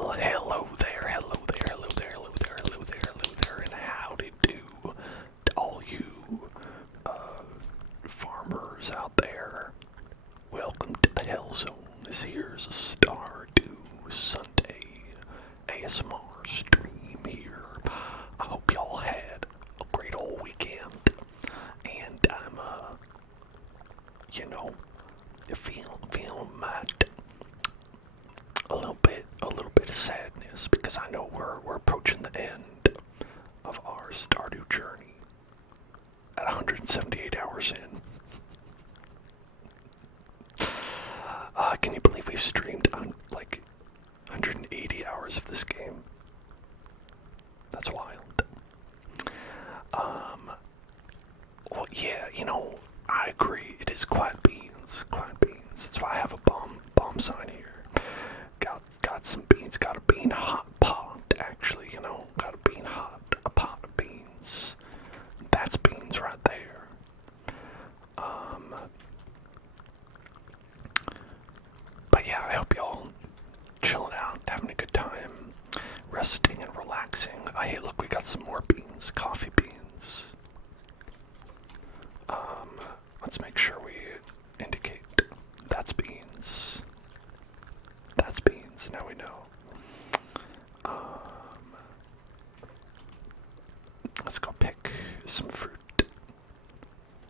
Well, hello there, hello there, hello there, hello there, hello there, hello there, and howdy do to all you farmers out there. Welcome to the Hell Zone. This here's a Stardew Sunday ASMR stream here. I hope y'all had a great old weekend, and I'm feeling a little bit of sadness because I know we're approaching the end of our Stardew journey at 178 hours in. Can you believe we've streamed on like 180 hours of this game? That's wild. Well, yeah, I agree. It is quiet beans, quiet beans. That's why I have a bomb sign here. Got some beans. Got a bean hot pot. Actually, got a bean hot, a pot of beans. That's beans right there. But yeah, I hope y'all chilling out, having a good time, resting and relaxing. Hey, look, we got some more beans, coffee beans. Let's make sure we indicate that's beans. That's beans. Now we know. Let's go pick some fruit.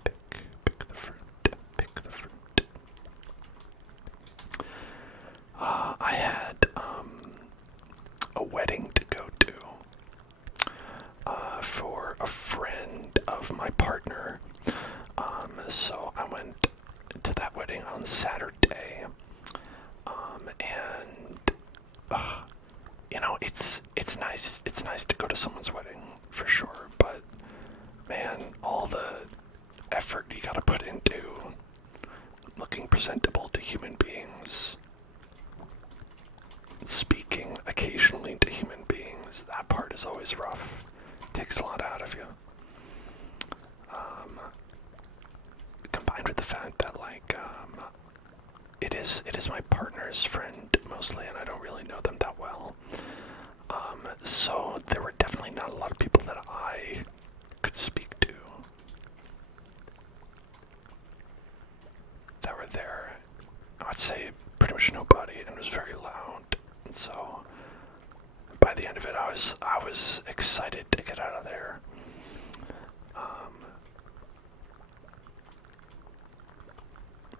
Pick the fruit. Pick the fruit. I had a wedding to go to for a friend of my partner. So I went to that wedding on Saturday, and it's nice. It's nice to go to someone's wedding for sure. But man, all the effort you gotta put into looking presentable to human beings, speaking occasionally to human beings, that part is always rough. Takes a lot out of you. Combined with the fact that it is my partner's friend mostly, and I don't really know them that well. So there were definitely not a lot of people that I could speak to that were there. I would say pretty much nobody, and it was very loud. And so by the end of it, I was excited to get out of there.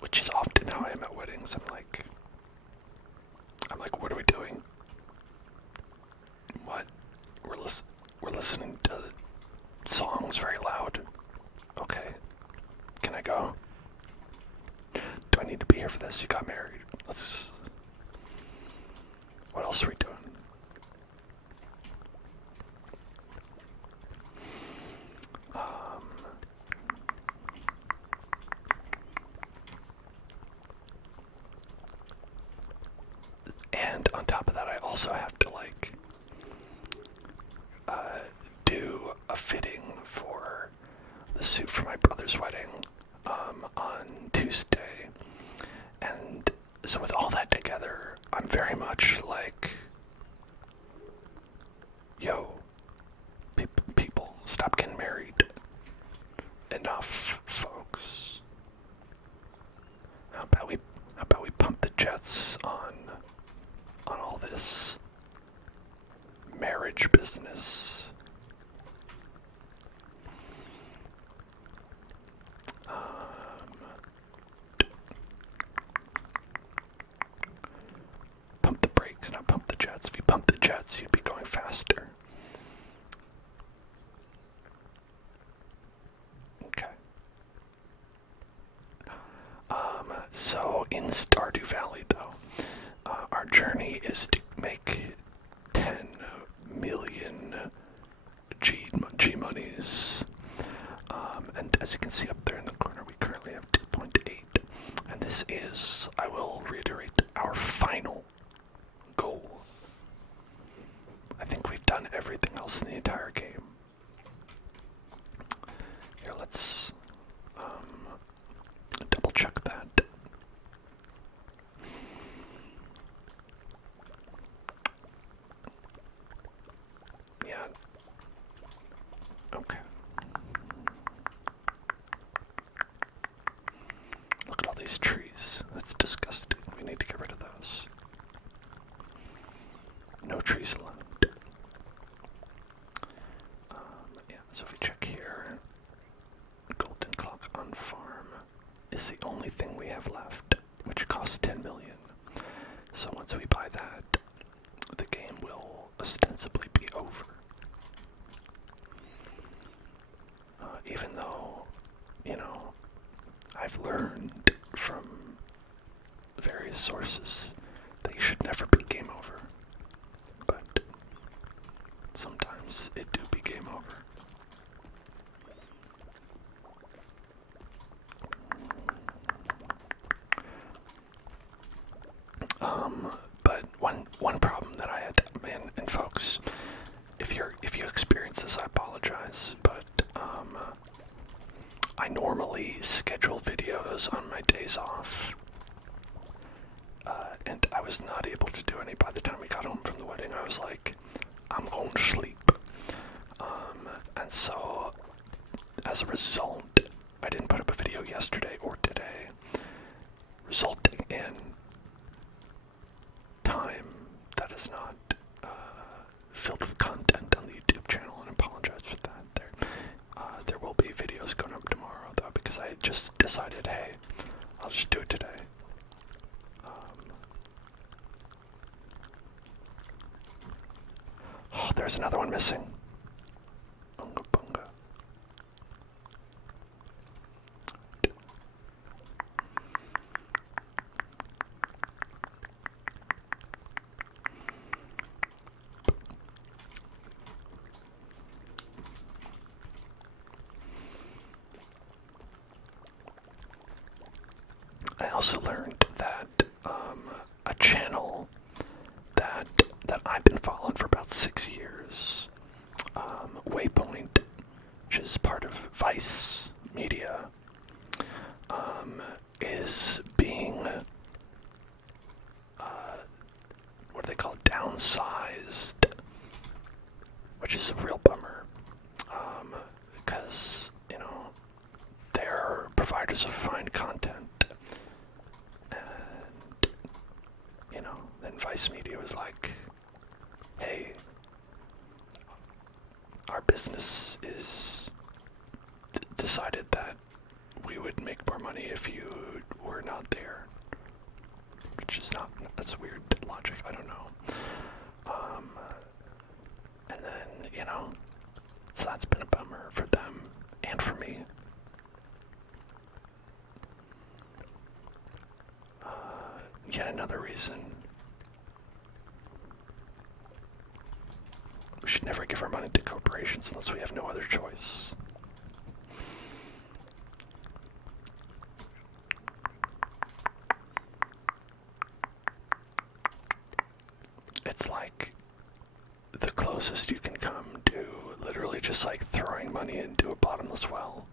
Which is often how I am at weddings. I'm like, what are we doing? What? We're listening to songs very loud. Okay. Can I go? Do I need to be here for this? You got married. What else are we doing? And on top of that, I also have to do a fitting for the suit for my brother's wedding on Tuesday. And so with all that together, I'm very much like, yo, people, stop getting married. Enough, folks. How about we pump the jets on all this marriage business? Pump the brakes, not pump the jets. If you pump the jets, you'd be going faster. Okay. So in Stardew Valley, though, our journey is to make 10 million G monies. And as you can see up there in the corner, we currently have 2.8. And this is, I will reiterate, our final goal. I think we've done everything else in the entire game. Here, let's double check that. trees left. Yeah, so if we check here, golden clock on farm is the only thing we have left, which costs 10 million. So once we buy that, the game will ostensibly be over. Even though, I've learned from various sources that you should never be game over. But sometimes it do be game over. But one problem that I had, and folks, if you experience this, I apologize, but I normally schedule videos on my days off, and I was not able to do any. By the time we got home from the wedding, I was like, I'm going to sleep. And so, as a result, I didn't put up a video yesterday or today, resulting in time that is not filled with content on the YouTube channel, and I apologize for that. There will be videos going up tomorrow, though, because I just decided, hey, I'll just do it today. Oh, there's another one missing. Bunga bunga. I also learned that a channel that I've been following for about 6 years, Waypoint, which is part of Vice Media, is being what do they call it? Downsized, which is a real bummer, because they're providers of fine content, and then Vice Media was like, hey, our business is decided that we would make more money if you were not there, which is that's weird logic, I don't know. And then, so that's been a bummer for them and for me. Yet another reason we should never give our money to corporations unless we have no other choice. It's like the closest you can come to literally just like throwing money into a bottomless well.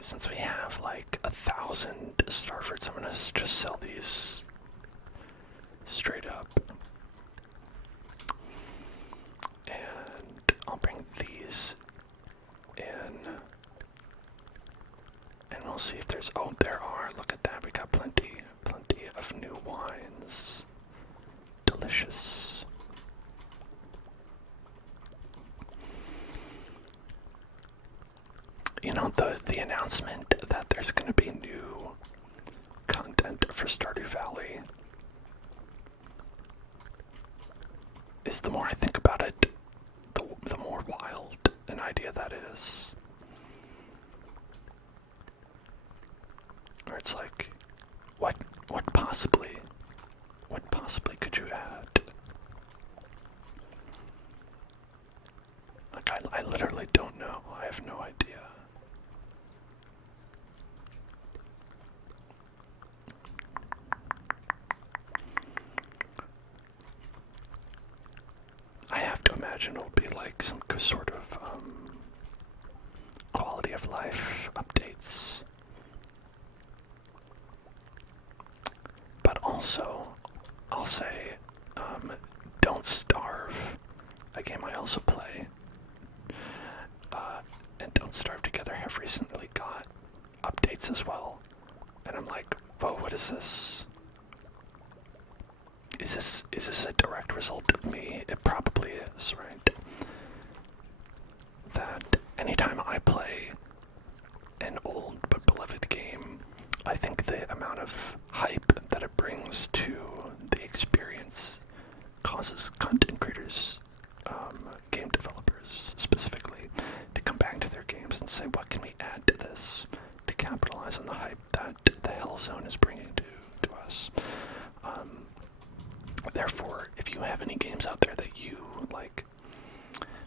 Since we have like 1,000 starfruits, I'm gonna just sell these straight up. And I'll bring these in. And we'll see if there's, oh, there are, look at that, we got plenty of new wines. Delicious. The announcement that there's going to be new content for Stardew Valley is, the more I think about it, the more wild an idea that is. Or it's like, what possibly could you add? Like, I literally don't know. I have no idea. imagine it'll be like some sort of quality of life updates. But also, I'll say, Don't Starve, a game I also play, and Don't Starve Together have recently got updates as well. And I'm like, whoa, what is this? Is this a direct result of me? It probably is, right? That anytime I play an old but beloved game, I think the amount of hype that it brings to the experience causes content creators, game developers specifically, to come back to their games and say, what can we add to this to capitalize on the hype that the Hell Zone is bringing to us? Therefore, if you have any games out there that you like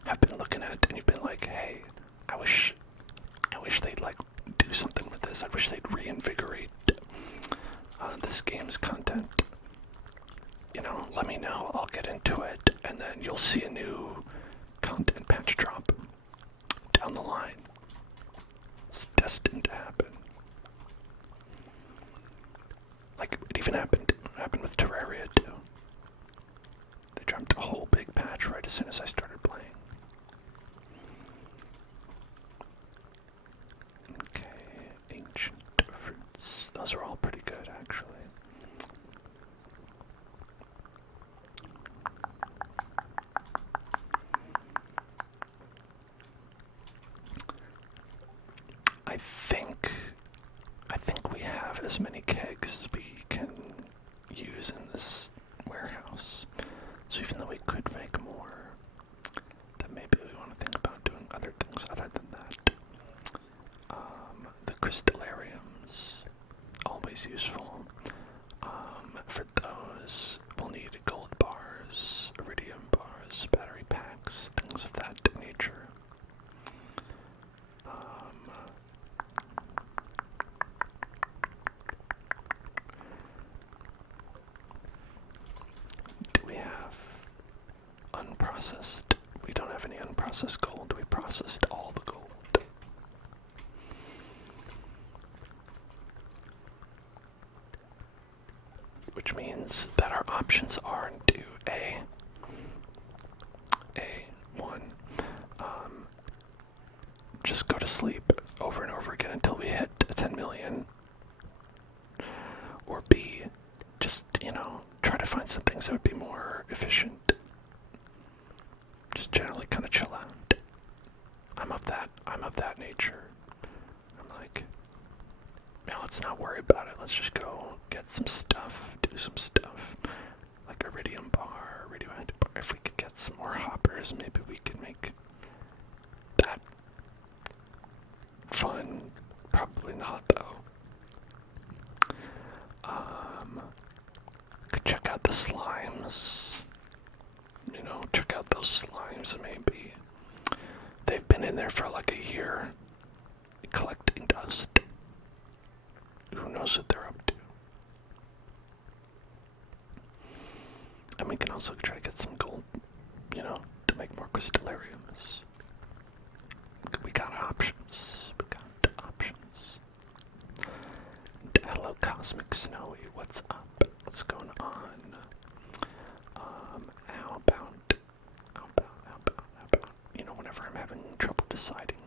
have been looking at and you've been like, hey, I wish they'd like do something with this. I wish they'd reinvigorate this game's content. Let me know. I'll get into it, and then you'll see a new content patch drop down the line. It's destined to happen. Like, it even happened with Terraria too. They dropped a whole big patch right as soon as I started playing. Okay, ancient fruits. Those are all pretty good, actually. I think we have as many kegs as we can use in this warehouse. So even though we could make more, then maybe we want to think about doing other things other than that. The crystallariums, always useful. For those, we'll need gold bars, iridium bars, battery packs, things of that nature. Do we have unprocessed? We don't have any unprocessed gold. We processed all the gold. Which means that our options are to one, just go to sleep over and over again until we hit 10 million, or B, just, try to find some things that would be more efficient. Just generally kind of chill out. I'm of that nature. I'm like, man, let's not worry about it. Let's just go get some stuff, do some stuff. Like iridium bar, radioactive bar. If we could get some more hoppers, maybe we could make that fun. Probably not, though. Could check out the slimes. Check out those slimes, maybe. They've been in there for like a year, collecting dust. Who knows what they're up to? And we can also try to get some gold, to make more crystallariums. We got options. Hello, Cosmic Snowy. What's up? What's going on? How about, whenever I'm having trouble deciding,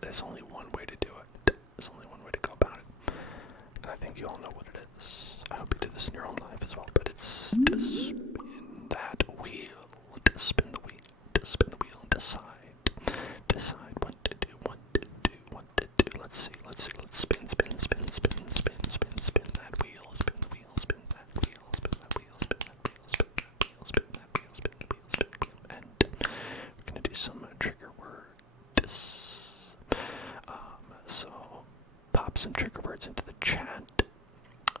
there's only one way to do it. There's only one way to go about it. And I think you all know what it is. I hope you do this in your own life as well, but it's to spin that wheel. To spin the wheel and decide what to do. Let's see. Let's spin that wheel. Spin the wheel. And we're gonna do some trigger words. So pop some trigger words into the chat,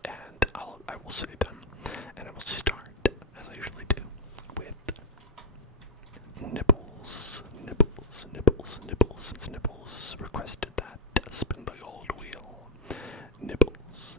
and I will say them, and I will start, as I usually do, with nibbles. Since Nibbles requested that, spin the old wheel. Nibbles.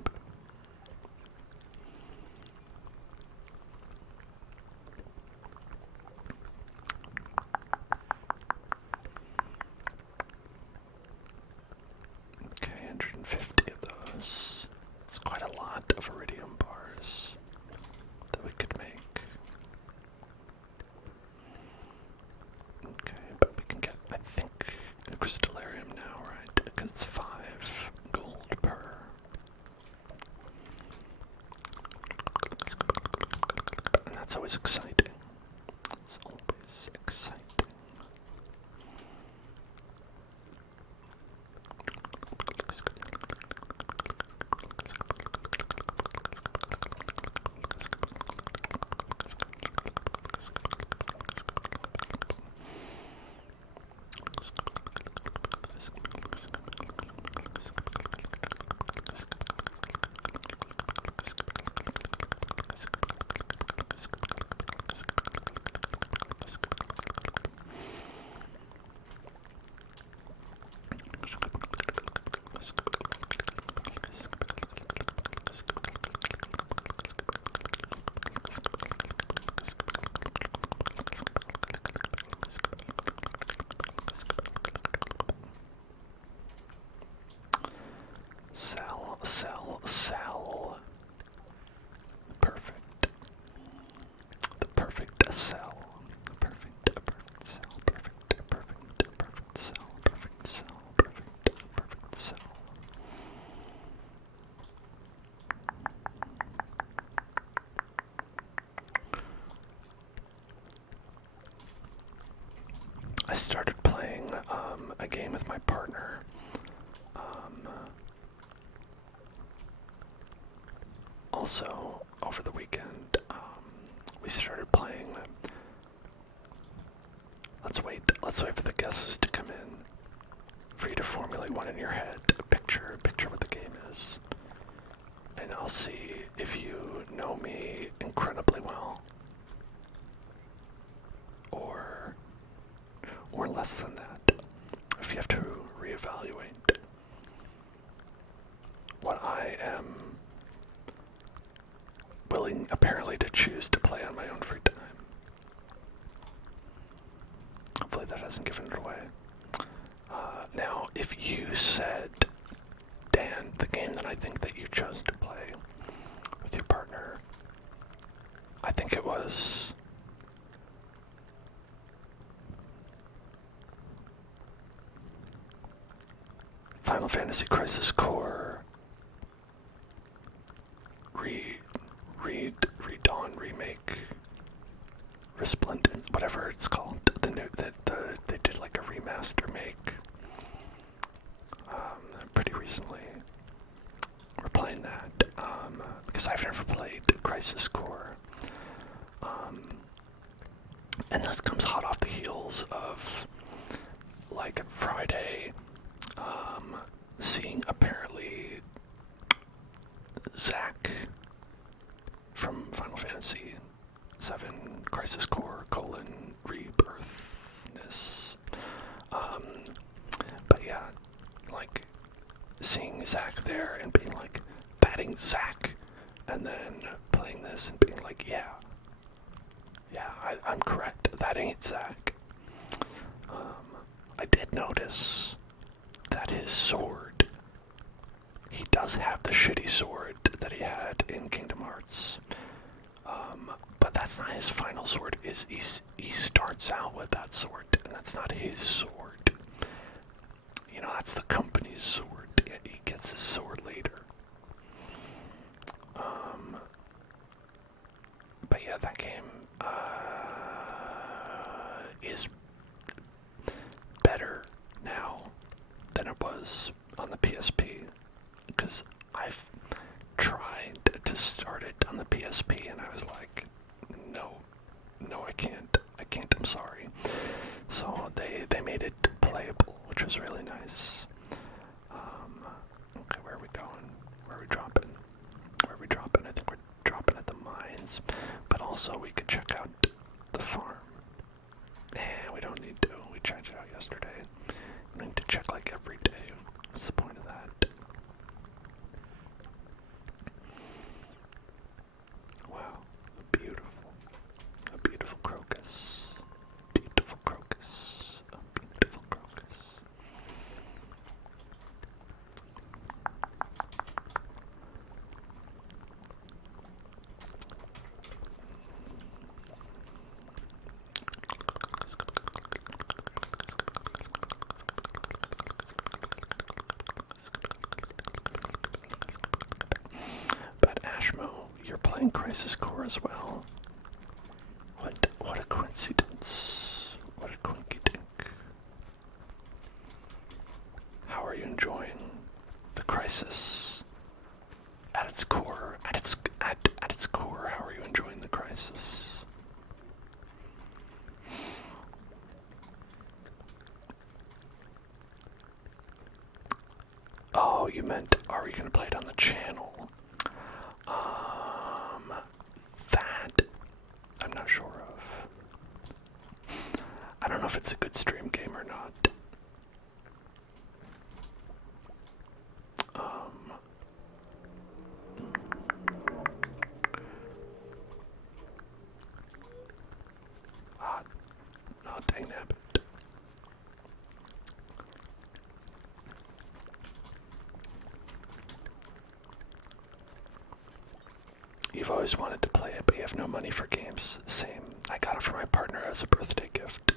game with my partner. Also, over the weekend, we started playing. Let's wait for the guesses to come in. For you to formulate one in your head, picture what the game is. And I'll see if you know me incredibly well. Or less than that. If you have to reevaluate what I am willing, apparently, to choose to play on my own free time. Hopefully that hasn't given it away. Now, if you said, Dan, the game that I think that you chose to play with your partner, I think it was Final Fantasy Crisis Core Redawn Remake Resplendent, whatever it's called. They did like a remaster make pretty recently. We're playing that because I've never played Crisis Core. And this comes hot off the heels of like Friday, seeing apparently Zach from Final Fantasy VII Crisis Core : Rebirthness. But yeah, like seeing Zach there and being like, that ain't Zach, and then playing this and being like, yeah, I'm correct, that ain't Zach. I did notice that his sword, he does have the shitty sword that he had in Kingdom Hearts, but that's not his final sword. He starts out with that sword, and that's not his sword. You know, that's the company's sword. He gets his sword later. But yeah, that game is better now than it was on the PSP, because I've tried to start it on the PSP and I was like, no, I can't, I'm sorry. So they made it playable, which was really nice. Okay, where are we going? Where are we dropping? I think we're dropping at the mines, but also we could check out the farm. We don't need to. We checked it out yesterday. We need to check like every day. What's the point of that? Wow, a beautiful crocus. Beautiful crocus. A beautiful crocus. But Ashmo, you're playing Crisis Core as well. What a coincidence. What a quinky dink. How are you enjoying the Crisis? At its core, at its core, how are you enjoying the Crisis? Oh, you meant, are we gonna play it on the channel? That I'm not sure of. I don't know if it's a good stream game or not. Oh, dang nabbit. You've always wanted to play it, but you have no money for games. Same. I got it for my partner as a birthday gift.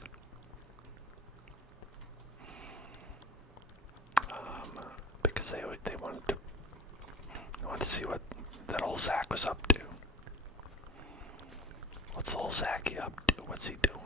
Because they wanted to see what that old Zach was up to. What's old Zachy up to? What's he doing?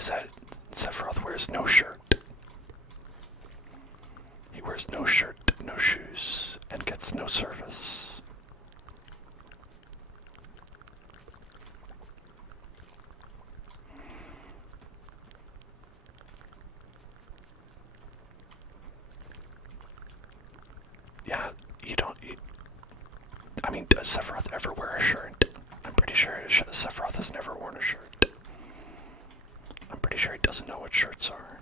is that Sephiroth wears no shirt. He wears no shirt, no shoes, and gets no service. Yeah, I mean, does Sephiroth ever wear a shirt? I'm pretty sure Sephiroth has never worn a shirt. I'm pretty sure he doesn't know what shirts are.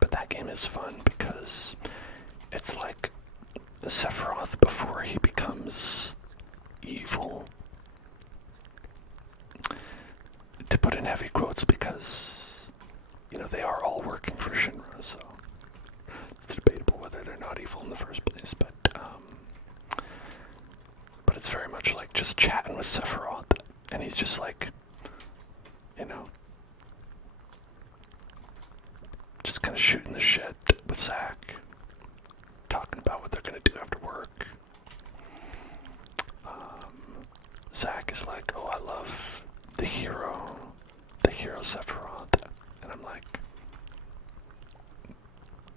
But that game is fun because it's like Sephiroth before he becomes evil. To put in heavy quotes because, they are all working for Shinra, so it's debatable whether they're not evil in the first place, but it's very much like just chatting with Sephiroth, and he's just like, just kind of shooting the shit with Zack, talking about what they're going to do after work. Zack is like, oh, I love the hero Sephiroth, and I'm like,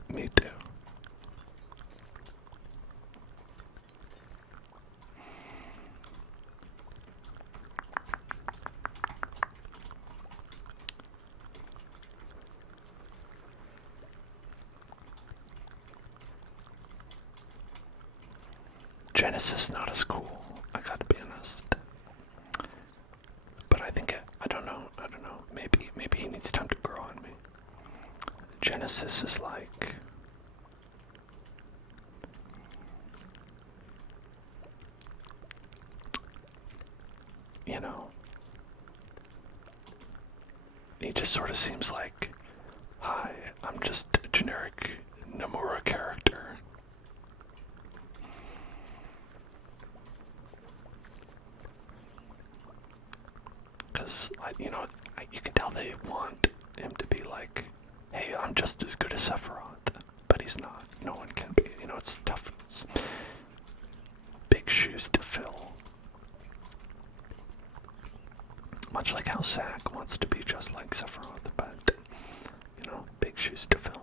me too. Genesis not as cool, I gotta be honest. But I think I don't know. Maybe he needs time to grow on me. Genesis is like, he just sort of seems like, hi, I'm just a generic Nomura character. Because, you can tell they want him to be like, hey, I'm just as good as Sephiroth. But he's not. No one can be. It's tough. It's big shoes to fill. Much like how Zack wants to be just like Sephiroth, but, big shoes to fill.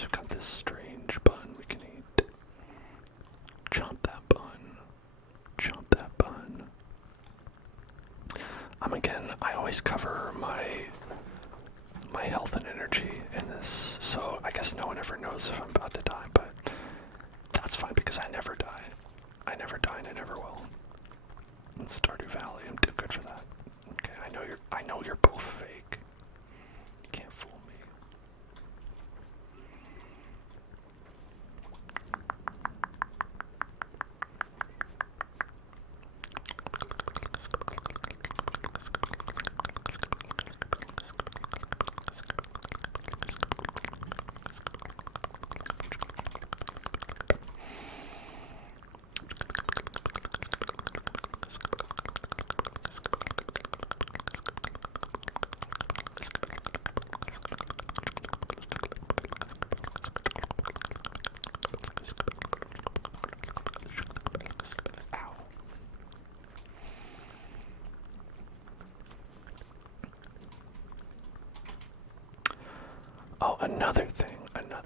We've got this strange bun we can eat. Chomp that bun. Chomp that bun. Again, I always cover my health and energy in this, so I guess no one ever knows if I'm about to die, but that's fine because I never die. I never die and I never will. In Stardew Valley, I'm too good for that. Okay, I know you're both fake. You can't fool me. Oh, another thing. Another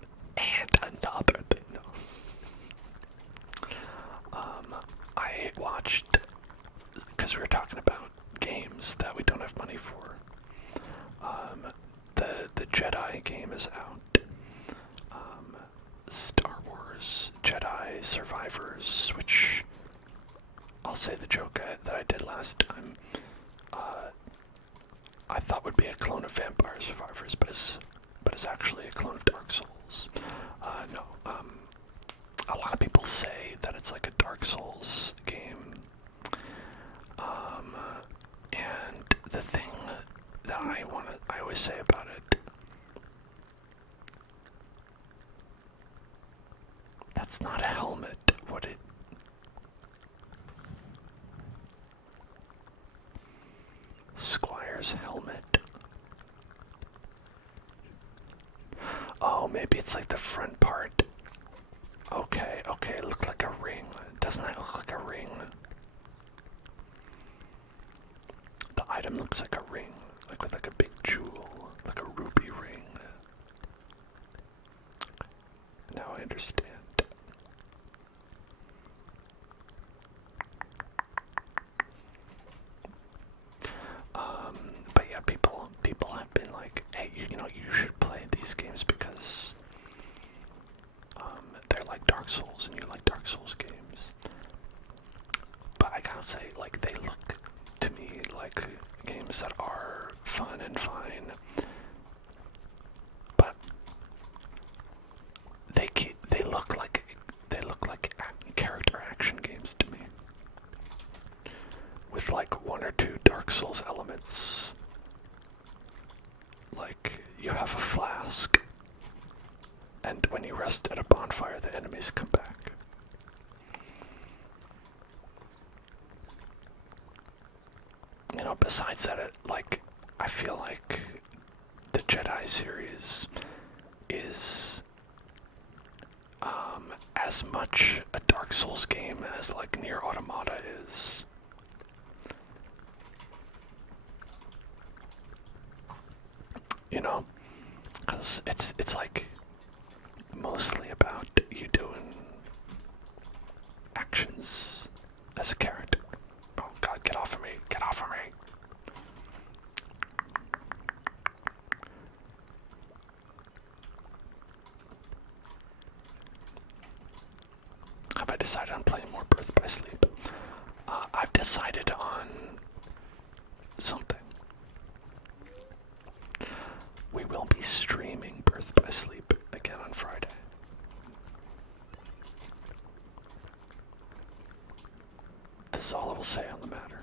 thing. No. I watched, because we were talking about games that we don't have money for. The Jedi game is out. Star Wars Jedi Survivors, which I'll say the joke that I did last time. thought would be a clone of Vampire Survivors, but is actually a clone of Dark Souls. No, a lot of people say that it's like a Dark Souls game. And the thing that I always say about it, that's not a helmet. What it? Squire's helmet. Oh, maybe it's like the front part. Okay, it looked like a ring. Doesn't that look like a ring? The item looks like a ring, like with like a big jewel, like a ruby ring. Now I understand. But yeah, people have been like, hey, you know, you should play these games because they're like Dark Souls, and you like Dark Souls games. But I gotta say, like, they look to me like games that are fun and fine, but they look like character action games to me, with like one or two Dark Souls elements. Like, you have a flask, and when you rest at a bonfire, the enemies come back. You know, besides that, I feel like the Jedi series is as much a Dark Souls game as like Nier Automata is. You know, because it's like mostly about you doing actions as a character. Oh God, get off of me! Get off of me! Have I decided on playing more Birth by Sleep? I've decided on something. We will be streaming Birth by Sleep again on Friday. This is all I will say on the matter.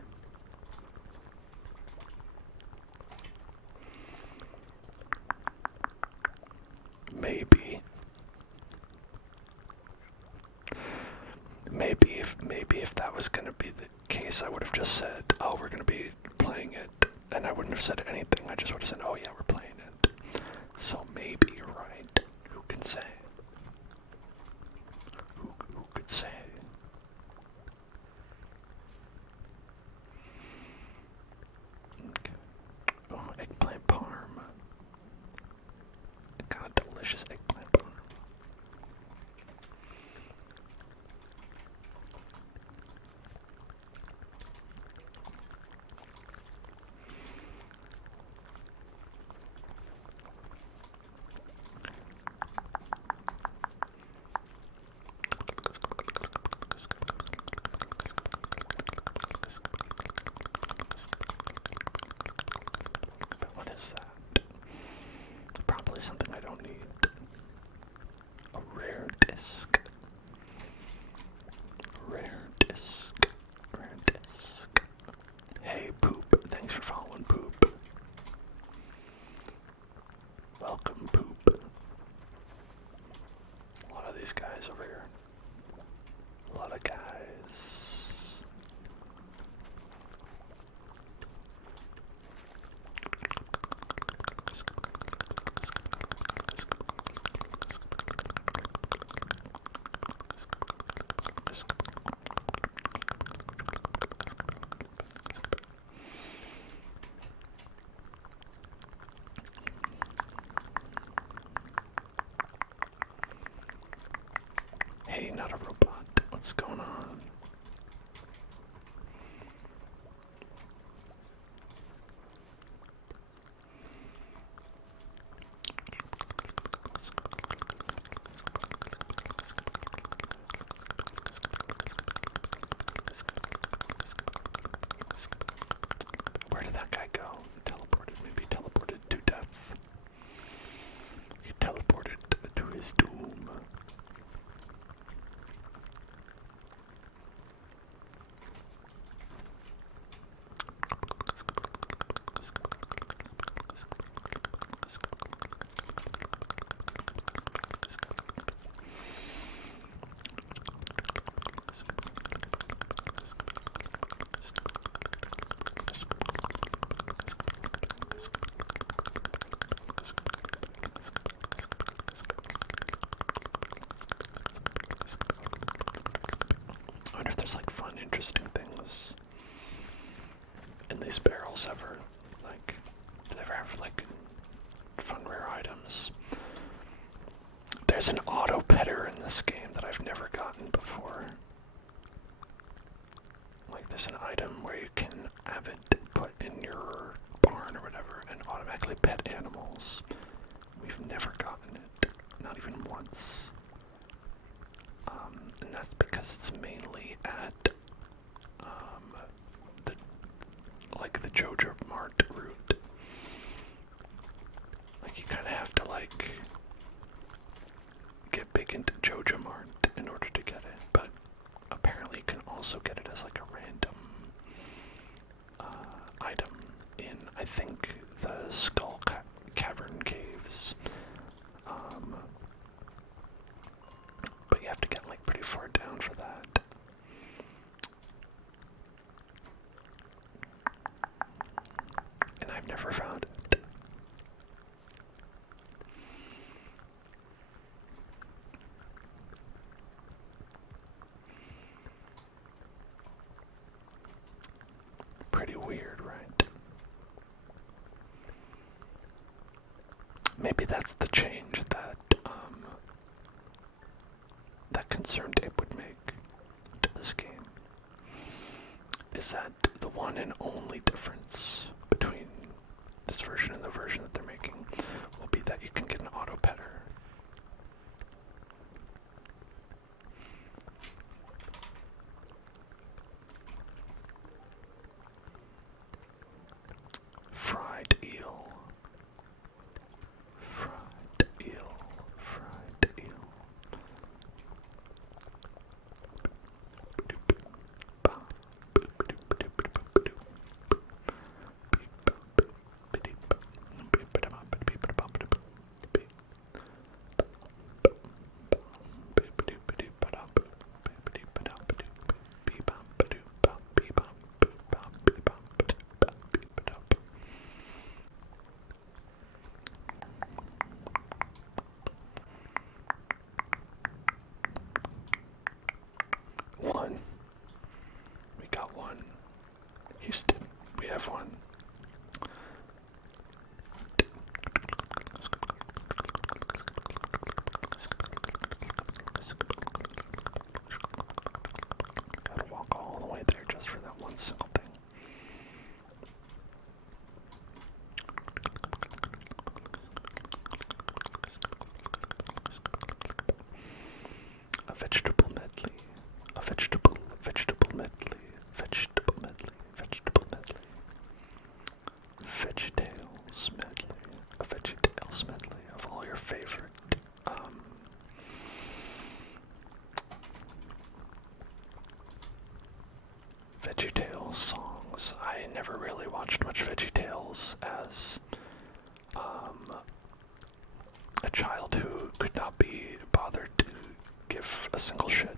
Maybe if that was going to be the case, I would have just said, oh, we're going to be playing it. And I wouldn't have said anything. I just would have said, oh yeah, we're playing it. So maybe you're right. Who can say? Who could say? Okay. Oh, eggplant parm. Kind of delicious eggplant parm. What is that? Probably something I don't need. A rare disc. Rare disc. Rare disc. Hey, Poop. Thanks for following, Poop. Welcome, Poop. A lot of these guys over here. A lot of guys. these barrels ever? Like, do they ever have, like, fun rare items? There's an auto petter in this game that I've never gotten before. Like, there's an item where you can have it put in your barn or whatever and automatically pet animals. We've never gotten it. Not even once. And that's because it's mainly at the Jojo Mart route. Like, you kind of have to like get big into Jojo Mart in order to get it, but apparently you can also get it as like a random item in, I think, the Skull Cavern Caves. But you have to get like pretty far down for that. And I've never found it. Pretty weird, right? Maybe that's the change that that Concerned Ape would make to this game. Is that the one and only difference between this version and the version that they're making will be that you can get an auto petter. Fried eel. Fried eel. Fried eel. One. We got one. Houston, we have one. Gotta walk all the way there just for that one single thing. A vegetable medley. A vegetable medley. Vegetable medley. Vegetable medley. VeggieTales medley. A VeggieTales medley of all your favorite VeggieTales songs. I never really watched much VeggieTales as a child who could not be bothered to give a single shit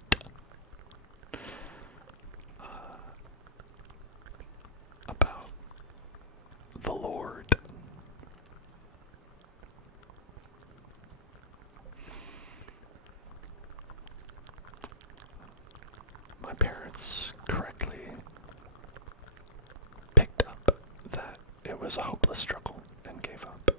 about the Lord. My parents correctly picked up that it was a hopeless struggle and gave up.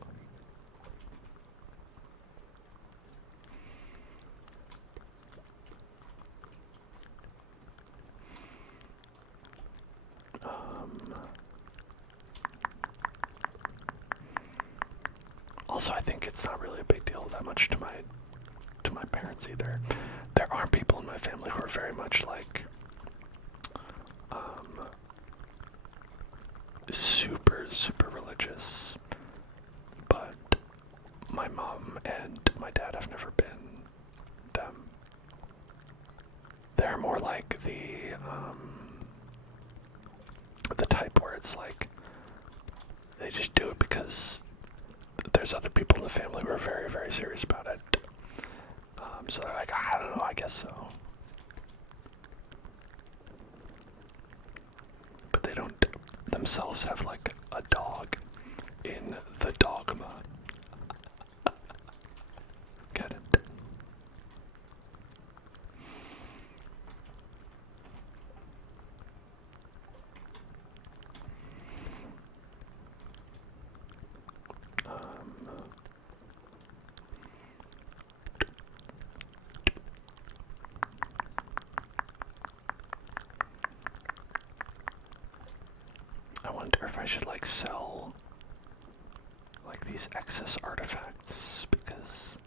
Also, I think it's not really a big deal that much to my parents either. There are people in my family who are very much like super religious, but my mom and my dad have never been them. They're more like the type where it's like they just do it because there's other people in the family who are very, very serious about it. So they're like, I don't know, I guess so. But they don't themselves have like a dog in the dogma. Get it? if I should like sell like these excess artifacts, because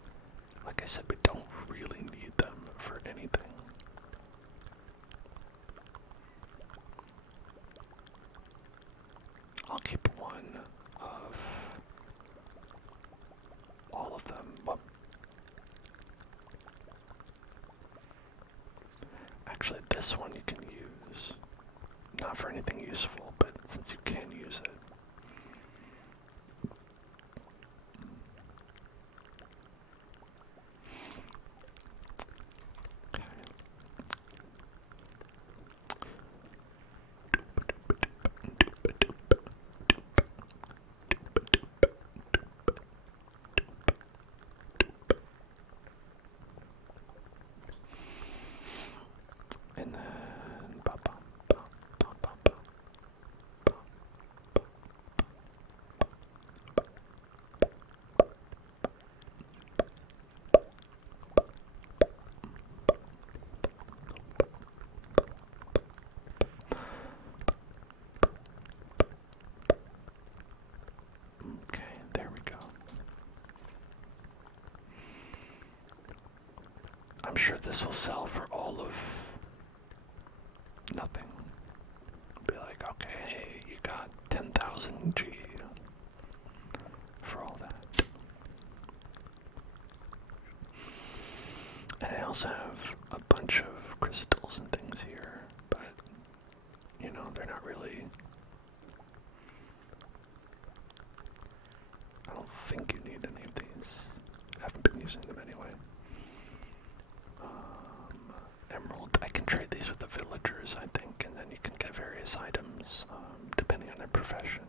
like I said, we don't really need them for anything. I'll keep one of all of them. Well, actually, this one you can use. Not for anything useful, but since you can use it. And then okay, there we go. I'm sure this will sell for all of nothing. Be like, okay, hey, you got 10,000 G for all that. And I also have a bunch of crystals and things here, but, you know, they're not really... I don't think you need any of these. I haven't been using them anyway. Emerald, I can trade these with the villagers, I think, and then you can get various items, depending on their profession.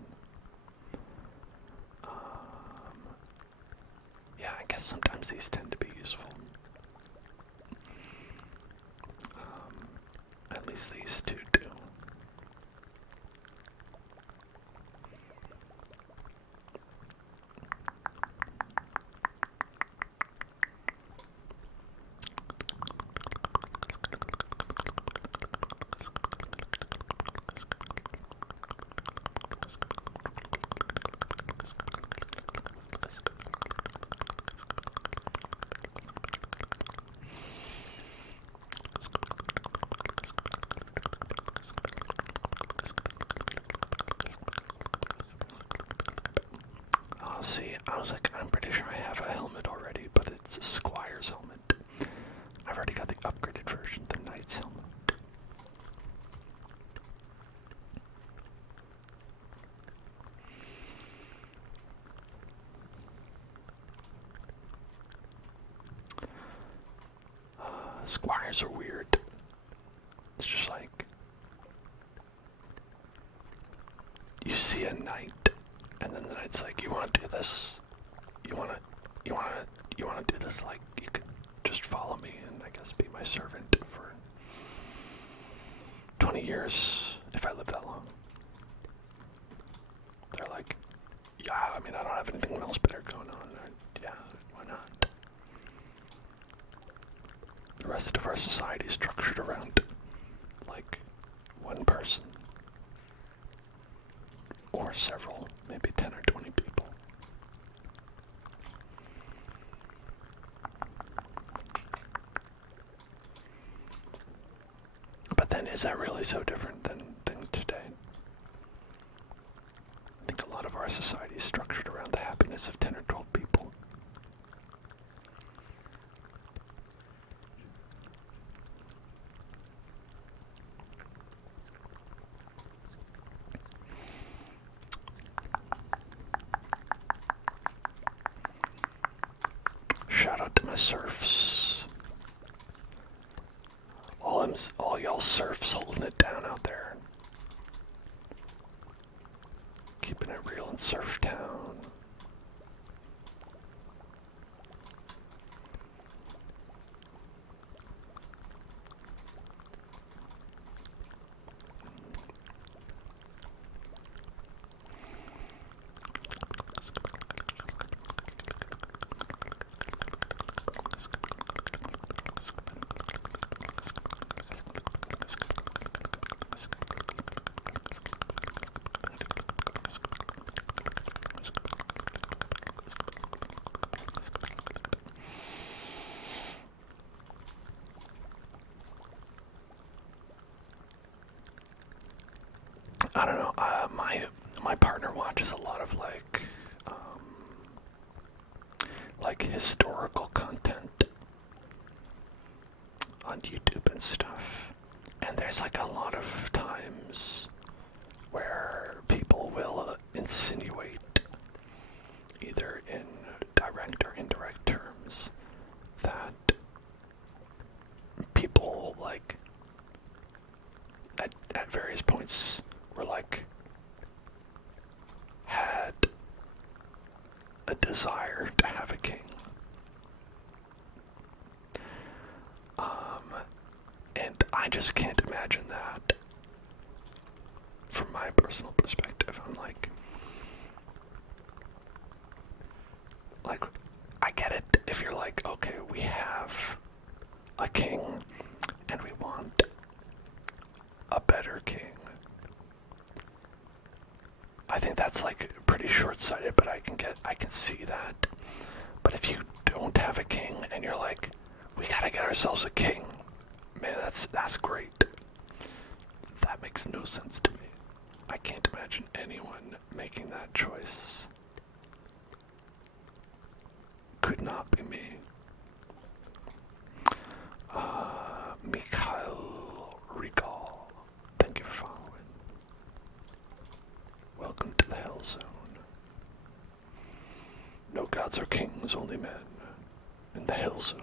Yeah, I guess sometimes these tend to be useful. At least these two do. See, I was like, I'm pretty sure I have a helmet already, but it's a Squire's helmet. I've already got the upgraded version, the Knight's helmet. Squires are weird. It's just like, you see a knight, and then the knight's like, you want to do this? You want to do this? Like, you could just follow me and I guess be my servant for 20 years if I live that long. They're like, yeah, I mean, I don't have anything else better going on. Yeah, why not? The rest of our society is structured around, like, one person. Or several, maybe 10 or 20 people. But then, is that really so different than today? I think a lot of our society is structured around the happiness of 10 or 12 people. Shout out to my serfs. All y'all serfs holding it down out there. Keeping it real in Surf Town. I don't know. My partner watches a lot of like historical content on YouTube and stuff. And there's like a lot of times where people will insinuate, either in direct or indirect terms, that people like at various points were like had a desire to have a king. And I just can't imagine that from my personal perspective. I'm like, I get it if you're like, okay, we have a king and we want a better king. I think that's like pretty short-sighted, but I can see that. But if you don't have a king and you're like, we gotta get ourselves a king, man, that's great. That makes no sense to me. I can't imagine anyone making that choice. Could not be me. Mikhail Regal, thank you for following. Welcome to the Hell Zone. No gods or kings, only men in the Hell Zone.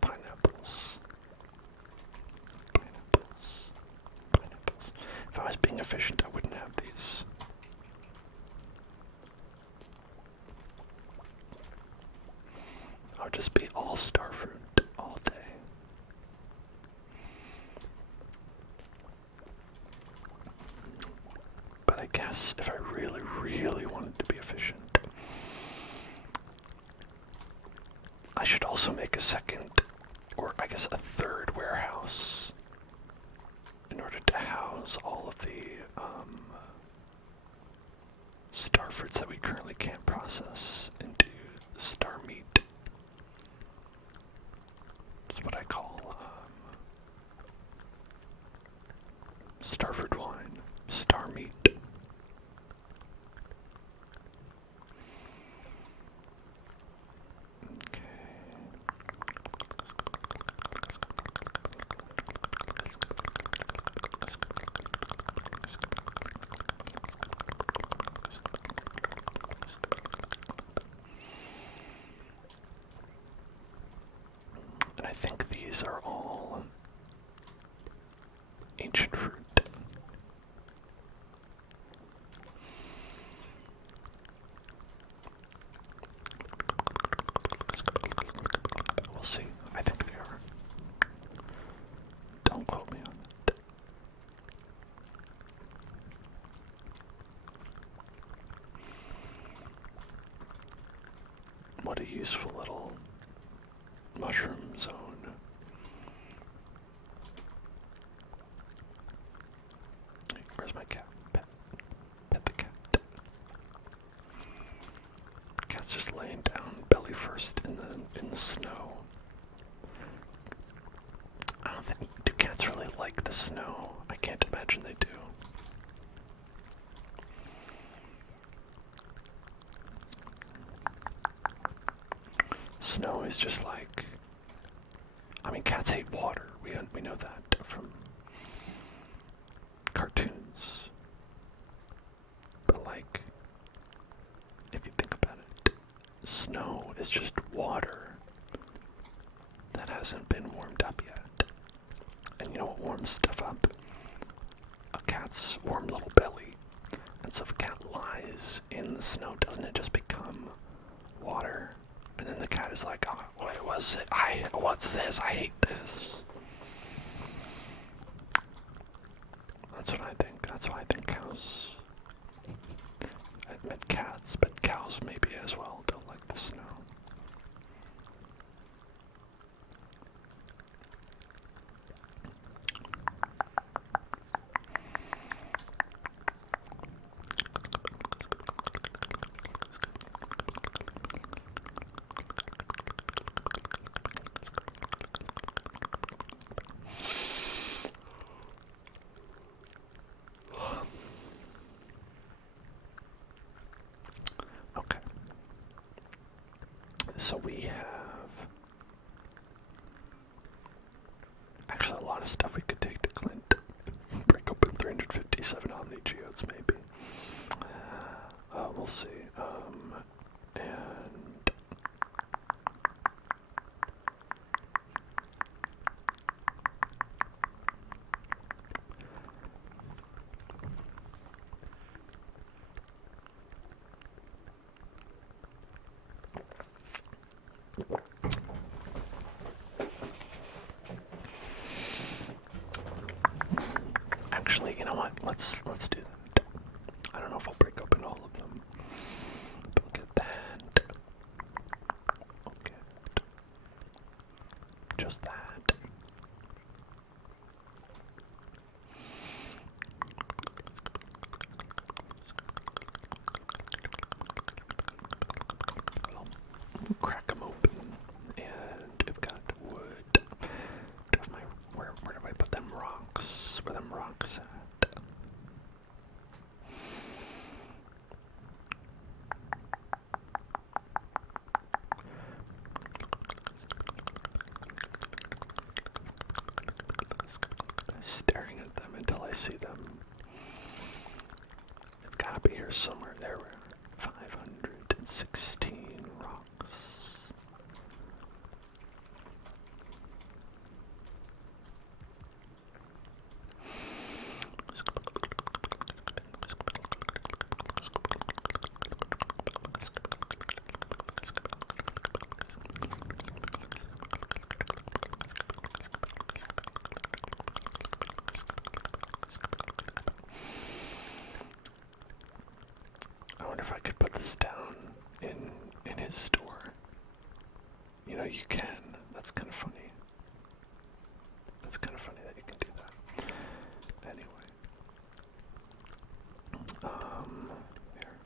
Pineapples. If I was being efficient, I wouldn't have these. I would just be all starfruit all day. But I guess if I really, really wanted to be efficient, I should also make a second, or I guess a third warehouse in order to house all of the star fruits that we currently can't process into star meat. That's what I call starfruit wine, star meat. And I think these are all ancient fruit. We'll see. I think they are. Don't quote me on that. What a useful little mushroom zone. Where's my cat? Pet the cat. Cat's just laying down belly first in the snow. I don't think, do cats really like the snow? I can't imagine they do. Snow is just like, I mean, cats hate water. We know that from cartoons. But like, if you think about it, snow is just water that hasn't been warmed up yet. And you know what warms stuff up? A cat's warm little belly. And so if a cat lies in the snow, doesn't it just become water? And then the cat is like, oh, wait, what's it? What's this? I hate this. That's what I think. That's why I think cows, I admit cats, but cows maybe as well don't like the snow. So we have actually a lot of stuff we could take to Clint. Break open 357 Omni Geodes, maybe. We'll see. And actually, you know what? Let's do that. I don't know if I'll break open all of them. But look at that. Okay. Just that. I'll crack them open. And I've got wood. Where do I put them rocks? Where them rocks at? Staring at them until I see them. They've gotta be here somewhere. There we are. 516 rocks. I wonder if I could put this down in his store. You know, you can. That's kind of funny. That's kind of funny that you can do that. Anyway. Here.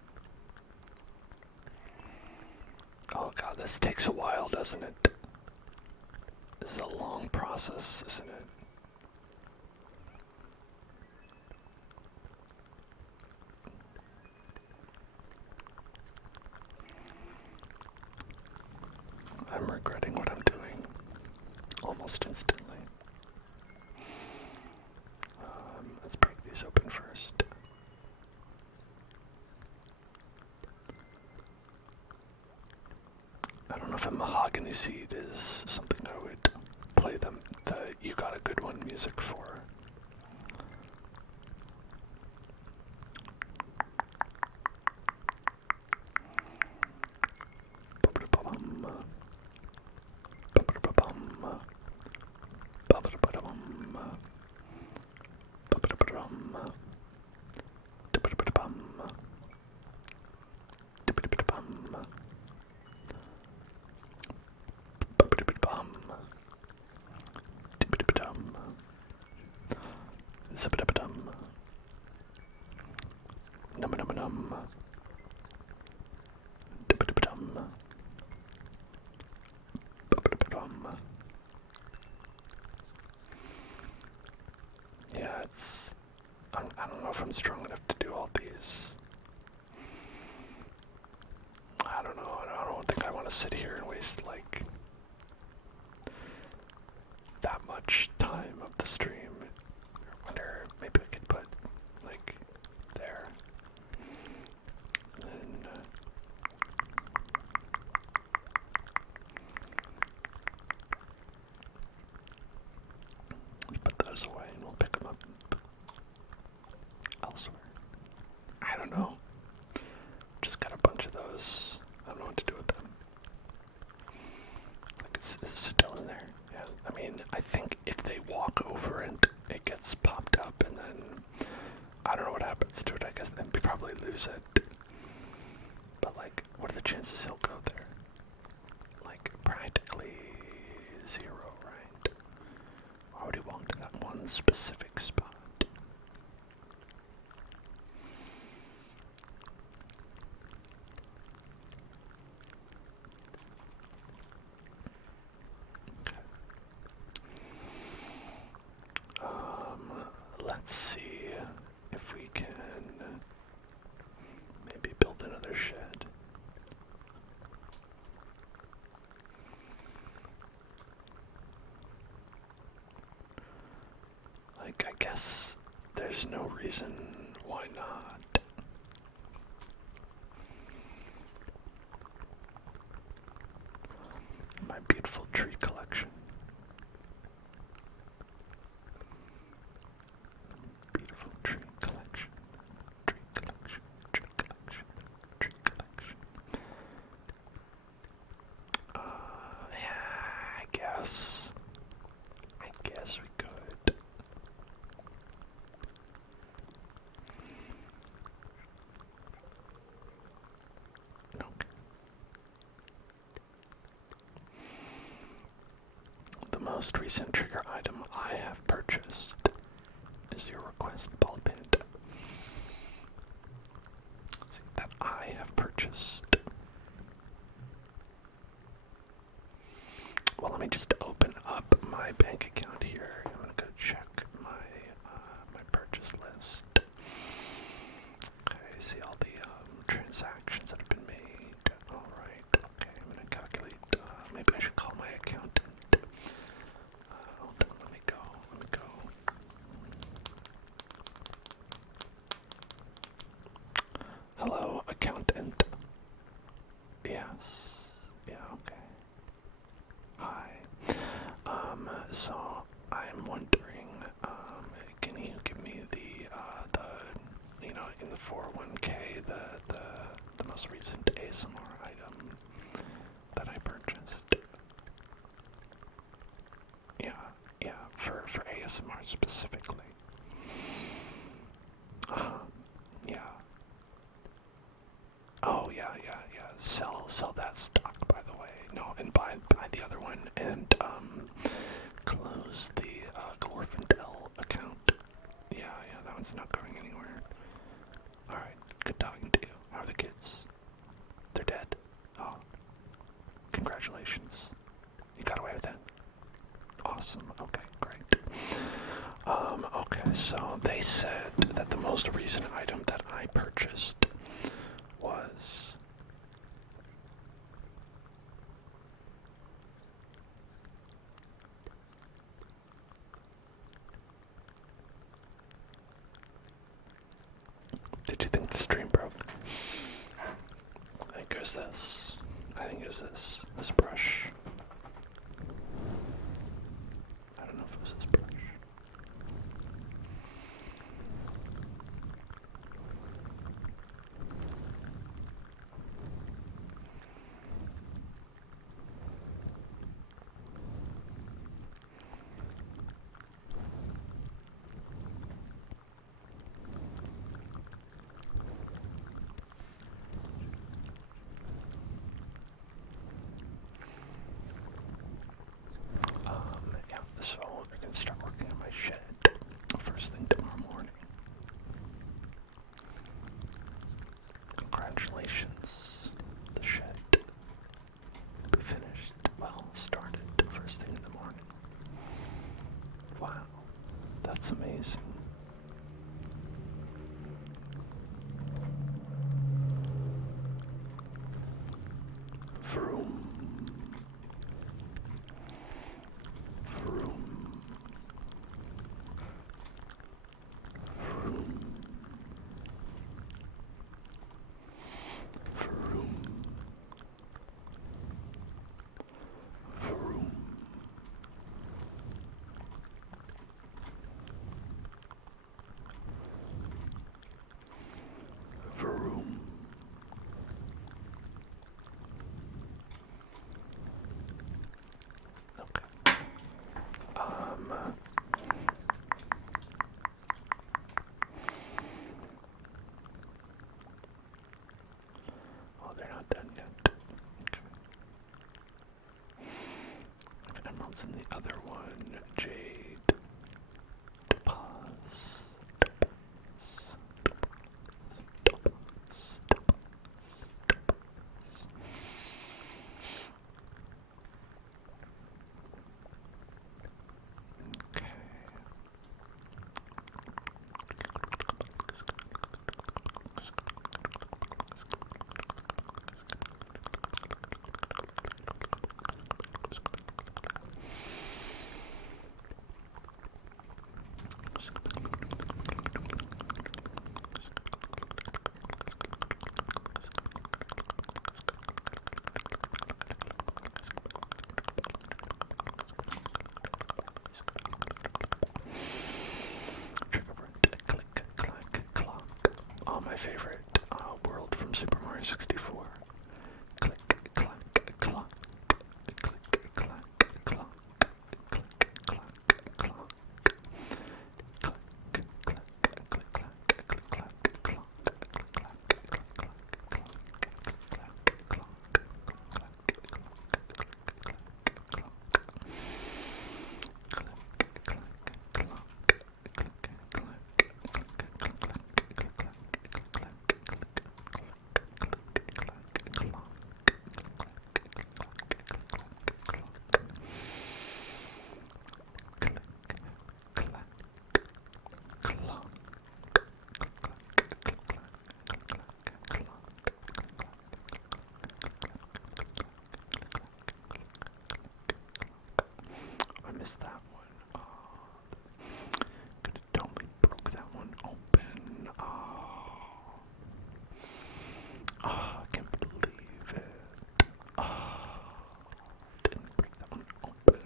Oh god, this takes a while, doesn't it? This is a long process, isn't it? I'm regretting what I'm doing almost instantly. Let's break these open first. I don't know if a mahogany seed is something I would play the You Got a Good One music for. Yeah, I don't know if I'm strong enough to do all these. I don't know. I don't think I want to sit here and waste like that much time of the stream. I wonder, maybe I could put like there. And then we put those away and we'll pick them up elsewhere. I don't know. Just got a bunch of those. I don't know what to do with them. Like, is it still in there? Yeah. I mean, I think if they walk over and it gets popped up and then I don't know what happens to it. I guess then we probably lose it. But like, what are the chances he'll go there? Like, practically zero, right? Why would he walk to that one specific spot? Let's see if we can maybe build another shed. Yes, there's no reason why not. My beautiful tree collection. Beautiful tree collection. Tree collection. Tree collection. Tree collection. Yeah, I guess we could. Okay. The most recent trigger item I have purchased is your request ball pin. Let's see, that I have purchased. Well, let me just open up my bank account here. I'm gonna go check my my purchase list. Okay, see all the transactions that have been made. All right. Okay, I'm gonna calculate. Maybe I should call my accountant. Hold on. Let me go. Hello, accountant. Yes. Yeah. Okay. Hi. So I'm wondering, can you give me the in the 401k, the most recent ASMR item that I purchased? Yeah, for ASMR specifically. Yeah. Oh, yeah. Sell that stock, by the way. No, and buy the other one, and close the Glorfindel account. Yeah, that one's not going anywhere. Alright, good talking to you. How are the kids? They're dead. Oh, congratulations. You got away with it? Awesome. Okay, great. Okay, so they said that the most recent item that I purchased was Did you think the stream broke? I think it was this. This brush. I don't know if it was this brush. Yeah, so we're gonna start working on my shed first thing tomorrow morning. Congratulations, the shed will be finished, started first thing in the morning. Wow, that's amazing. Vroom. Vroom. Vroom. Vroom. Vroom. Vroom. Okay. Oh, they're not done yet. Okay. Emeralds in the other one. Jade. Topaz. Okay. missed that one. Could have totally broke that one open. I can't believe it. Didn't break that one open.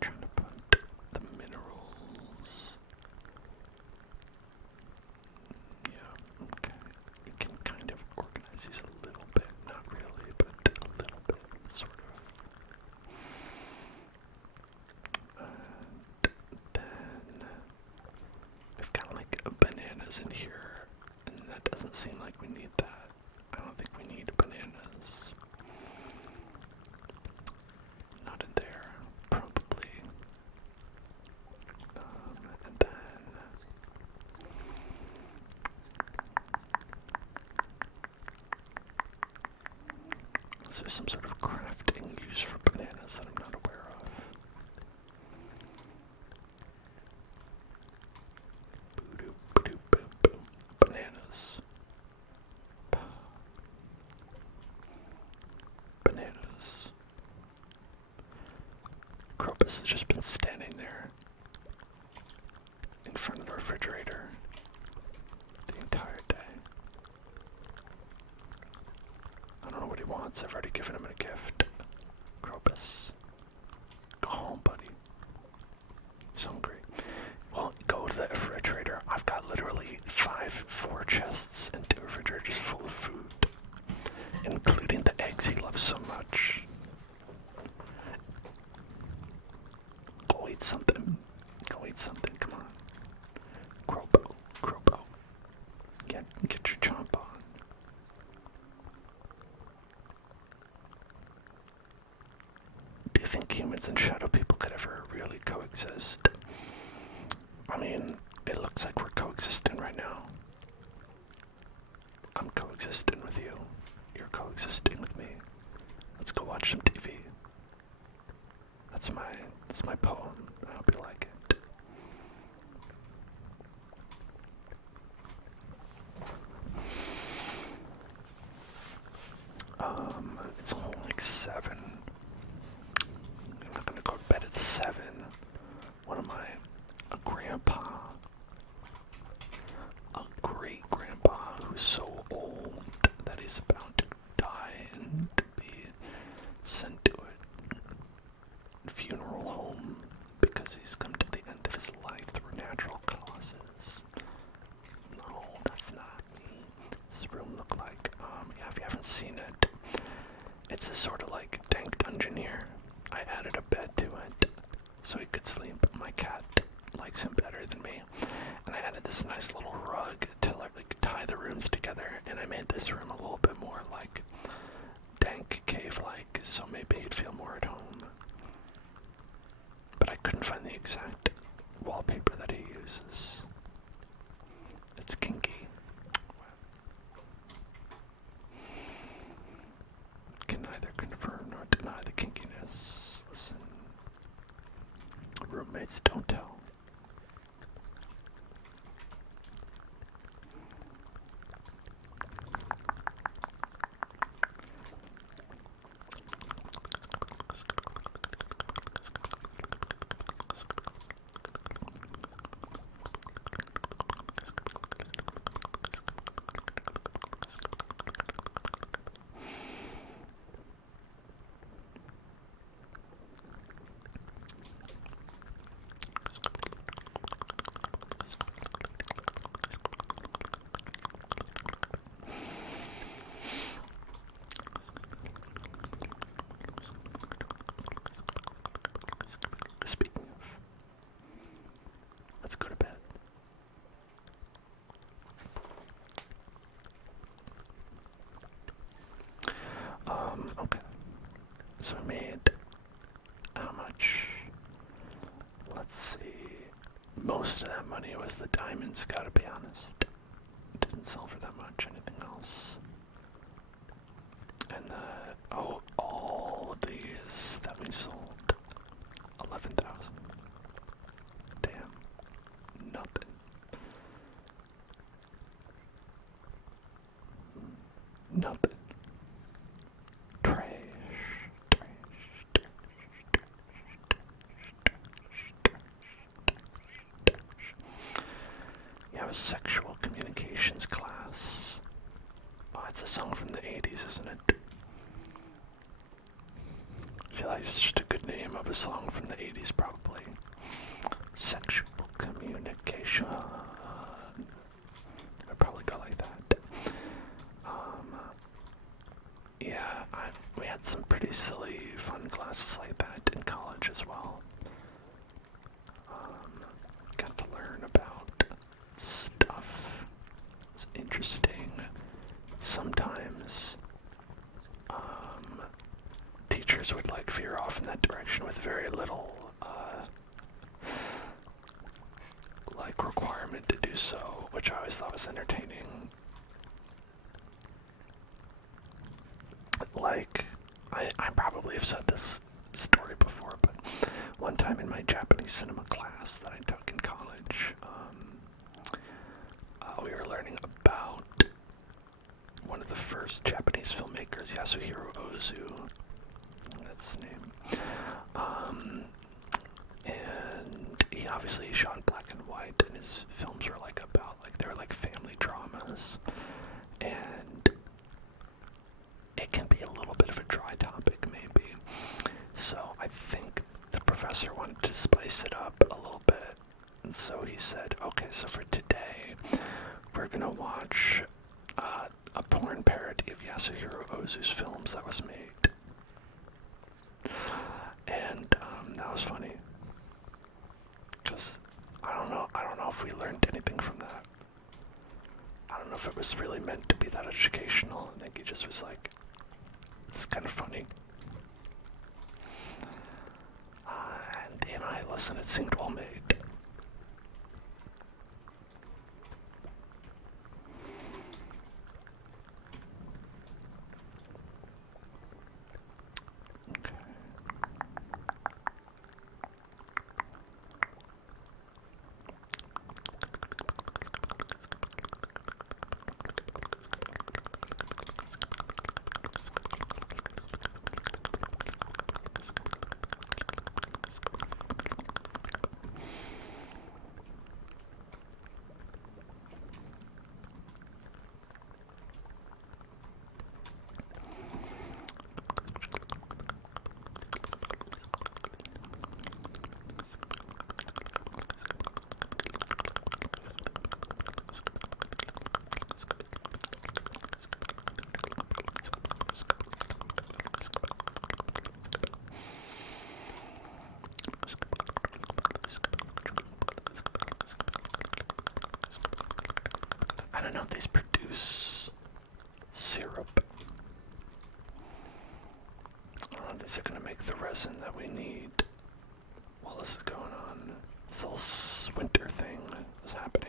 Trying to put the minerals. Yeah, okay. We can kind of organize these a little bit, not really, but a little bit, sort of. And then we've got like bananas in here, and that doesn't seem like we need that. I don't think we need bananas. Not in there, probably. And then is there some sort of crafting use for bananas that I'm not aware of? Boo-doo, boo-doo, boo-boo. Bananas. Bananas. Crocus has just been standing there in front of the refrigerator the entire day. I don't know what he wants. I've already given him a gift. Crocus. Go home, buddy. He's hungry. Well, go to the refrigerator. I've got literally 4 chests and 2 refrigerators full of food, including the eggs he loves so much. Go eat something. Go eat something. Come on. Crobo. Crobo. Get your chomp on. Do you think humans and shadow people could ever really coexist? I mean, it looks like we're coexisting right now. I'm coexisting with you. You're coexisting with me. Let's go watch some TV. That's my poem. I hope you like it. It's only like 7. I'm not gonna go to bed at 7. What am I? A grandpa? A great grandpa who's so old that he's about to die and be sent to a funeral home because he's come to the end of his life through natural causes. No, that's not me. This room look like, yeah, if you haven't seen it, it's a sort of like dank dungeon here. I added a bed to it so he could sleep. My cat likes him better than me. And I added this nice little rug to like tie the rooms together, and I made this room a little bit more like dank cave-like, so maybe he'd feel more at home. But I couldn't find the exact wallpaper that he uses. It's kinky. Can neither confirm nor deny the kinkiness. Listen, roommates don't tell. So we made how much? Let's see. Most of that money was the diamonds, gotta be honest. Didn't sell for that much, anything else. And all of these that we sold, 11,000. Damn, nothing. Nothing. Trash. You have a sexual communications class. Oh, it's a song from the 80s, isn't it? I feel like it's just a good name of a song from the 80s, probably. Sexual communication. I'd probably go like that. Yeah, we had some pretty silly, fun classes like that in college as well. Got to learn about stuff. It's interesting. Sometimes, teachers would like veer off in that direction with very little, like requirement to do so, which I always thought was entertaining. Like, I probably have said this story before, but one time in my Japanese cinema class that I took in college, we were learning about one of the first Japanese filmmakers, Yasuhiro Ozu. That's his name. And he obviously shot in black and white, and his films were like about, like, they were like family dramas. And it can be a little bit of a dry topic, maybe. So I think the professor wanted to spice it up a little bit. And so he said, okay, so for today, we're going to watch a porn parody of Yasuhiro Ozu's films that was made. And that was funny. Because I don't know if we learned anything from that. I don't know if it was really meant to be that educational. I think he just was like, it's kind of funny. And listen, it seemed well made. I don't know if these produce syrup. These are going to make the resin that we need while this is going on. This whole winter thing is happening.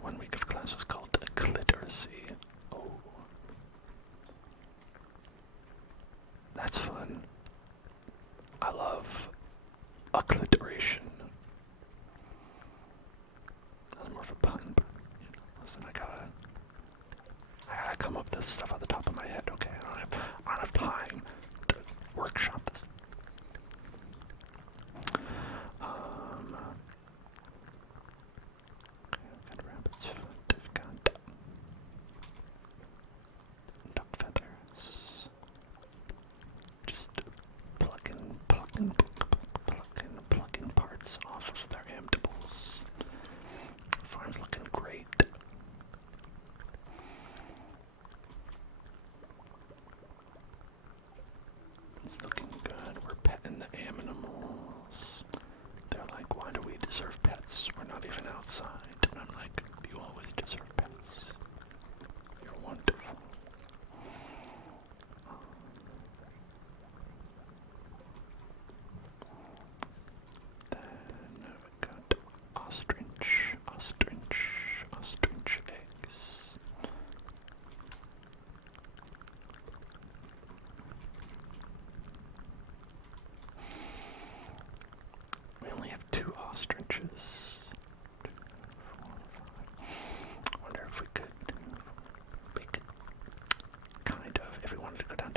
1 week of class was called Cliteracy. Oh. That's fun. I love accliteration.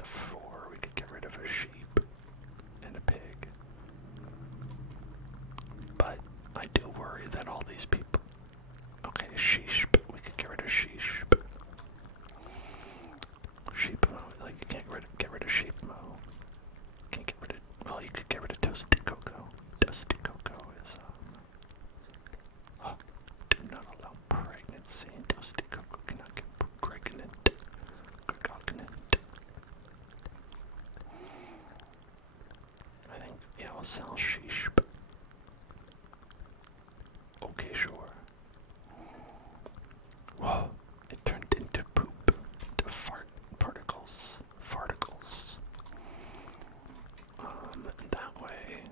of 4. We could get rid of a sheep and a pig. But I do worry that all these people... Okay, sheesh. We could get rid of sheesh. Sheep mo. Like, you can't get rid of sheep mo. Can't get rid of... Well, you could get rid of toasted cocoa. Toasted cocoa is, do not allow pregnancy. Toasted cocoa cannot get pregnant. I think, yeah, we'll sell sheesh. Okay, sure. Whoa, it turned into poop, into particles. That way,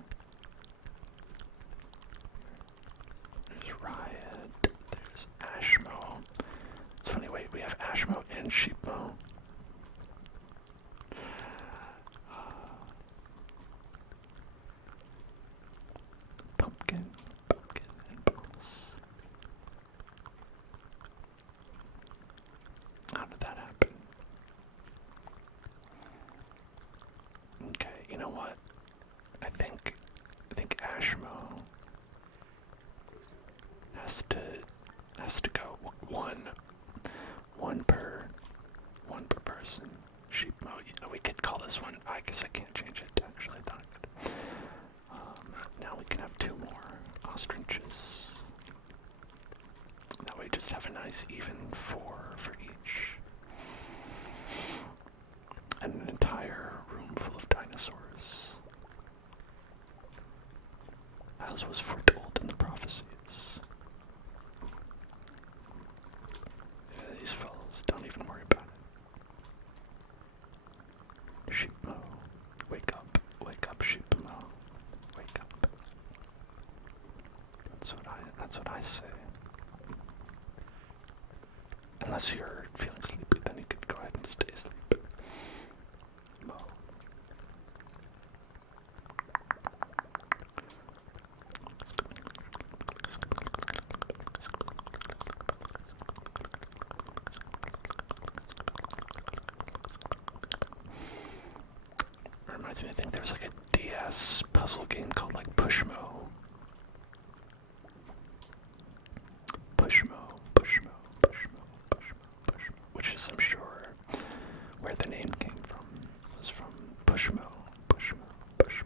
there's riot, there's ashmo. It's funny, wait, we have ashmo and sheepmo. Pumpkin, and balls. How did that happen? Okay, you know what? I think ashmo has to go one per person. Sheep mo. We could call this one. I guess I can't change it. Actually, I thought I could. Now we can have 2 more ostriches. That way, just have a nice even 4 for each, and an entire room full of dinosaurs, as was foretold in the prophecies. Yeah, these fellas, don't even worry about it. Sheep mo, wake up, sheep mo, wake up. That's what I say. Unless you're feeling sleepy, then you could go ahead and stay asleep. Mo. Reminds me, I think there was like a DS puzzle game called like Pushmo. Which is, I'm sure, where the name came from. It was from Pushmo. Push, push,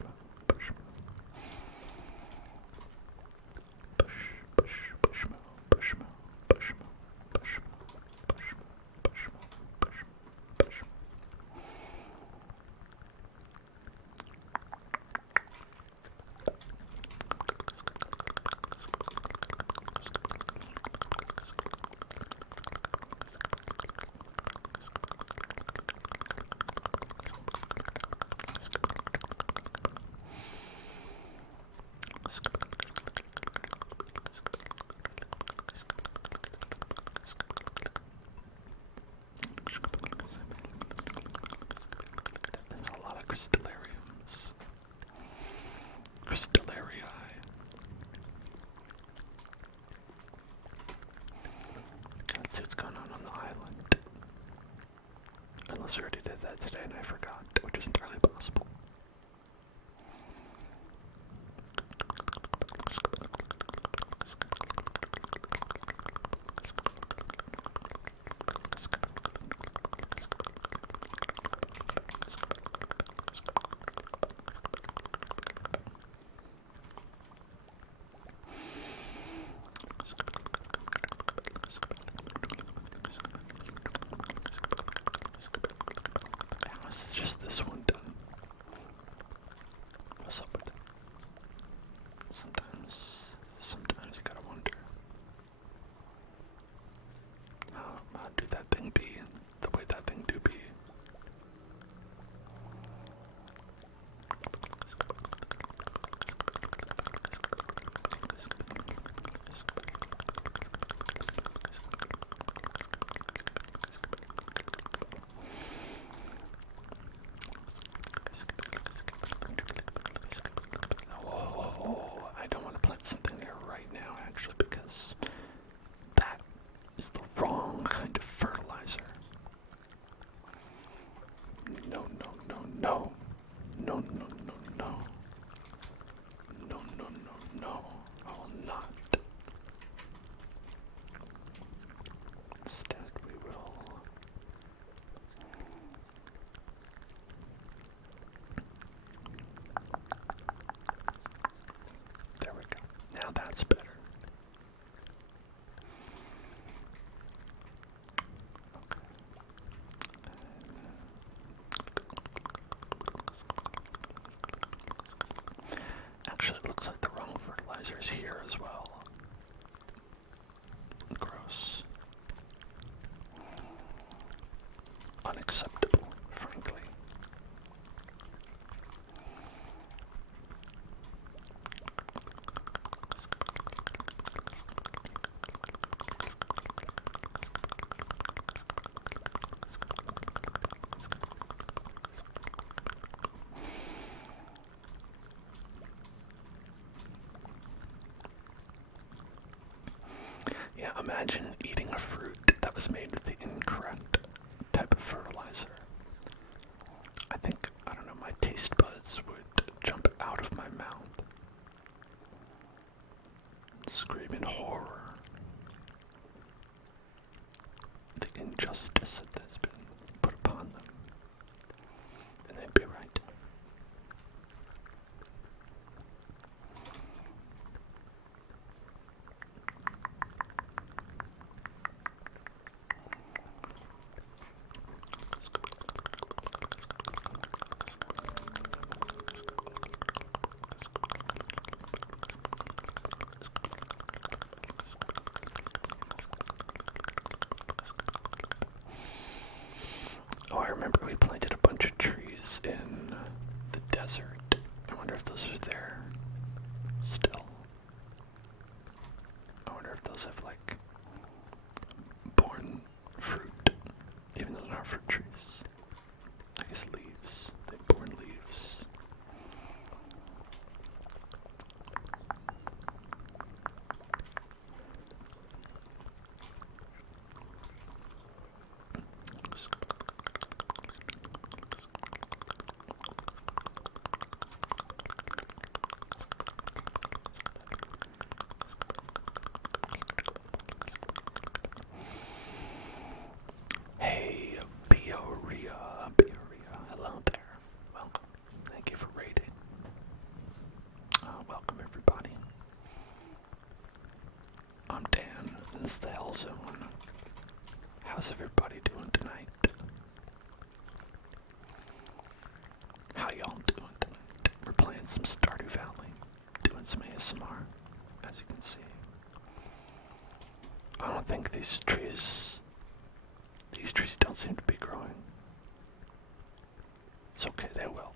Crystallariums. Crystallarии. Let's see what's going on the island. Unless I already did that today and I forgot, which is entirely possible. How is just this one done? That's better. Actually, it looks like the wrong fertilizer is here as well. Gross. Unacceptable, frankly. Yeah, imagine eating a fruit that was made with the incorrect type of fertilizer. I don't know, my taste buds would jump out of my mouth, scream in horror. The injustice that's been put upon them. And they'd be right. Oh, I remember we planted a bunch of trees in the desert. I wonder if those are there still. I wonder if those have, like, borne fruit, even though they're not fruit trees. I guess leaves. They've borne leaves. Hey, Bioria, hello there. Welcome. Thank you for raiding. Welcome, everybody. I'm Dan. This is the Hell Zone. How's everybody doing tonight? How y'all doing tonight? We're playing some Stardew Valley, doing some ASMR, as you can see. I don't think these trees don't seem to be growing. It's okay, they will.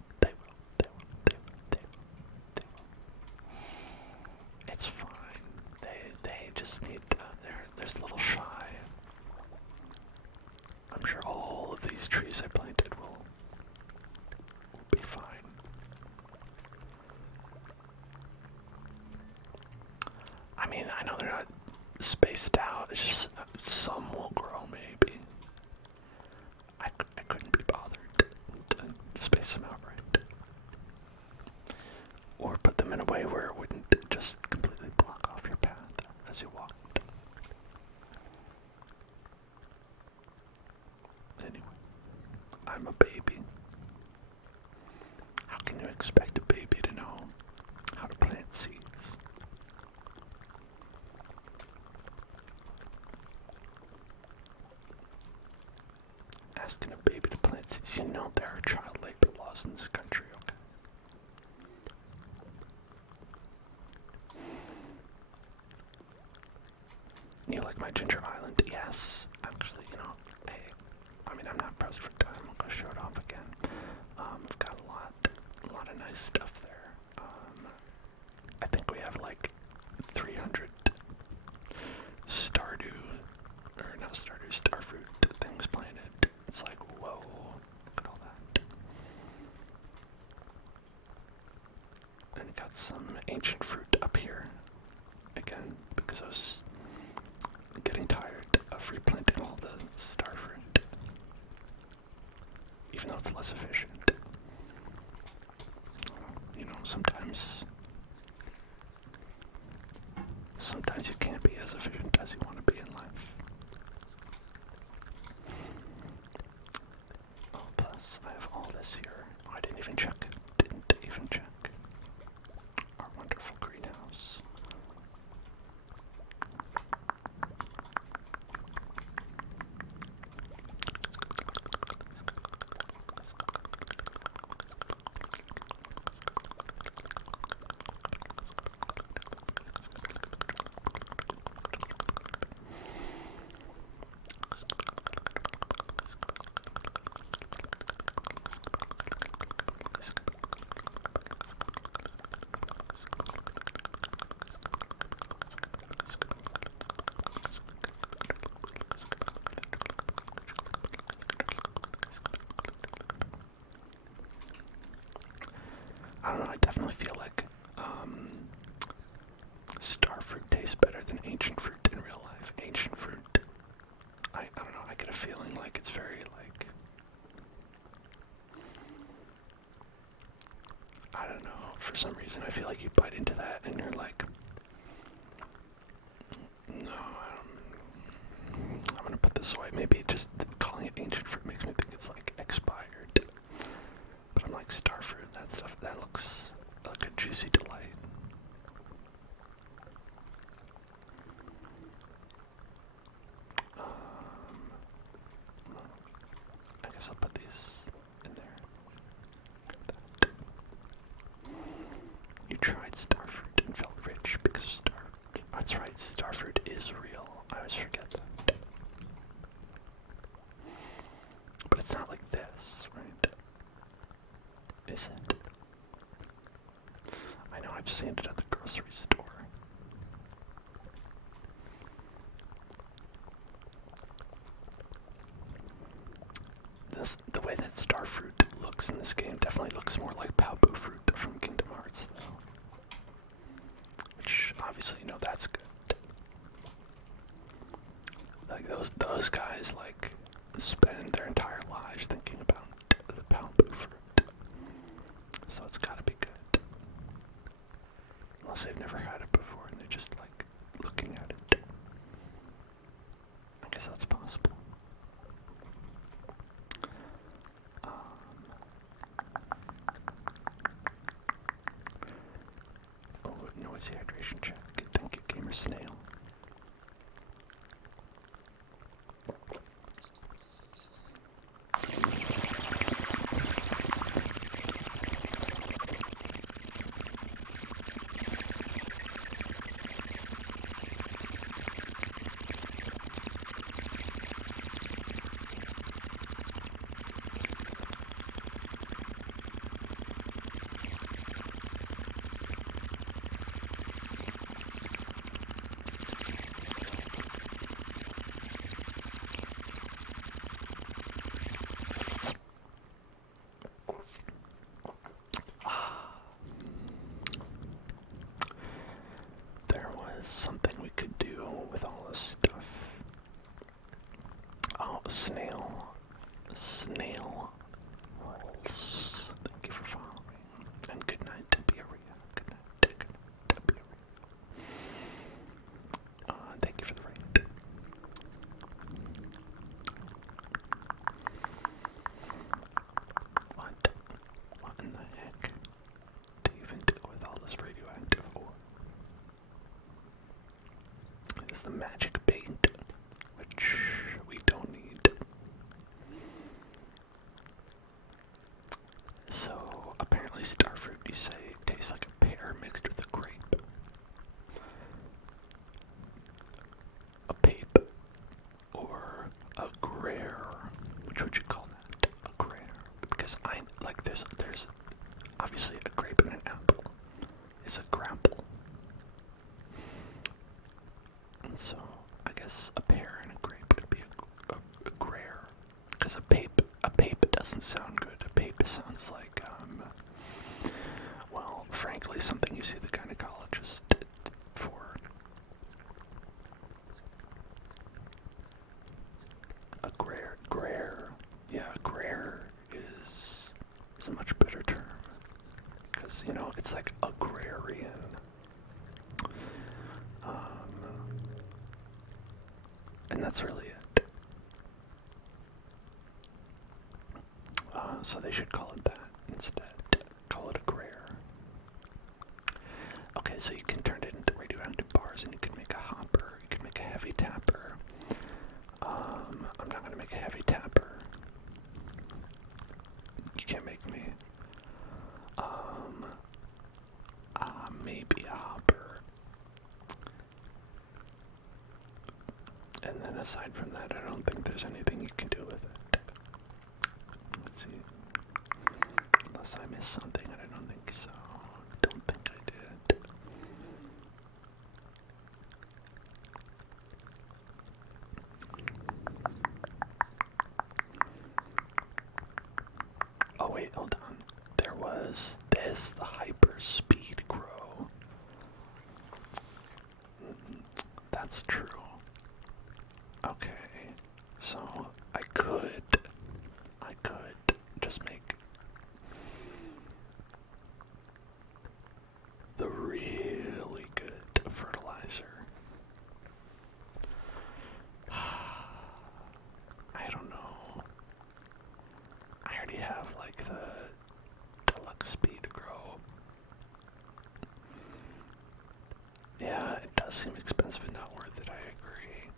It's fine. They just need, they're a little shy. I'm sure all of these trees I planted will be fine. I mean, I know they're not spaced out, it's just some will grow maybe. I couldn't be bothered to space them out right. Or put them in a way where it wouldn't just completely block off your path as you walked. Anyway, I'm a baby. How can you expect a baby to know how to plant seeds? Asking a baby to plant seeds, you know there are child labor laws in this country, okay? You like my Ginger Island? Yes. Actually, hey, I mean, I'm not pressed for time. I'm gonna show it off again. I've got a lot of nice stuff there. I think we have like 300 starfruit things planted. It's like, whoa, look at all that. And got some ancient fruit up here. Again, because I was getting tired of replanting all the starfruit. Even though it's less efficient. Sometimes you can't be as efficient as you want to be in life. Oh, plus I have all this here. Oh, I didn't even check. Our wonderful greenhouse. don't know, I definitely feel like starfruit tastes better than ancient fruit in real life. Ancient fruit, I don't know, I get a feeling like it's very like, I don't know, for some reason I feel like you bite into that and you're like, no, I'm gonna put this away. Maybe just calling it ancient fruit makes me think it's like expired. But I'm like, starfruit, that stuff, that looks like a juicy delight. I guess I'll put these in there. You tried starfruit and felt rich because of starfruit. That's right, starfruit is real. I always forget that. But it's not like this, right? Is it? I know, I've seen it at the grocery store. The way that starfruit looks in this game definitely looks more like Palpu fruit from Kingdom Hearts, though. Which, obviously, you know, that's good. Like, those guys, like, spend their entire lives thinking about the Palpu fruit. So it's gotta be good. Unless they've never had it before and they're just, like, looking at it. I guess that's possible. Noisy hydration check. Thank you, Gamer Snail. Something we could do with all this stuff. Oh, snail rolls. Thank you for following. And good night to Berea. Good night to Berea. Thank you for the raid. What in the heck do you even do with all this radioactive ore? Is the magic bait, which we don't need. So apparently starfruit, you say, tastes like a pear mixed with a grape. A pape. Or a grare. Which would you call that? A grare. Because there's obviously a grape and an apple. It's a grapple. And so I guess a pear and a grape could be a grare. Because a pape doesn't sound good. A pape sounds like, well, frankly, something you see the gynecologist for. A grare. Yeah, grare is a much better term. Because, you know, it's like agrarian. And that's really it. So they should call it that instead. Call it a grare. Okay, so you can turn it into radioactive bars and you can make a hopper. You can make a heavy tapper. I'm not going to make a heavy tapper. You can't make me. Maybe a hopper. And then aside from that, I don't think there's anything you can do with it. Let's see. Unless I missed something, and I don't think so. Don't think I did. Oh wait, hold on. They is the hyper speed grow. That's true. Okay, so I could just make the really good fertilizer. I don't know. I already have like the deluxe speed grow. Yeah, it does seem expensive and not worth it, I agree.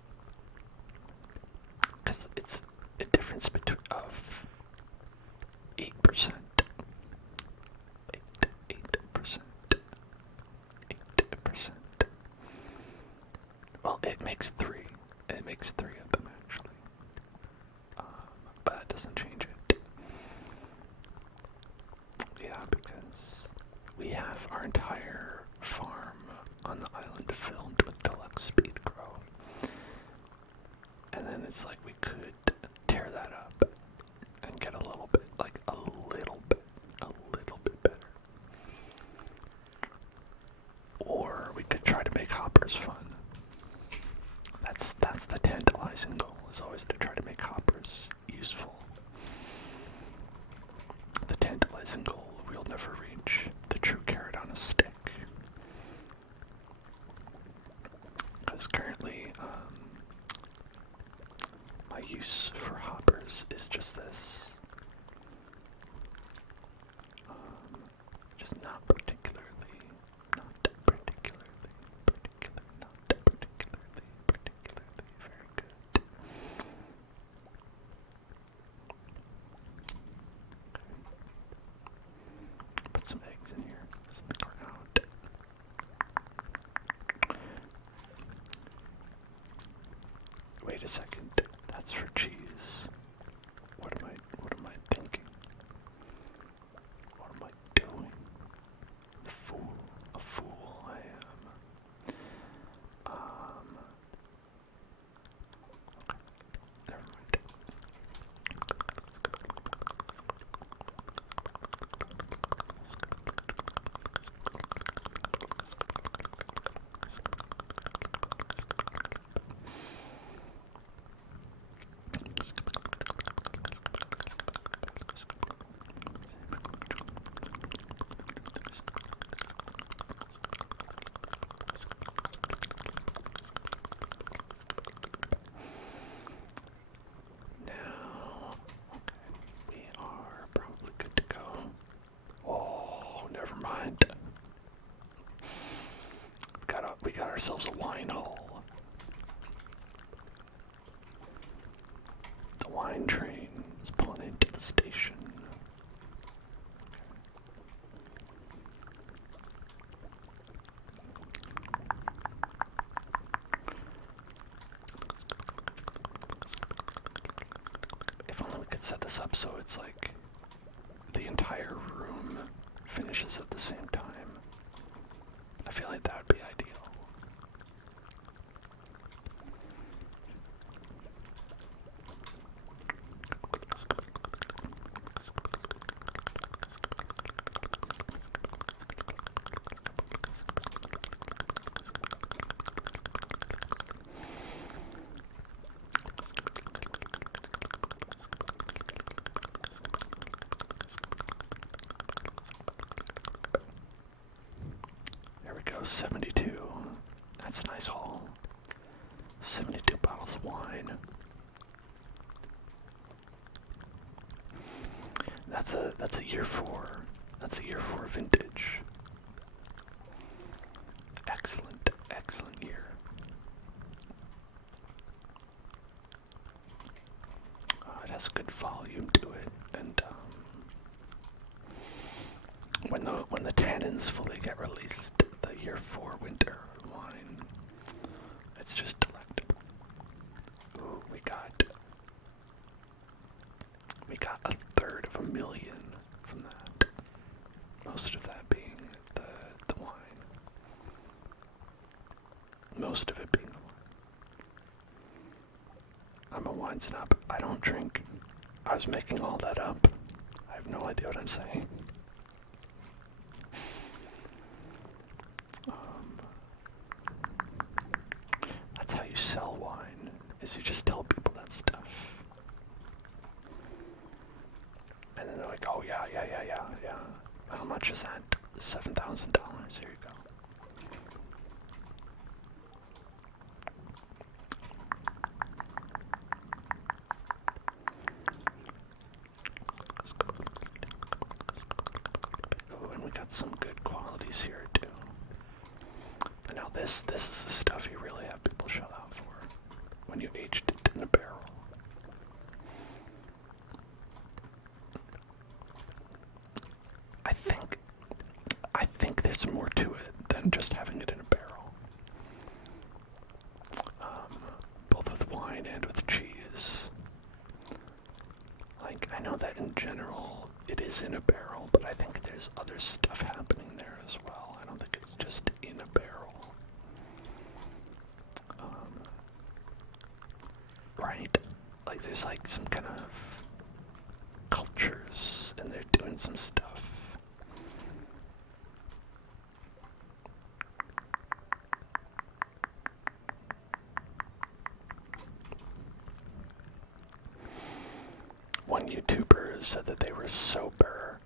Because it's a difference of 8%. 8%. 8%. Well, it makes 3. It makes 3 of them, actually. But it doesn't change it. Yeah, because we have our entire farm on the island filled with deluxe speed grow. And then it's like we could tear that up and get a little bit better. Or we could try to make hoppers fun. That's the tantalizing goal, is always to try to make hoppers useful. The tantalizing goal we'll never reach, the true carrot on a stick. Because currently, my use for hoppers is just this. Just not particularly very good. Put some eggs in here, some ground. Wait a second, that's for cheese. What am I thinking? What am I doing? A fool I am. Never mind. Never mind. We got ourselves a wine hole. The wine train is pulling into the station. If only we could set this up so it's like the entire room finishes at the same time. I feel like that would be ideal. There we go, 72. That's a nice haul. 72 bottles of wine. That's a year 4. That's a year 4 vintage. Excellent year. It has good volume to it, and when the tannins fully get released, the year 4 winter wine, it's just delectable. Ooh, we got a third of a million from that. Most of that being the wine. Most of it being the wine. I'm a wine snob. I don't drink. I was making all that up. I have no idea what I'm saying. how much is that? $7,000. Here you go. Oh, and we got some good qualities here too. And now this is the stuff you really have people shell out for when you aged it in a barrel. I think there's more to it than just having it in a barrel. Both with wine and with cheese. Like, I know that in general it is in a barrel, but I think there's other stuff happening there as well. I don't think it's just in a barrel. Right? Like, there's like some kind of cultures, and they're doing some stuff. One YouTuber said that they were sober,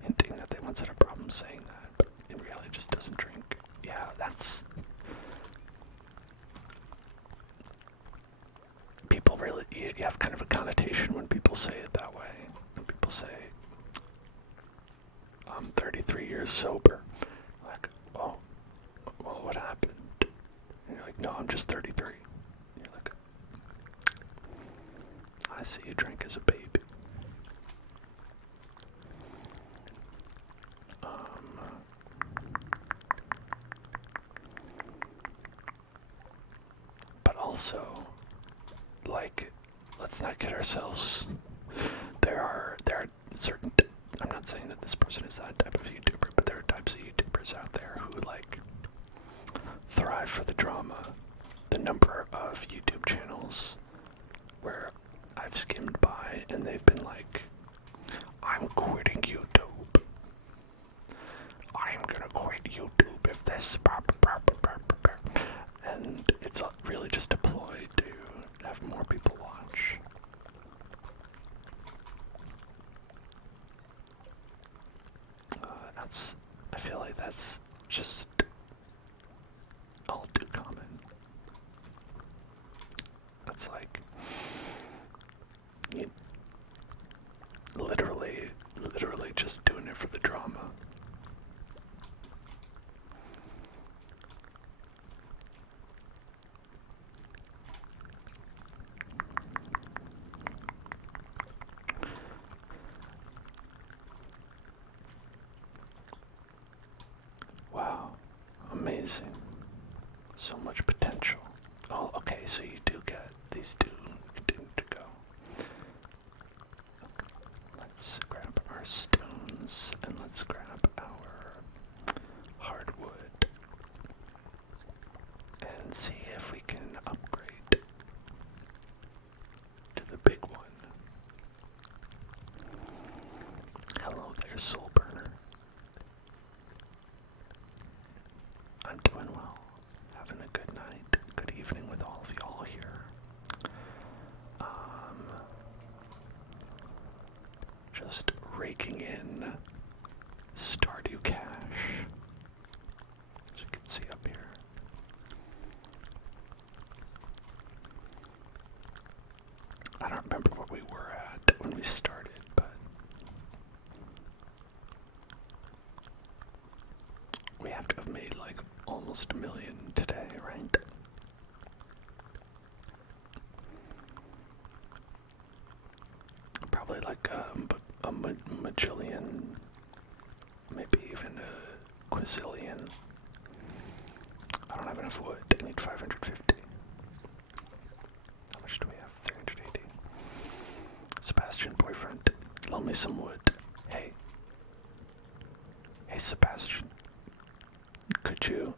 hinting that they once had a problem saying that, but in reality just doesn't drink. Yeah, that's... People really... You have kind of a connotation when people say it that way. When people say, I'm 33 years sober. Like, oh, well, what happened? And you're like, no, I'm just 33. And you're like, I see you drank as a baby. But also, like, let's not kid ourselves. There are certain... I'm not saying that this person is that type of YouTuber, but there are types of YouTubers out there who, like, thrive for the drama. The number of YouTube channels where I've skimmed by and they've been like, I'm quitting YouTube. I'm gonna quit YouTube if this... And it's really just a ploy to have more people watch. I feel like that's just all too common. It's like, you literally just doing it for the drama. Wow, amazing. So much potential. Oh, okay, so you do get these two continue to go. Let's grab our stones and let's grab our hardwood and see if we can upgrade to the big one. Hello there, soul burner. I'm doing well. Having a good night, good evening with all of y'all here. Just raking in Stardew cash, as you can see up here. I don't remember what we were at when we started, but we have to have made like almost 1 million today, right? Probably like a majillion, maybe even a quazillion. I don't have enough wood. I need 550. How much do we have? 380. Sebastian, boyfriend, loan me some wood. Hey. Hey, Sebastian. Could you...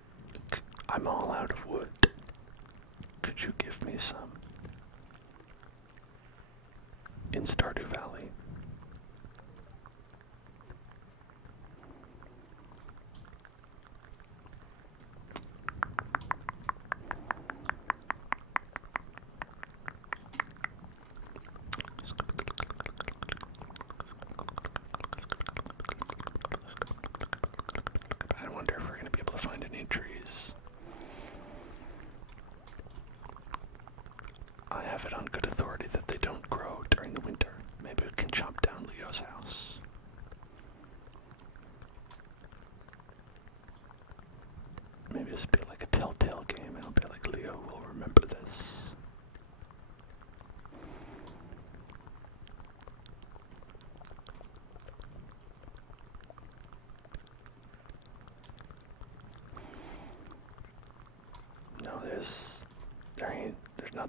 I'm all out of wood. Could you give me some? In Stardew Valley.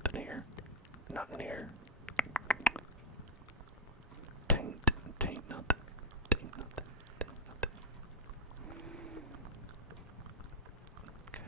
nothing here. Nothing here. Taint nothing. Taint nothing. Taint nothing. Okay.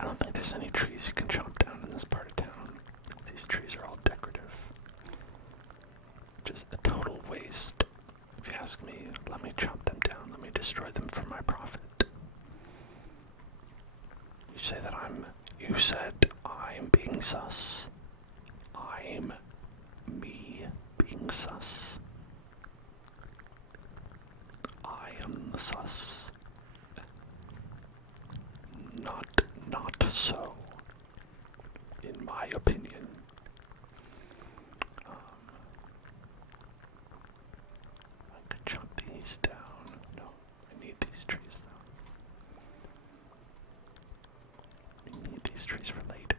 I don't think there's any trees you can chop down in this part of town. These trees are all decorative. Just a total waste. If you ask me, let me chop them down. Let me destroy them for my profit. You say that you said I'm being sus. I'm me being sus. I am the sus. Not so, in my opinion. I could chop these down. No, I need these trees though. I need these trees for later.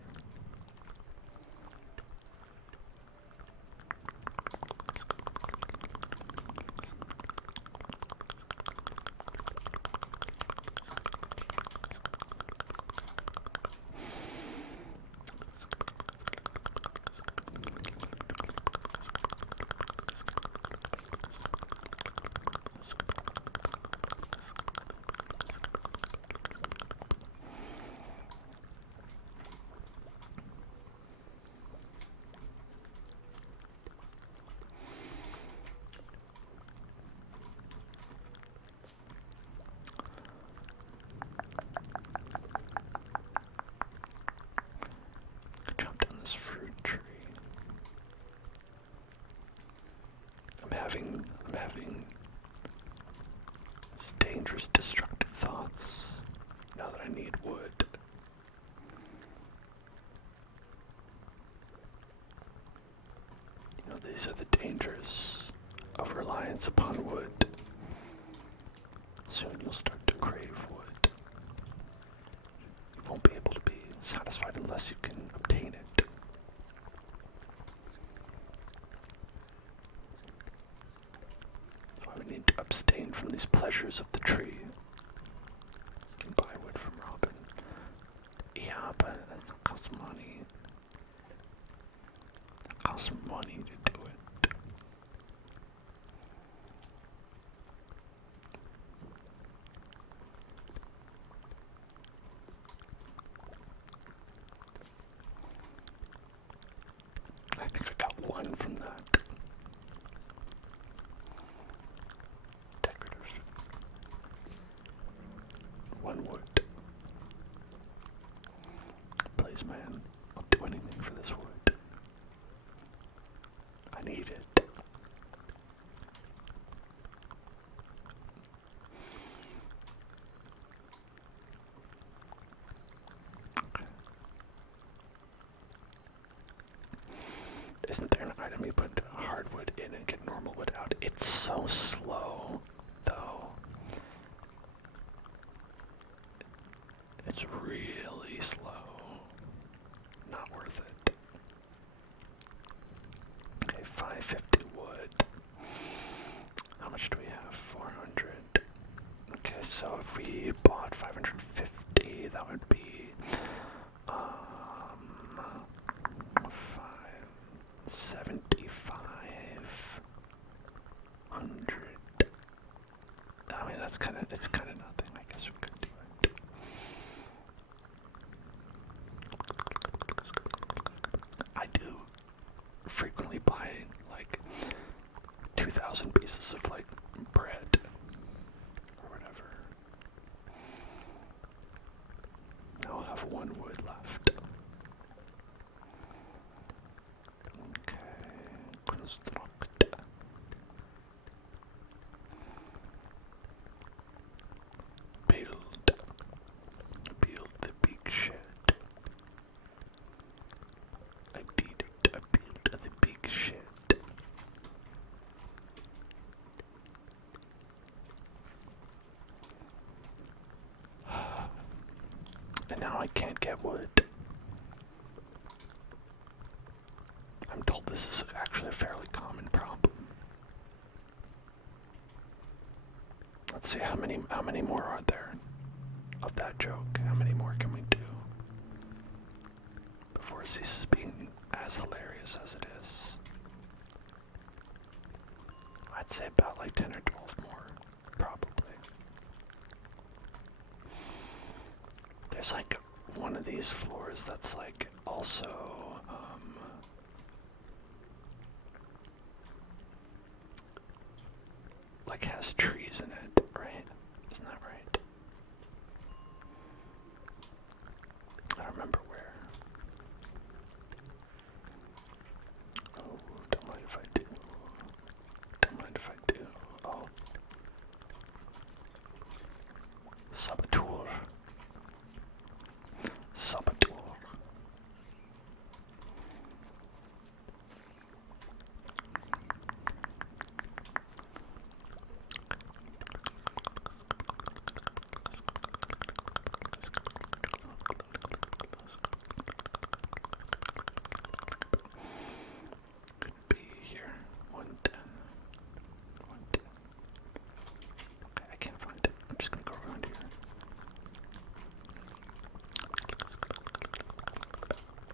Chop down this fruit tree. I'm having these dangerous, destructive thoughts now that I need wood. You know, these are the dangers of reliance upon wood. Soon you'll start to crave wood. You won't be able to be satisfied unless you can obtain it. So I need to abstain from these pleasures of the tree. You can buy wood from Robin. Yeah, but that costs money. It costs money to do it. I think I got one from that. Decorative. One wood. Please, man, I'll do anything for this wood. I need it. Okay. Isn't there an item you put hardwood in and get normal wood out? It's so slow, though. It's really slow. Not worth it. Okay, 550 wood. How much do we have? 400. Okay, so if we bought 550, that would be 7,500. I mean, it's kind of nothing. I guess we could do it. I do frequently buy like 2,000 pieces of like bread or whatever. I'll have one wood left. Okay, construct. Build the big shed. I did it. I built the big shed. And now I can't get wood. fairly common problem. Let's see how many more are there of that joke. How many more can we do before it ceases being as hilarious as it is? I'd say about like 10 or 12 more, probably. There's like one of these floors that's like also like has trees in it, right? Isn't that right? I don't remember where. Oh, don't mind if I do. Don't mind if I do. Oh. Saboteur. Saboteur. Could be here. 110. 110. Okay, I can't find it. I'm just gonna go around here.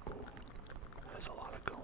Ooh, there's a lot of gold.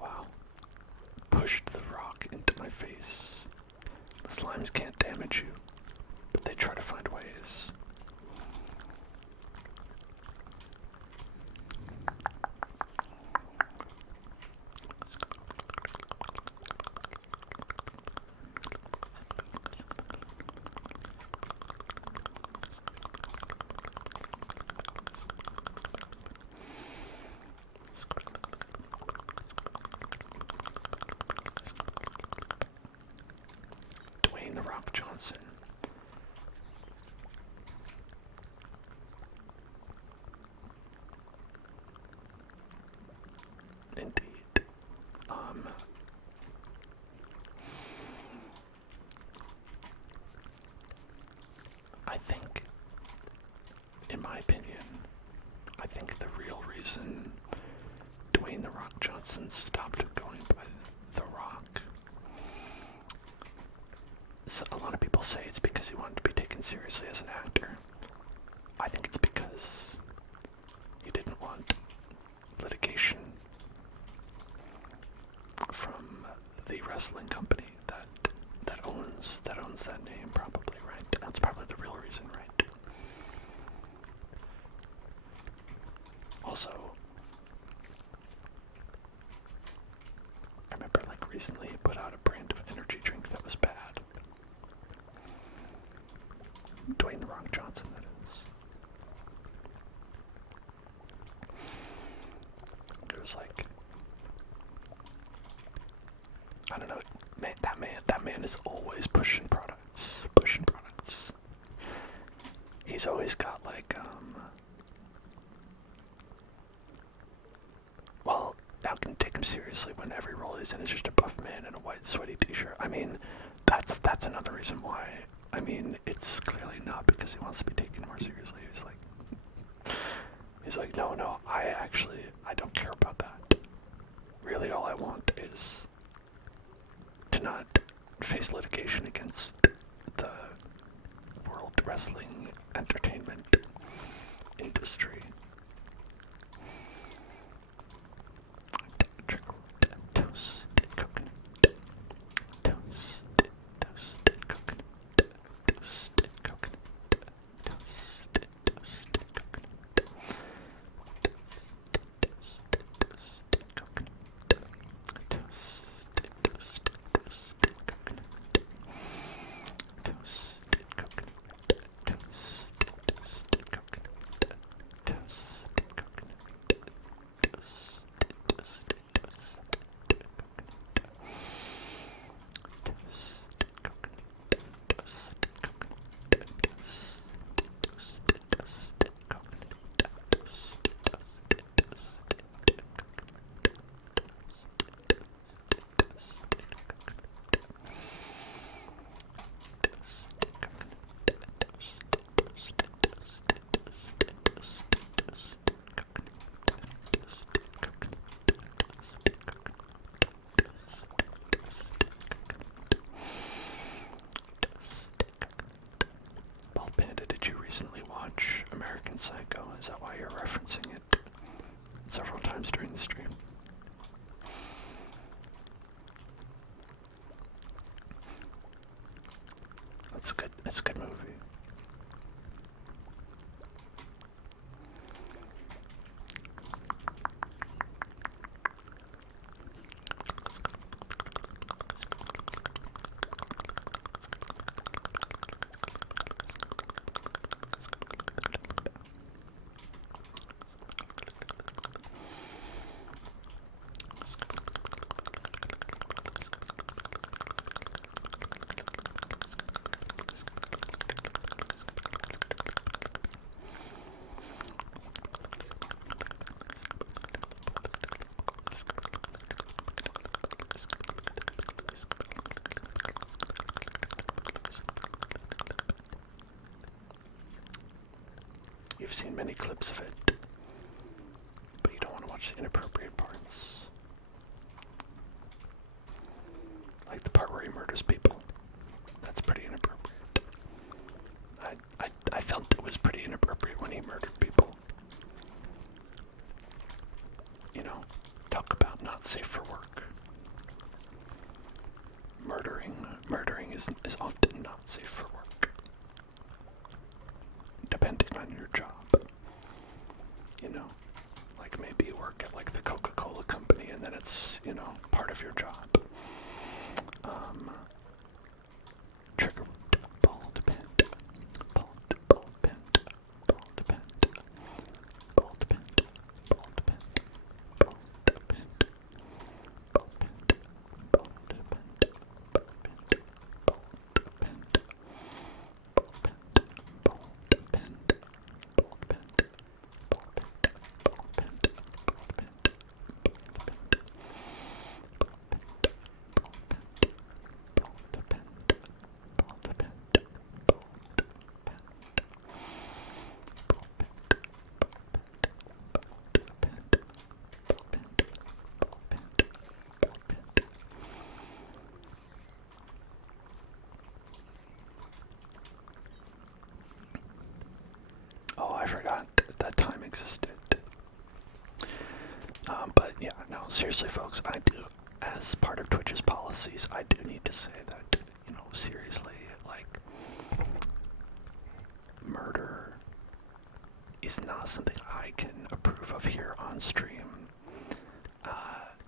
Wow. Pushed the rock into my face. The slimes can't damage you, but they try to find ways. Dwayne "The Rock" Johnson. Indeed. I think, in my opinion, I think the real reason Dwayne "The Rock" Johnson stopped going by The Rock, so a lot of people say it's because he wanted to be taken seriously as an actor. I think it's because he didn't want litigation from the wrestling company that owns that name, probably, right? That's probably the real reason, right? Also, I remember like recently he put out a brand of energy drink that was bad. Dwayne "The Rock" Johnson, that is. It was like, I don't know, that man is always pushing products. He's always got like, well, how can you take him seriously when every role he's in is just a buff man in a white sweaty t-shirt? I mean, that's another reason why. I mean, it's clearly not because he wants to be taken more seriously. He's like, no, I don't care about that. really all I want is to not face litigation against the World Wrestling Entertainment industry. Toasted coconut. Toasted coconut. Toasted coconut. Toasted coconut. Toasted coconut. Toasted coconut. Toasted coconut. Toasted coconut. Toasted coconut. Bald Panda, did you recently watch American Psycho? Is that why you're referencing it several times during the stream? That's good. That's a good movie. You've seen many clips of it, but you don't want to watch the inappropriate parts. Like the part where he murders people. That's pretty inappropriate. I felt it was pretty inappropriate when he murdered people. You know, talk about not safe for work. Murdering is often not safe for work. Depending on your job. You know, like maybe you work at like the Coca-Cola company and then it's, you know, part of your job. Trigger bald panda. Bald panda. Bald panda. Bald panda. Bald panda. Bald panda. Bald panda. Bald panda. Bald panda. Bald panda. Bald panda. Bald panda. Bald panda. Oh, I forgot that time existed. But yeah, no, seriously, folks, I do, as part of Twitch's policies, I do need to say that, you know, seriously, like, murder is not something I can approve of here on stream,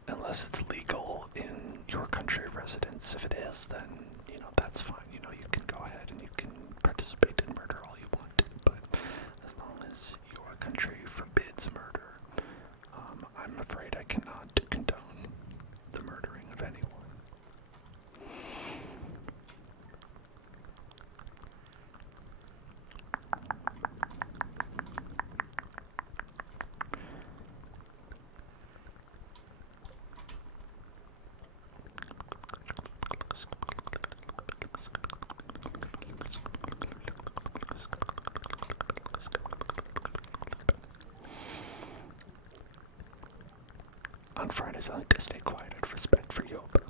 unless it's legal in your country of residence. If it is, then, you know, that's fine. You know, you can go ahead and you can participate in murder all you want, but as long as your country forbids murder, I'm afraid I cannot condone the murdering of anyone. on Fridays, I like to stay quiet out of respect for Yob.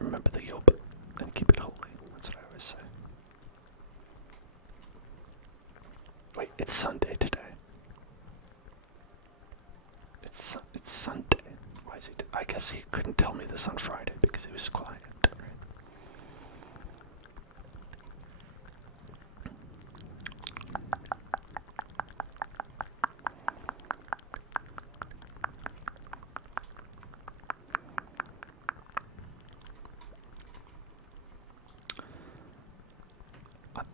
Remember the Yob and keep it holy. That's what I always say. Wait, it's Sunday today. It's Sunday. Why is he? I guess he couldn't tell me this on Friday because he was quiet. Right?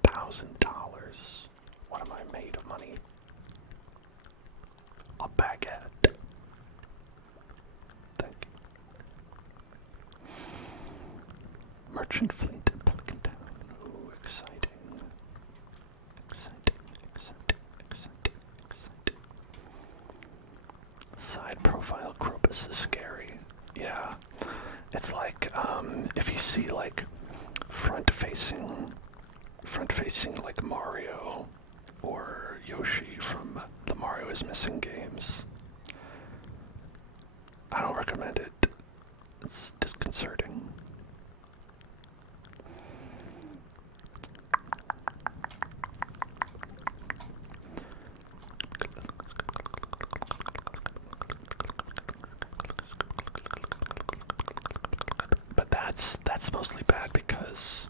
$1,000. What am I made of money? A baguette. Thank you. Merchant fleet, Pelican Town. Ooh, exciting. Exciting. Side profile Crocus is scary. Yeah. It's like, if you see like front-facing like Mario or Yoshi from the Mario is Missing games, I don't recommend it. It's disconcerting. But that's mostly bad because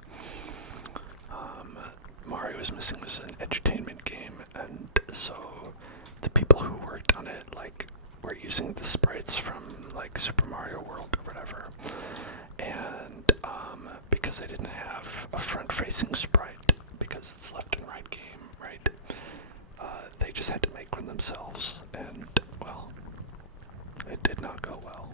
Mario is Missing was an entertainment game, and so the people who worked on it like were using the sprites from like Super Mario World or whatever, and because they didn't have a front-facing sprite because it's left and right game, right? They just had to make one themselves, and well, it did not go well.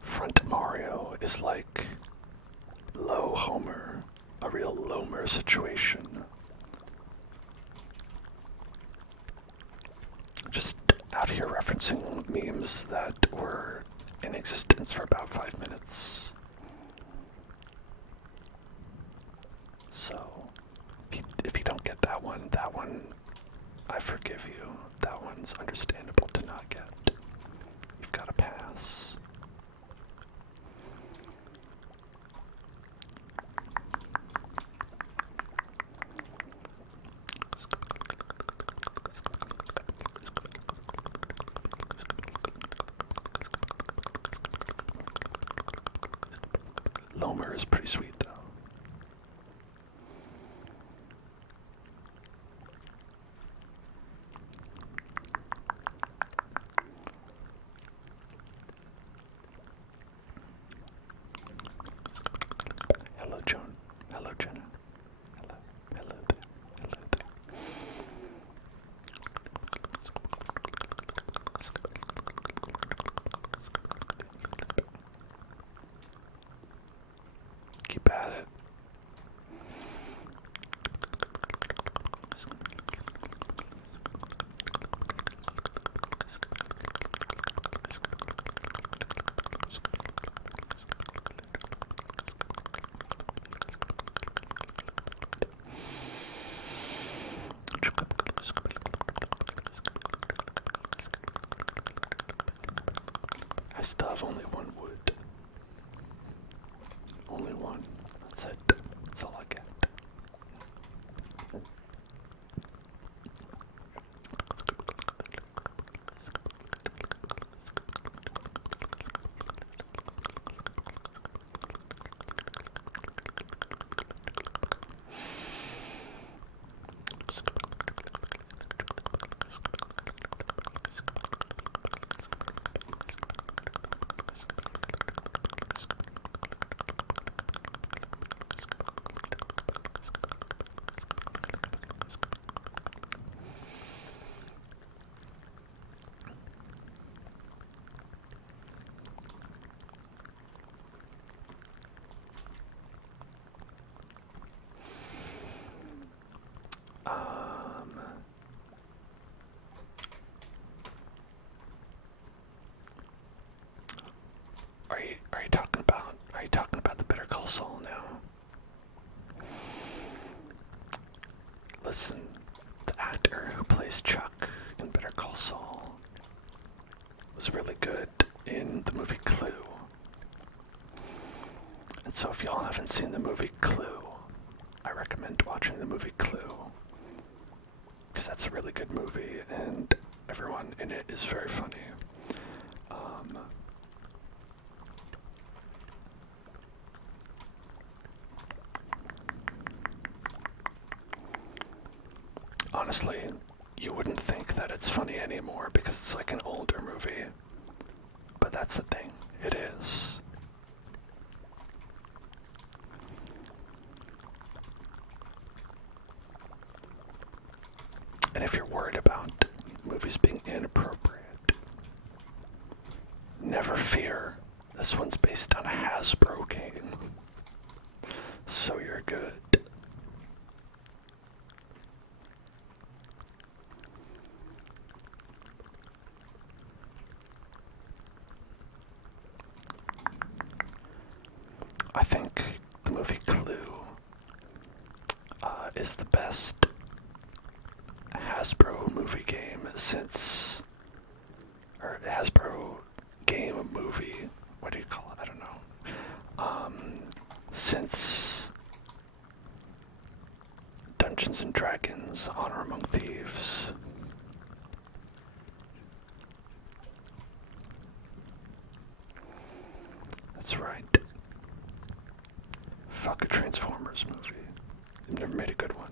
Front Mario is like low Homer, a real Lomer situation. Just out here referencing memes that were in existence for about 5 minutes. So, if you don't get that one, I forgive you. That one's understandable to not get. You've got to pass. Lomer is pretty sweet, though. Hello, Joan. Hello, Jenna. Hello. Hello there. Hello there. Keep at it. I still have only one wood. Only one. That's it. That's all I get. also was really good in the movie Clue. And so if y'all haven't seen the movie Clue, I recommend watching the movie Clue, because that's a really good movie, and everyone in it is very funny. Honestly, you wouldn't think that it's funny anymore because it's like an older movie. But that's the thing, it is. And if you're worried about movies being inappropriate, never fear. This one's based on a Hasbro game. So you're good. I think the movie Clue is the best Hasbro movie game since, or Hasbro game movie, what do you call it? I don't know. Since Dungeons and Dragons: Honor Among Thieves. That's right. Fuck a Transformers movie. They've never made a good one.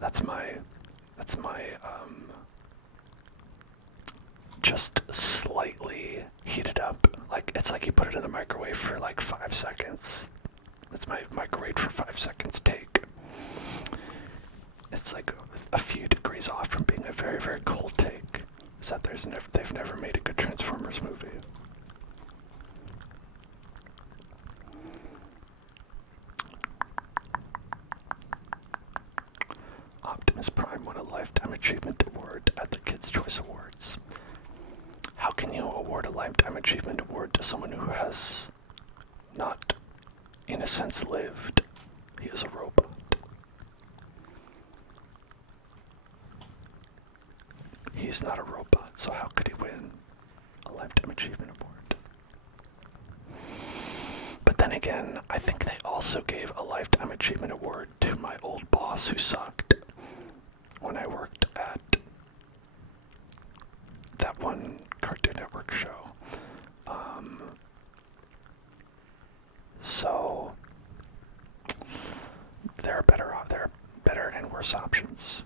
That's my just slightly heated up. Like, it's like you put it in the microwave for like 5 seconds. That's my microwave for 5 seconds take. It's like a few degrees off from being a very, very cold take. Is that they've never made a good Transformers movie. Optimus Prime won a Lifetime Achievement Award at the Kids' Choice Awards. How can you award a Lifetime Achievement Award to someone who has not, in a sense, lived? He is a robot. He's not a robot, so how could he win a Lifetime Achievement Award? But then again, I think they also gave a Lifetime Achievement Award to my old boss who sucked when I worked at that one Cartoon Network show. So there are better and worse options.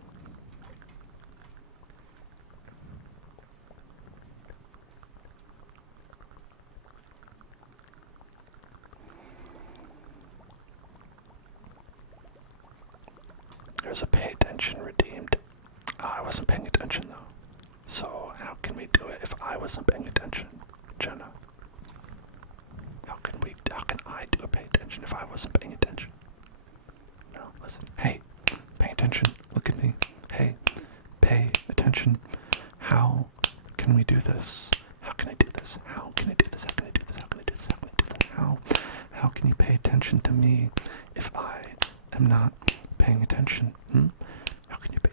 There's a pay attention redeemed. I wasn't paying attention though. So how can we do it if I wasn't paying attention, Jenna? How can I do a pay attention if I wasn't paying attention? No, listen. Hey, pay attention. Look at me. Hey, pay attention. How can we do this? How can I do this? How can I do this? How can I do this? How can I do this? How can I do this? How can you pay attention to me if I am not paying attention? How can you pay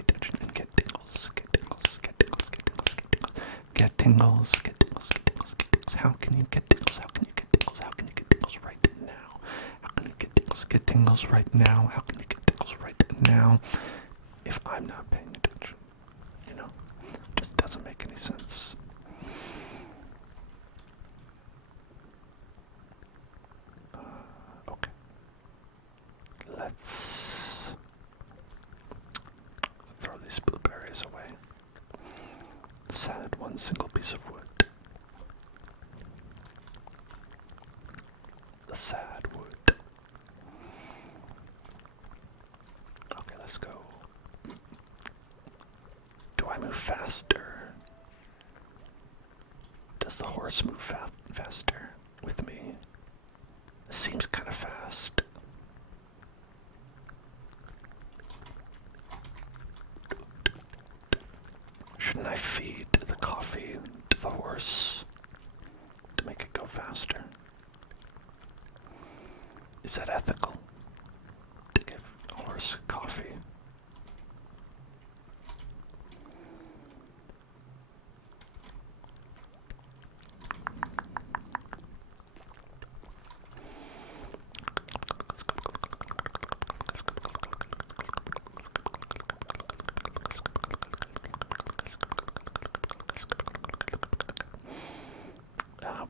attention and get tingles, get tingles, get tingles, get tingles, get tingles, get tingles, get tingles, get tingles, get tingles? How can you get tingles? How can you get tingles? How can you get tingles right now? How can you get tingles right now? How can you get tingles right now if I'm not paying attention? You know, it just doesn't make any sense. Okay. Let's throw these blueberries away. Sad one single piece of wood. The sad wood. Okay, let's go. Do I move faster? Does the horse move faster with me? It seems kind of fast. Shouldn't I feed the coffee to the horse to make it go faster? Is that ethical? To give course, coffee.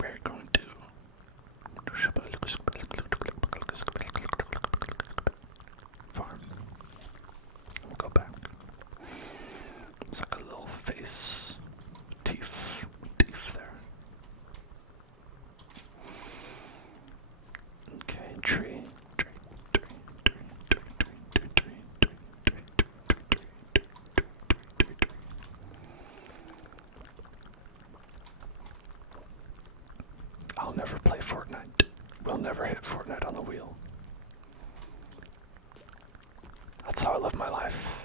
We're going to farm. We'll go back. It's like a little face, teeth there. Okay, tree. I'll never play Fortnite. We'll never hit Fortnite on the wheel. That's how I live my life.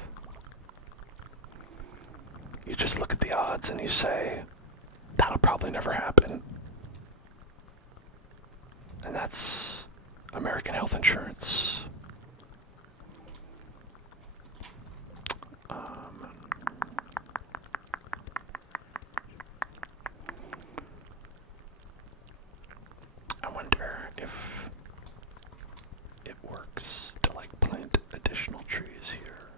You just look at the odds and you say, that'll probably never happen. And that's American health insurance. I wonder if it works to like plant additional trees here.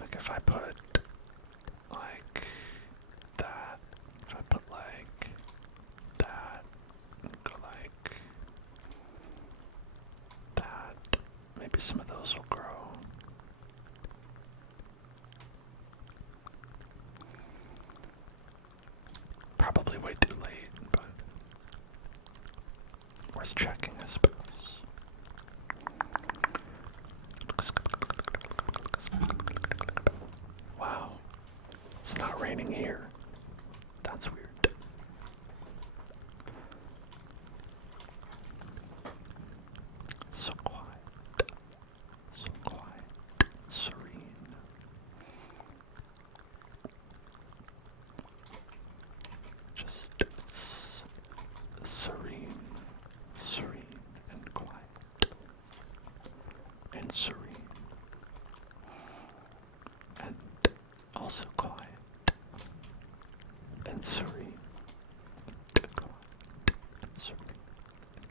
Like if I put like that, if I put like that, and go like that, maybe some of those will grow. Probably way too late, but worth checking, I suppose. Wow, it's not raining here. That's weird. So quiet, serene. Just serene and quiet, and serene, and also quiet, and serene, and quiet, and serene,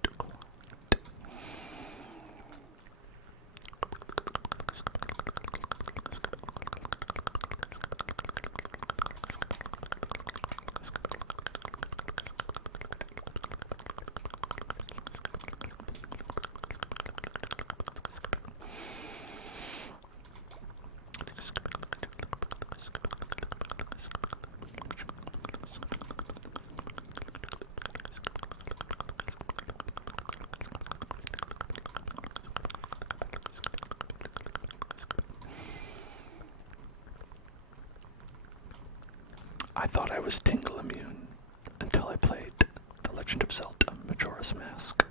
and quiet. I thought I was tingle immune until I played The Legend of Zelda Majora's Mask.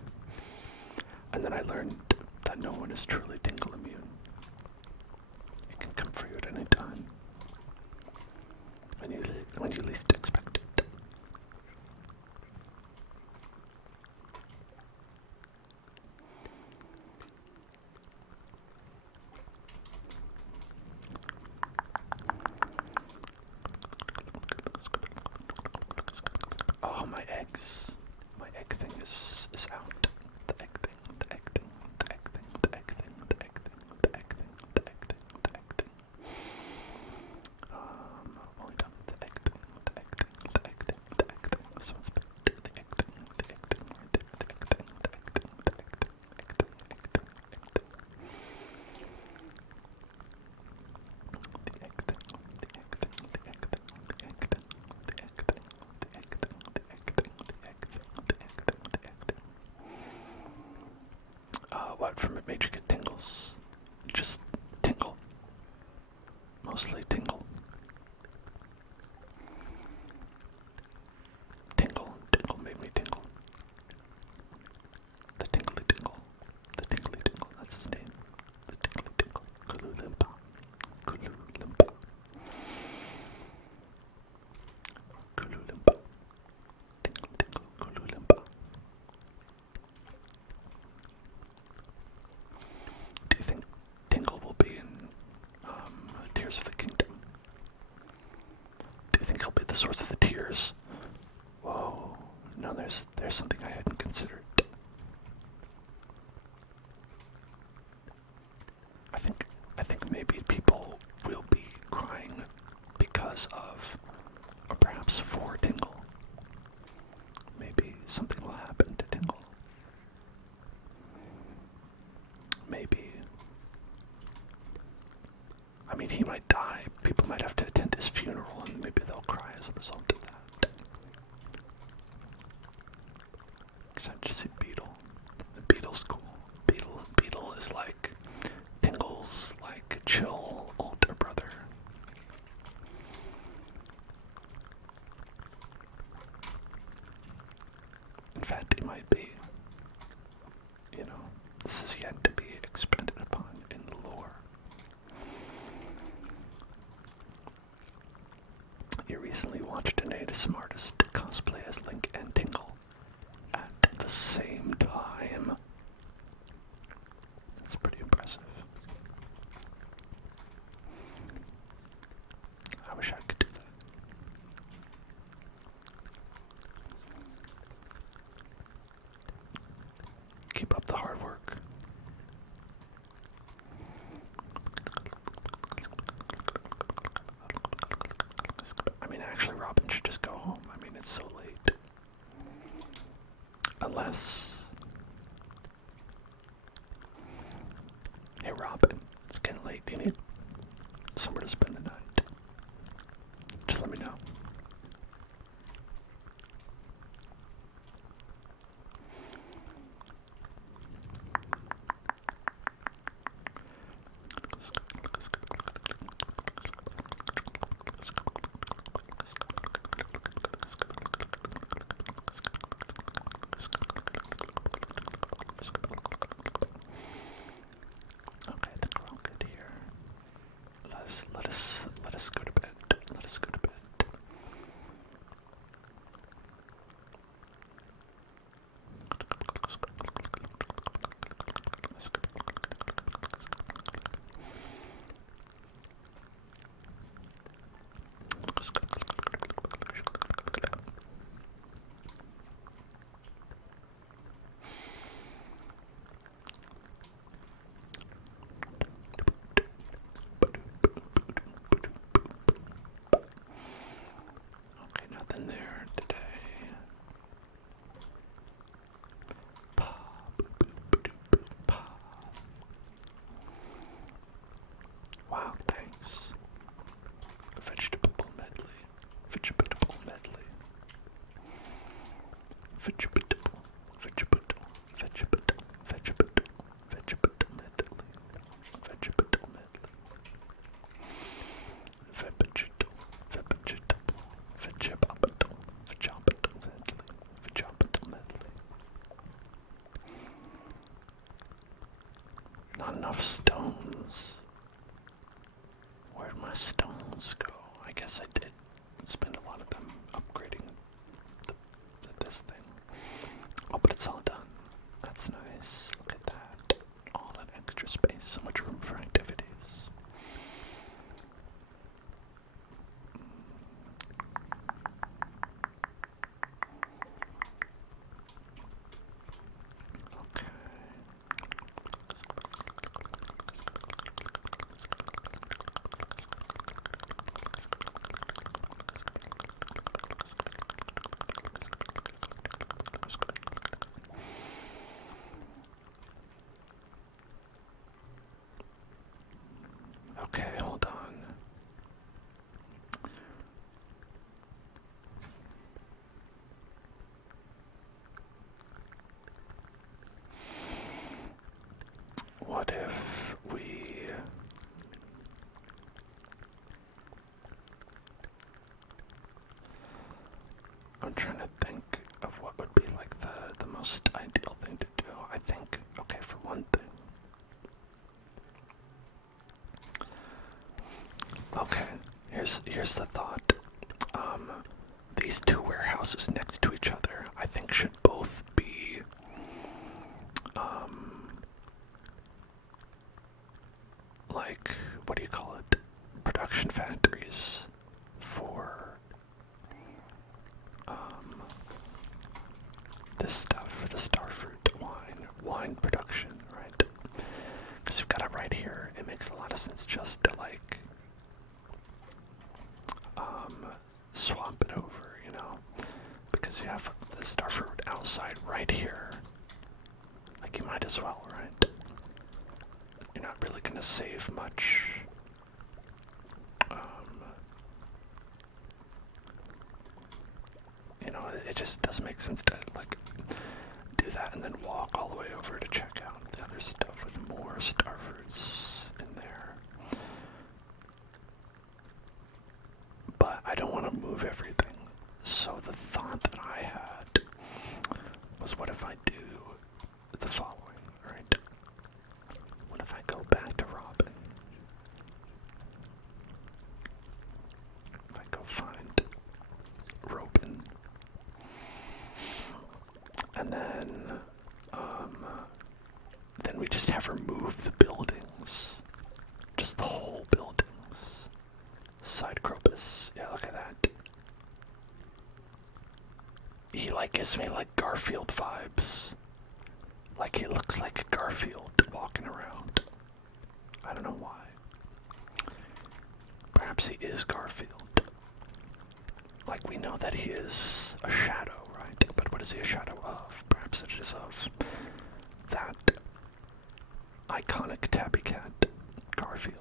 And then I learned that no one is truly tingle immune. It can come for you at any time. When you least expect it. Oh, my eggs. My egg thing is out. The egg thing, the egg thing, the egg thing, the egg thing, the egg thing, the egg thing, the egg thing, the egg thing. Only done the egg thing, the egg thing, the egg thing, the egg thing. This one's big. The egg thing, the egg thing, right there, the egg thing, the egg thing, the egg thing, egg thing, egg thing, egg thing. The egg thing, the egg thing, the egg thing, the egg thing, the egg thing, the egg thing, the egg thing, the egg thing, the egg thing. What from it made you get tingles? Just tingle. Mostly tingle. Tingle made me tingle. The tingly tingle. The tingly tingle, that's his name. The tingly tingle. Kulu Limpa. Kulu Limpa. Kulu Limpa. Tingle, Kulu Limpa. source of the tears. Whoa. No, there's something I hadn't considered. I think maybe people will be crying because of, or perhaps for Tingle. Maybe something will happen to Tingle. Maybe. I mean, he might die. People might have to attend his funeral, and maybe they'll cry as a result of that. Except to see Beetle. The Beetle's cool. Beetle is like Tingle's, like, chill older brother. In fact, he might be. You know, this is yet to be expanded upon in the lore. You recently watched an ASMR artist cosplay as Link and Tingle at the same time. That's pretty impressive. I wish I could do that. Keep up the hard work. I mean, actually, Robin should just go home. I mean, it's so late. Unless... Hey, Robin, it's getting late. Do you need somewhere to spend the night? Just let me know. Okay, I think we're all good here. Let us go to bed. Let us go to bed. Okay, nothing there today. Wow, thanks. Vegetable medley. Vegetable medley. Vegetable. Vegetable. Vegetable. Vegetable. Vegetable medley. Vegetable medley. Vegetable. Vegetable. Vegetable. Vegetable medley. Vegetable medley. Not enough stones. Where'd my stones go? I guess I did spend a lot of them upgrading this thing. Oh, but it's all done. That's nice. Look at that. All that extra space. So much room for activities. Okay. Okay, hold on. What if we... I'm trying to think of what would be like the most ideal thing to do. I think, okay, for one thing. Okay, here's the thought. These two warehouses next to each other, I think should both be, like, what do you call it? Production factories for construction, right? Because you've got it right here. It makes a lot of sense just to like swap it over, you know, because you have the starfruit outside right here. Like you might as well, right? You're not really gonna save much. You know, it just doesn't make sense to like do that and then walk all the way over to check out the other stuff with more starfruits in there. But I don't want to move everything. So the thought that I had was, what if I do the following, right? What if I go back to Robin? If I go find Robin, and then we just have her move the buildings, just the whole buildings. Side Crocus, yeah, look at that. He like gives me like Garfield vibes. Like he looks like a Garfield walking around. I don't know why. Perhaps he is Garfield. Like we know that he is a shadow, right? But what is he a shadow of? Perhaps it is of that iconic tabby cat, Garfield.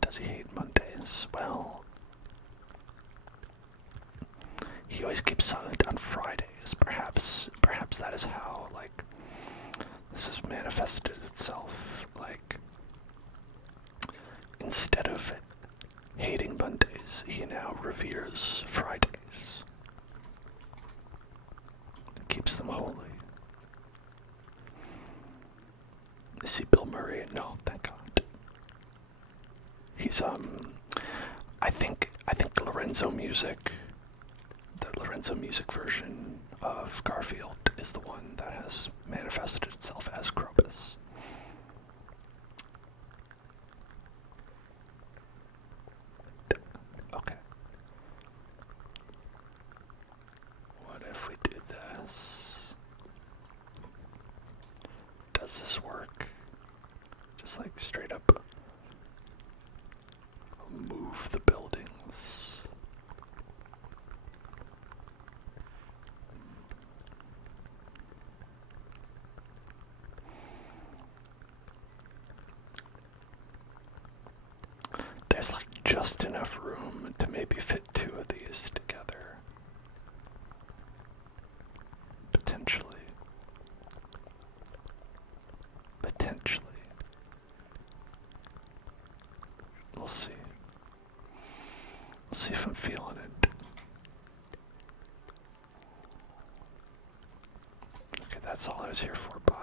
Does he hate Mondays? Well, he always keeps silent on Fridays. Perhaps that is how, like, this has manifested itself. Like, instead of hating Mondays, he now reveres Fridays. Keeps them holy. Is he Bill Murray? No, thank God. He's I think Lorenzo Music, the Lorenzo Music version of Garfield is the one that has manifested itself as Krobus. Okay. What if we do this? Does this work? Just like straight up move the buildings. There's like just enough room to maybe fit two of these together. Potentially. We'll see. We'll see if I'm feeling it. Okay, that's all I was here for. Bye.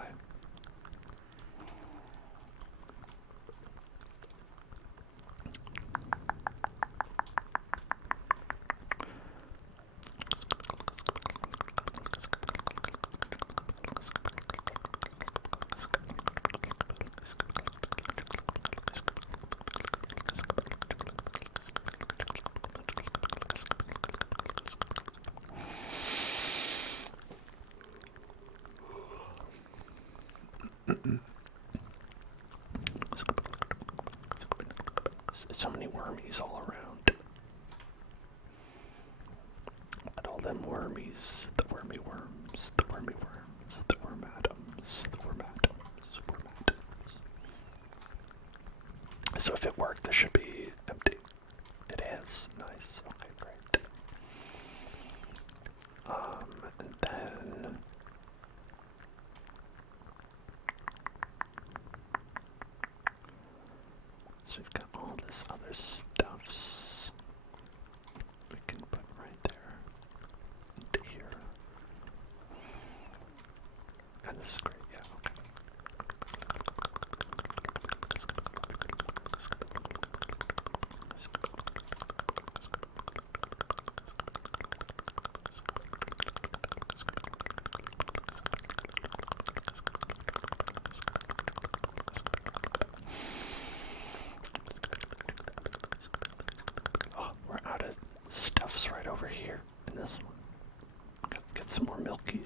So many wormies all around. And all them wormies, the wormy worms, the wormy worms, the worm atoms, the worm atoms, worm atoms. So if it worked, this should be empty. It is. Nice. Okay, great. And then so we've got all this other stuffs we can put right there into here. And this is great, yeah, okay. We're out of stuffs right over here in this one. Get some more milky.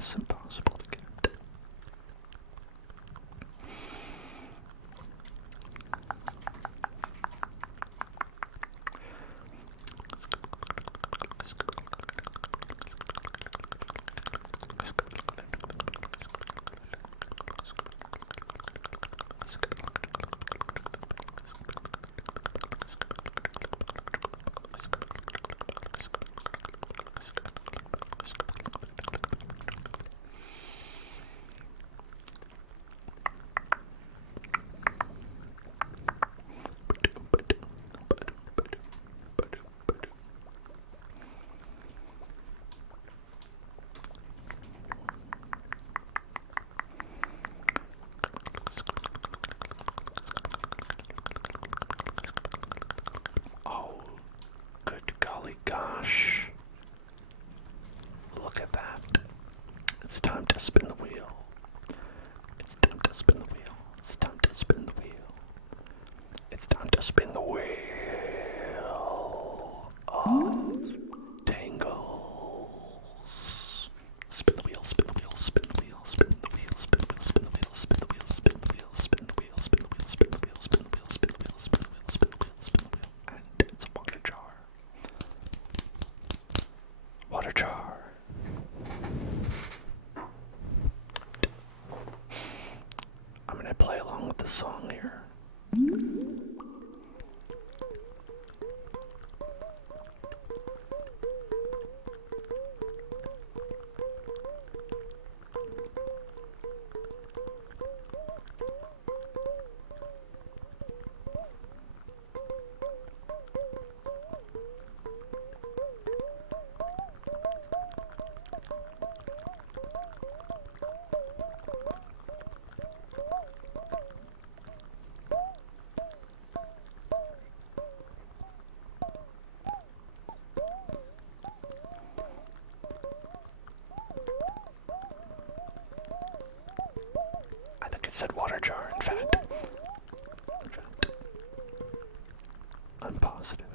less impossible to get. Oh, good golly gosh. Look at that. It's time to spin the wheel. It's time to spin the wheel. It's time to spin the wheel. It's time to spin the wheel of tingles. Spin the wheel, spin the wheel, spin the wheel, spin the wheel, spin the wheel, spin the wheel, spin the wheel, spin the wheel, spin the wheel, spin the wheel, spin the wheel, spin the wheel, spin the wheel, spin the wheel, spin the wheel, spin the wheel, and it's a water jar. Water jar. I'm gonna play along with the song here. I think it said water jar, in fact. I'm positive.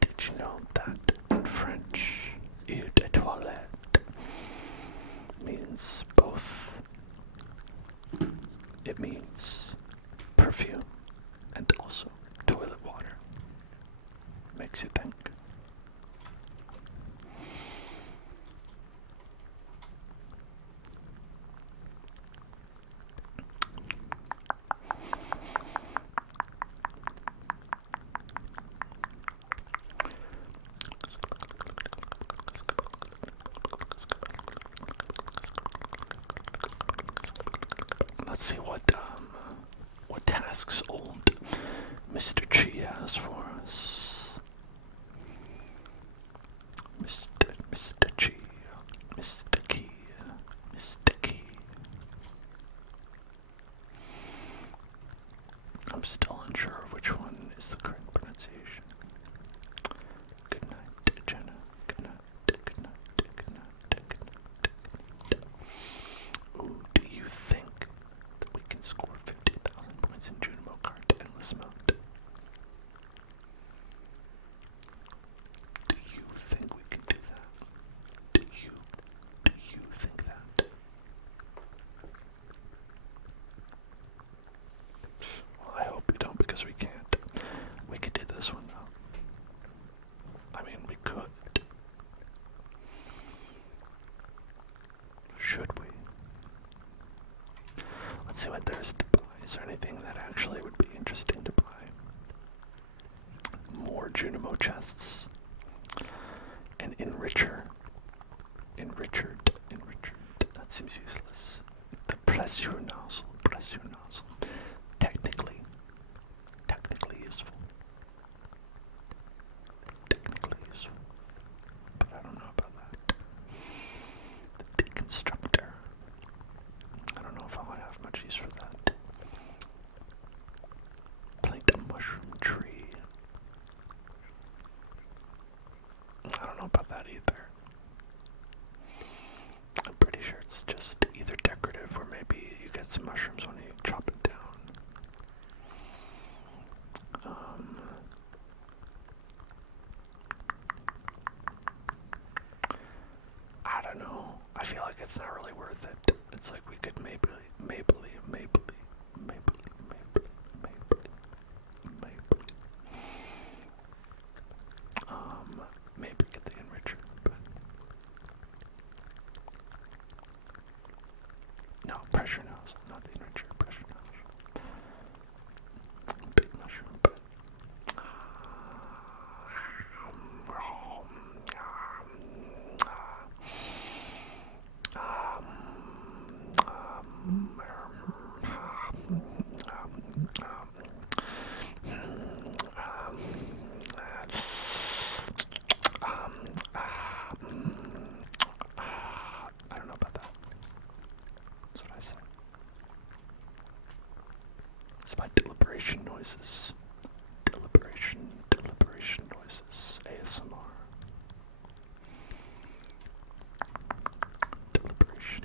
Did you know that in French, eau de toilette means both? It means perfume and also toilet water. Makes you think. Let's see what tasks old Mr. Chi has for us. Mr. Chi, Mr. Key, Mr. Key. I'm still unsure of which one is the correct pronunciation. Good night, Jenna. Good night, good night, good night, good night. Ooh, do you think that we can score 50,000 points in Junimo Kart Endless Mode? Do you think we can do that? Do you think that? Well, I hope you don't, because we can't. We could do this one though. I mean, we could. Should we? Let's see what there is to buy. Is there anything that actually would be interesting to buy? More Junimo chests. An enricher. Enrichered. That seems useless. The pressure nozzle. Technically useful. But I don't know about that. it's not really worth it. It's like we could maybe maybe get the enricher, but no, pressure nose, not the enricher, pressure nose. Big mushroom, but I don't know about that. That's what I said. It's about deliberation noises. Deliberation noises. ASMR. Deliberation.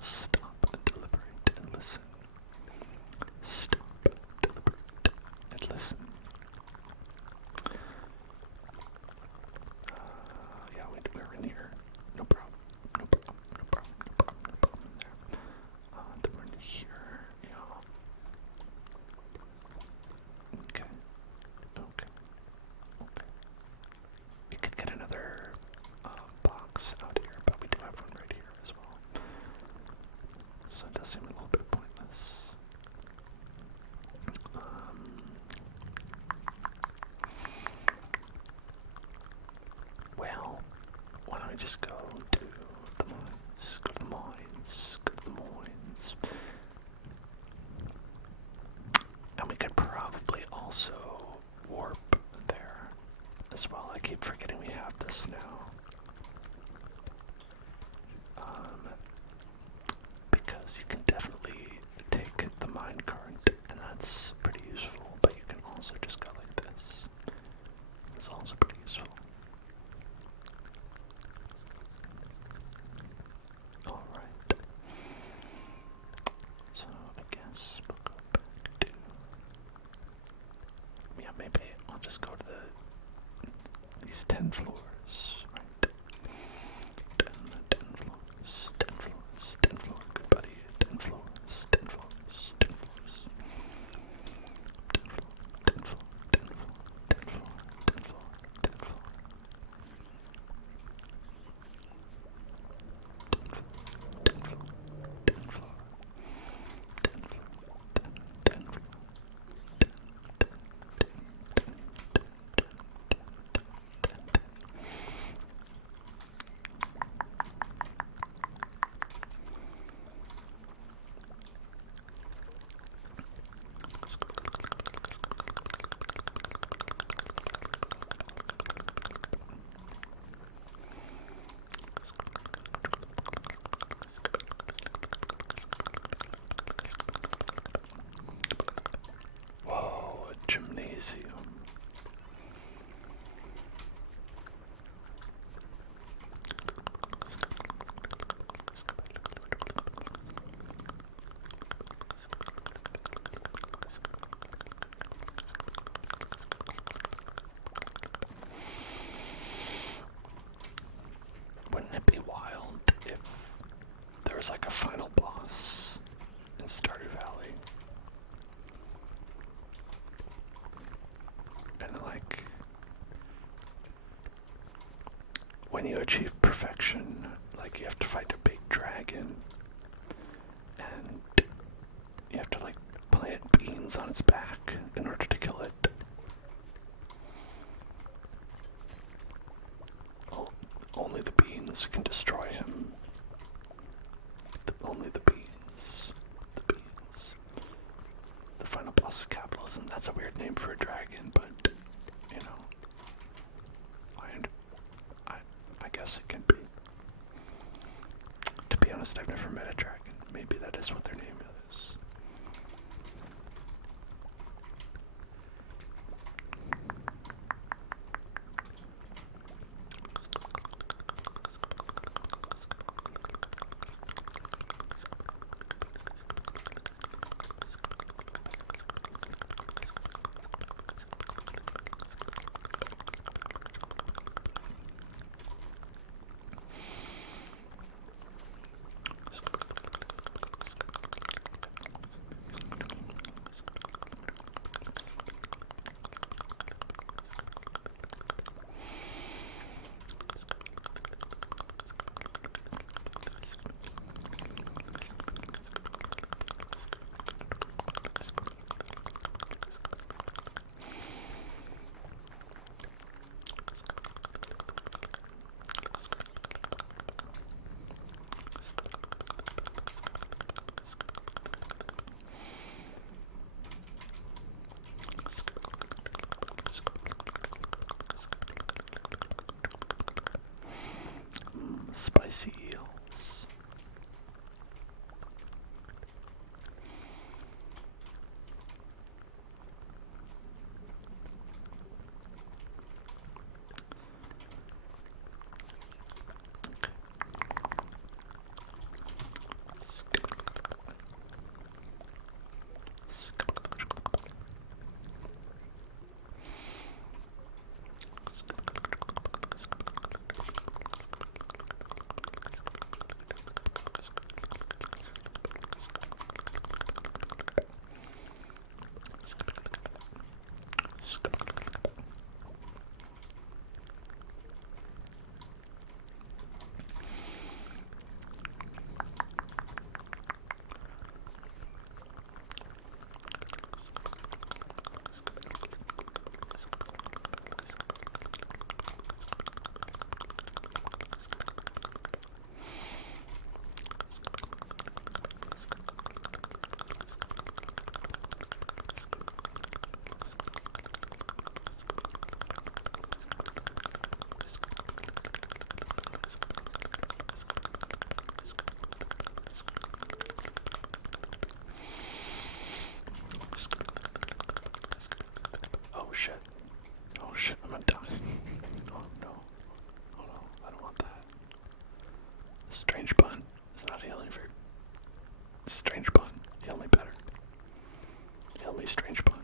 Stop and deliberate and listen. Stop, deliberate, and listen. Yeah, we're in here. No problem. Then we're in here. Yeah. Okay. We could get another box out here, but we do have one right here as well. So it does seem a little bit pointless. Well, why don't we just go to the mines? Go to the mines. And we could probably also warp there as well. I keep forgetting we have this now. Because you can definitely take the mine cart, and that's pretty useful, but you can also just go like this. It's also pretty useful. Alright. So I guess we'll go back to... Yeah, maybe I'll just go to these 10 floors, right? 10 floors, good buddy. 10 floors, 10 floors, 10 floors. 10 floor, 10 floor, 10 floor, 10 floor, 10 floor. 10 floor, 10 floor, 10 floor, 10 floor. Whoa, a gymnasium. Wouldn't it be wild if there was like a final boss in Stardew Valley? And like, when you achieve perfection, like you have to fight a big dragon, and you have to like plant beans on its back in order to kill it. Only the beans can destroy him. Only the beans. The beans. The final boss is Capitalism. That's a weird name for a dragon, but, you know, I guess it can be. To be honest, I've never met a dragon. Maybe that is what their name is. Strange pun. Heal me better. Heal me, strange pun.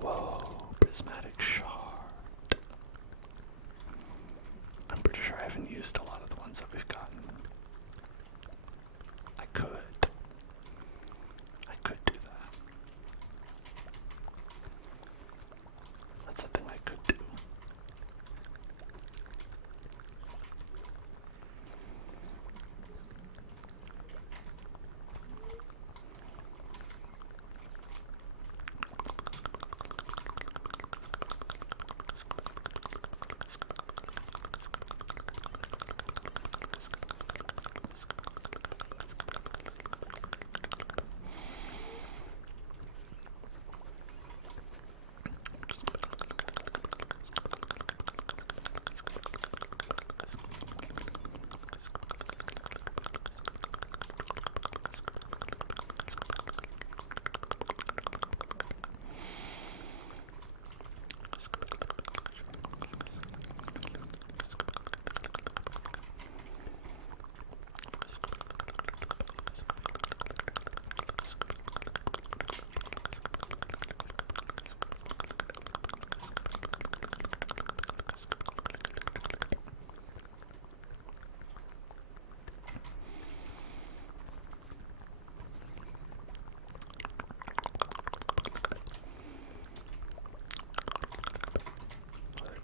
Whoa, prismatic shard. I'm pretty sure I haven't used a lot of the ones that we've gotten. I could do that. That's something I could do.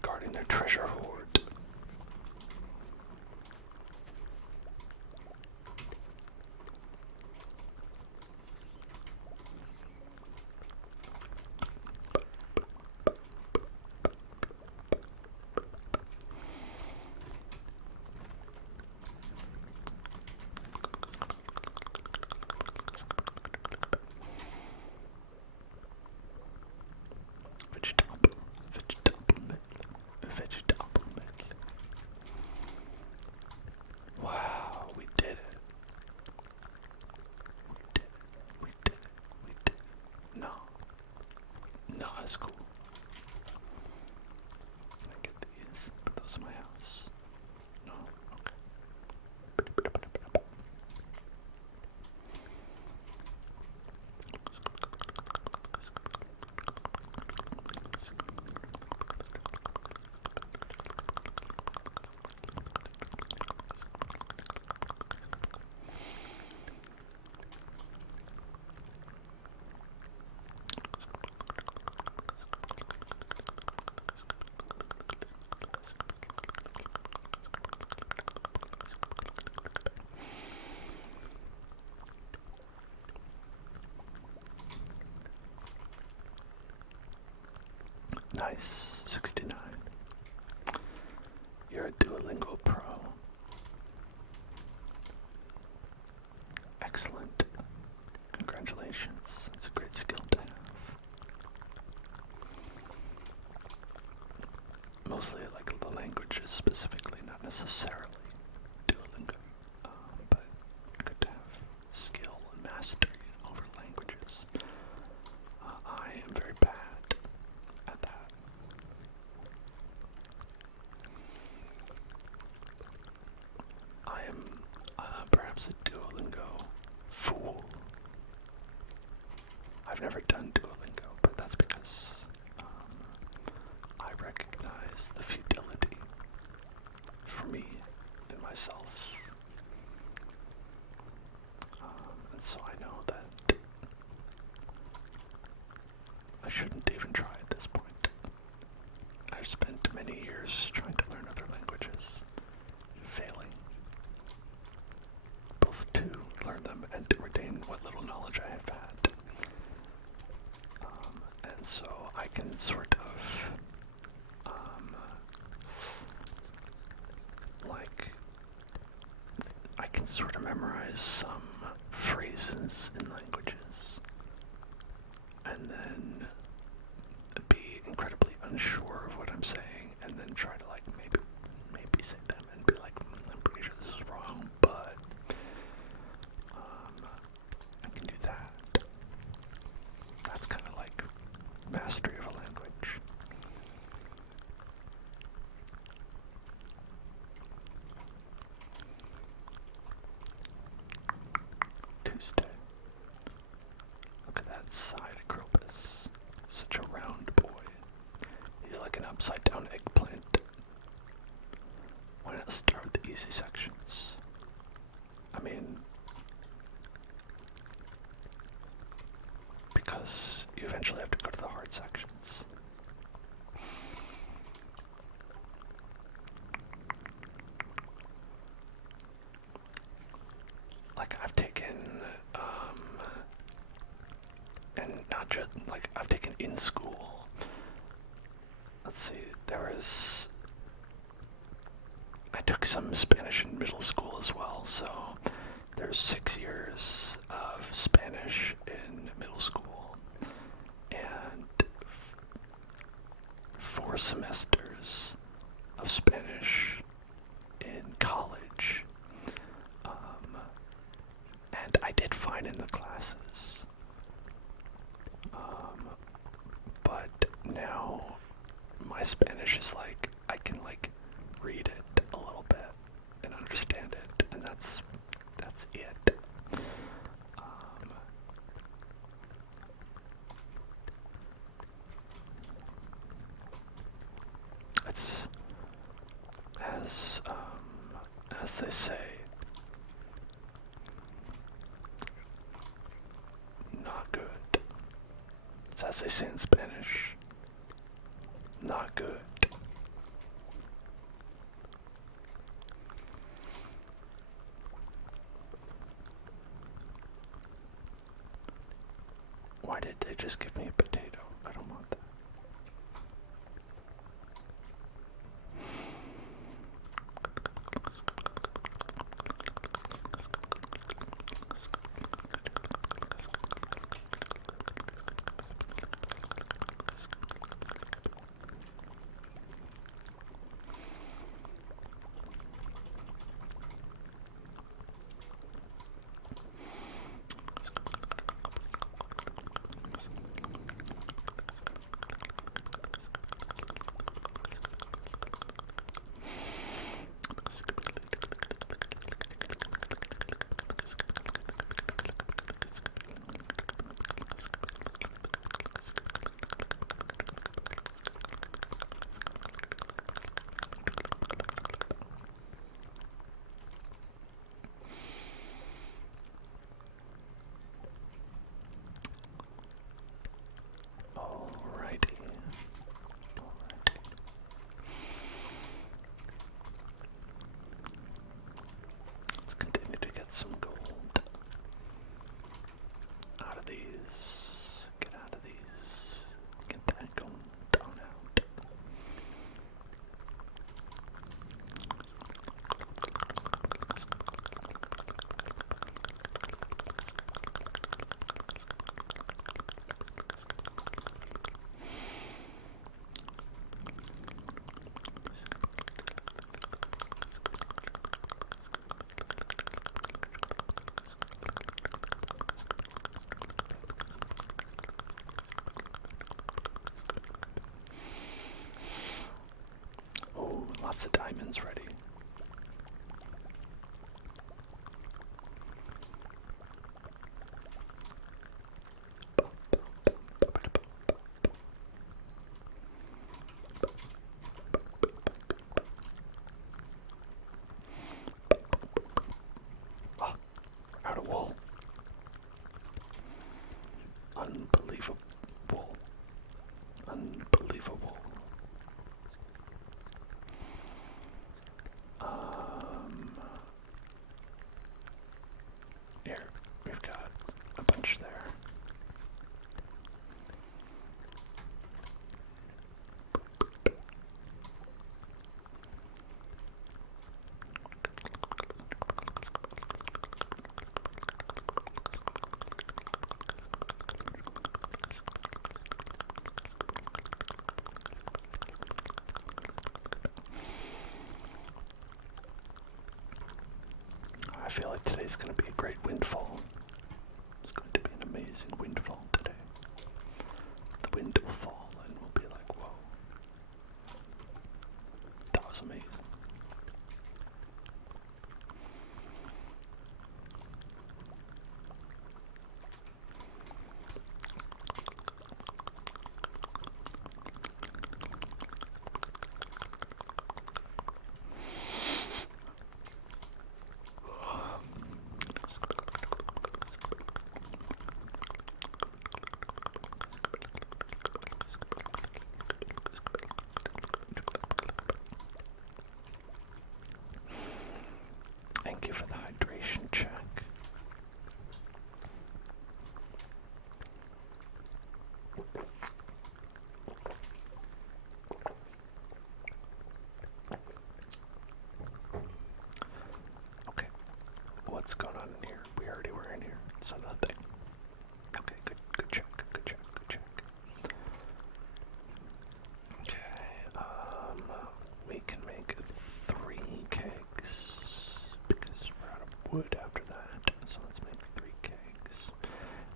Guarding their treasure hoard. Vegetable medley. Wow, we did it. We did it. No, that's cool. Can I get these? Put those in my house. No? Okay. Nice. 69. You're a Duolingo pro. Excellent. Congratulations. It's a great skill to have. Mostly like the languages specifically, not necessarily Duolingo. But good to have skill and mastery over languages. I am very bad at that. I am perhaps a Duolingo fool. I've never done Duolingo, but that's because I recognize the futility for me and myself. And so I know that I shouldn't even try at this point. I've spent many years trying to learn other languages, failing, both to learn them and to retain what little knowledge I have had. And so I can sort of, I can sort of memorize some phrases in languages, and then be incredibly unsure of what I'm saying, and then try to maybe say them and be like, I'm pretty sure this is wrong, but I can do that. upside down eggplant. Why not start with the easy sections? I mean, because you eventually have to go to the hard sections. Like I've taken, and not just, like I've taken in school. Let's see, I took some Spanish in middle school as well, so there's 6 years of Spanish in middle school, and 4 semesters of Spanish in college. And I did fine in the classes. But now my Spanish is like, I can like read it a little bit and understand it, and that's it. It's as they say, not good. It's as they say in Spanish, not good. Why did they just give me a potato? I don't want that. Let's continue to get some gold out of these. Get out of these. Get that gold down out. Lots of diamonds ready. Ah, out of wool. Unbelievable. Unbelievable. Here, we've got a bunch there. I feel like today's going to be a great windfall. It's going to be an amazing windfall today. The wind will fall and we'll be like, whoa. That was amazing.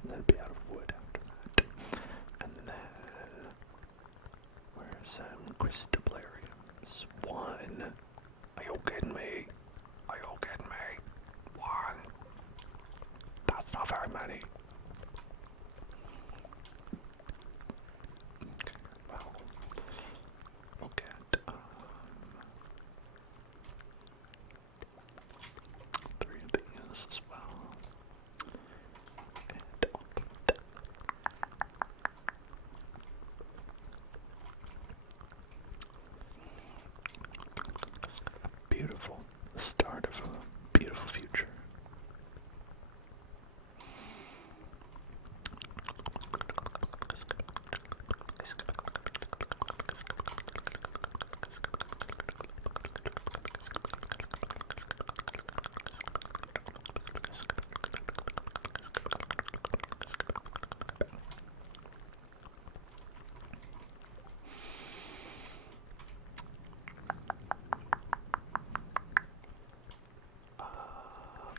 and then be out of wood after that. And then, where's Crystallariums? 1. Are you kidding me? Are you kidding me? 1. That's not very many. Okay, well, we'll get, 3 of these as well. And I'll put beautiful. The start of a beautiful future.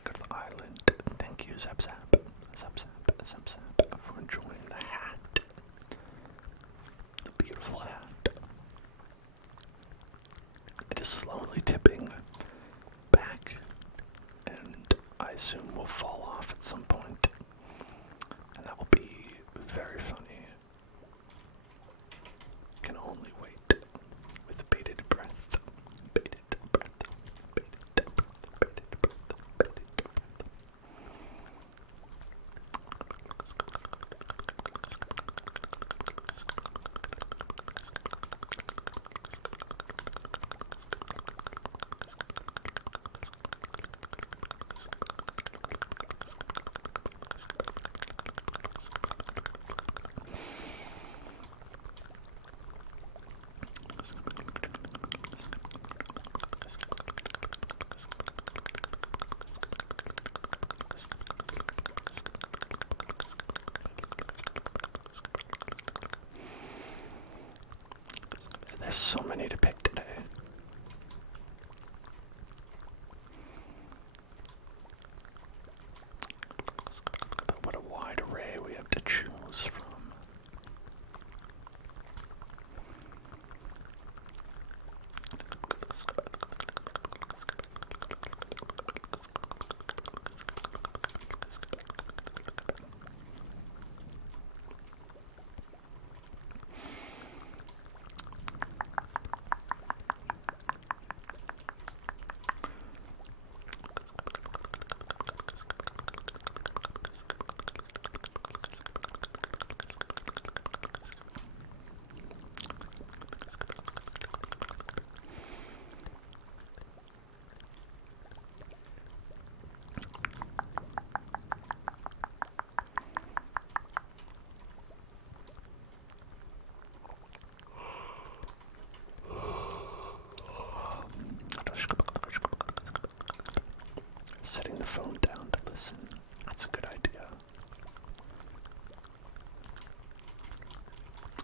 Go to the island. Thank you, Zap Zap. Zap Zap, Zap Zap, for enjoying the hat. The beautiful hat. It is slowly tipping back, and I assume will fall off at some point. And that will be very funny. Can only wait with bated breath. Bated breath. Bated breath. Bated breath. Bated breath. There's so many to pick today. But what a wide array we have to choose from. Setting the phone down to listen. That's a good idea.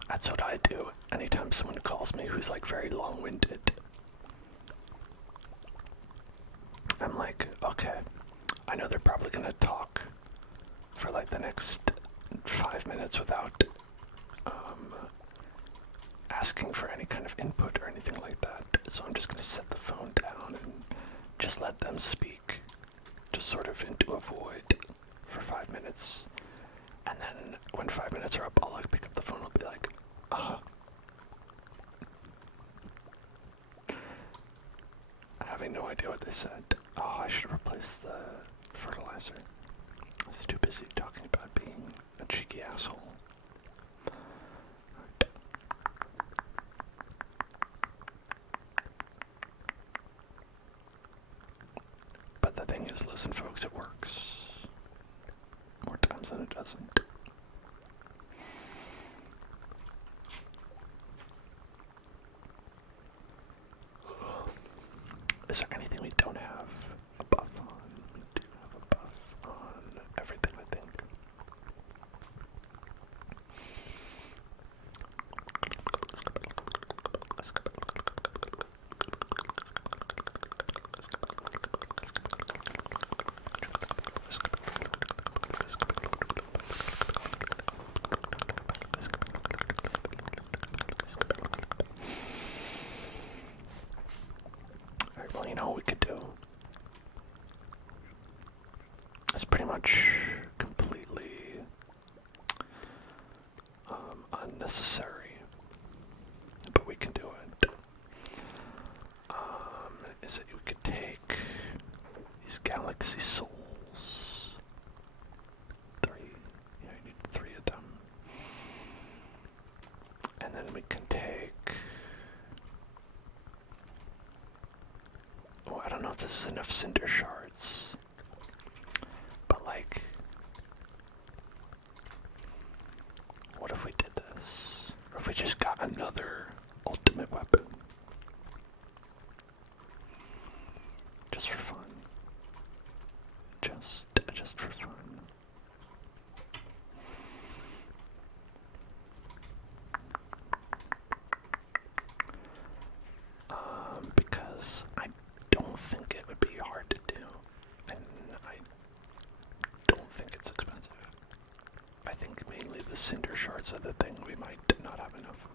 That's what I do anytime someone calls me who's like very long-winded. I'm like, okay, I know they're probably gonna talk for like the next 5 minutes without asking for any kind of input or anything like that. So I'm just gonna set the phone down and just let them speak, just sort of into a void for 5 minutes. And then when 5 minutes are up, I'll like pick up the phone and be like, having no idea what they said. Oh, I should replace the fertilizer. I was too busy talking about being a cheeky asshole. Right. But the thing is, listen folks, it works. More times than it doesn't. Is there anything we don't have a buff on? We do have a buff on everything, I think. necessary, but we can do it. Is it we could take these galaxy souls. 3. Yeah, I need 3 of them. And then we can take... Oh, I don't know if this is enough cinder shards. But like... What if we did this? Or if we just got another ultimate weapon? Just for fun. Just for fun. Because I don't think it would be hard to do, and I don't think it's expensive. I think mainly the cinder shards are the thing we might not have enough of.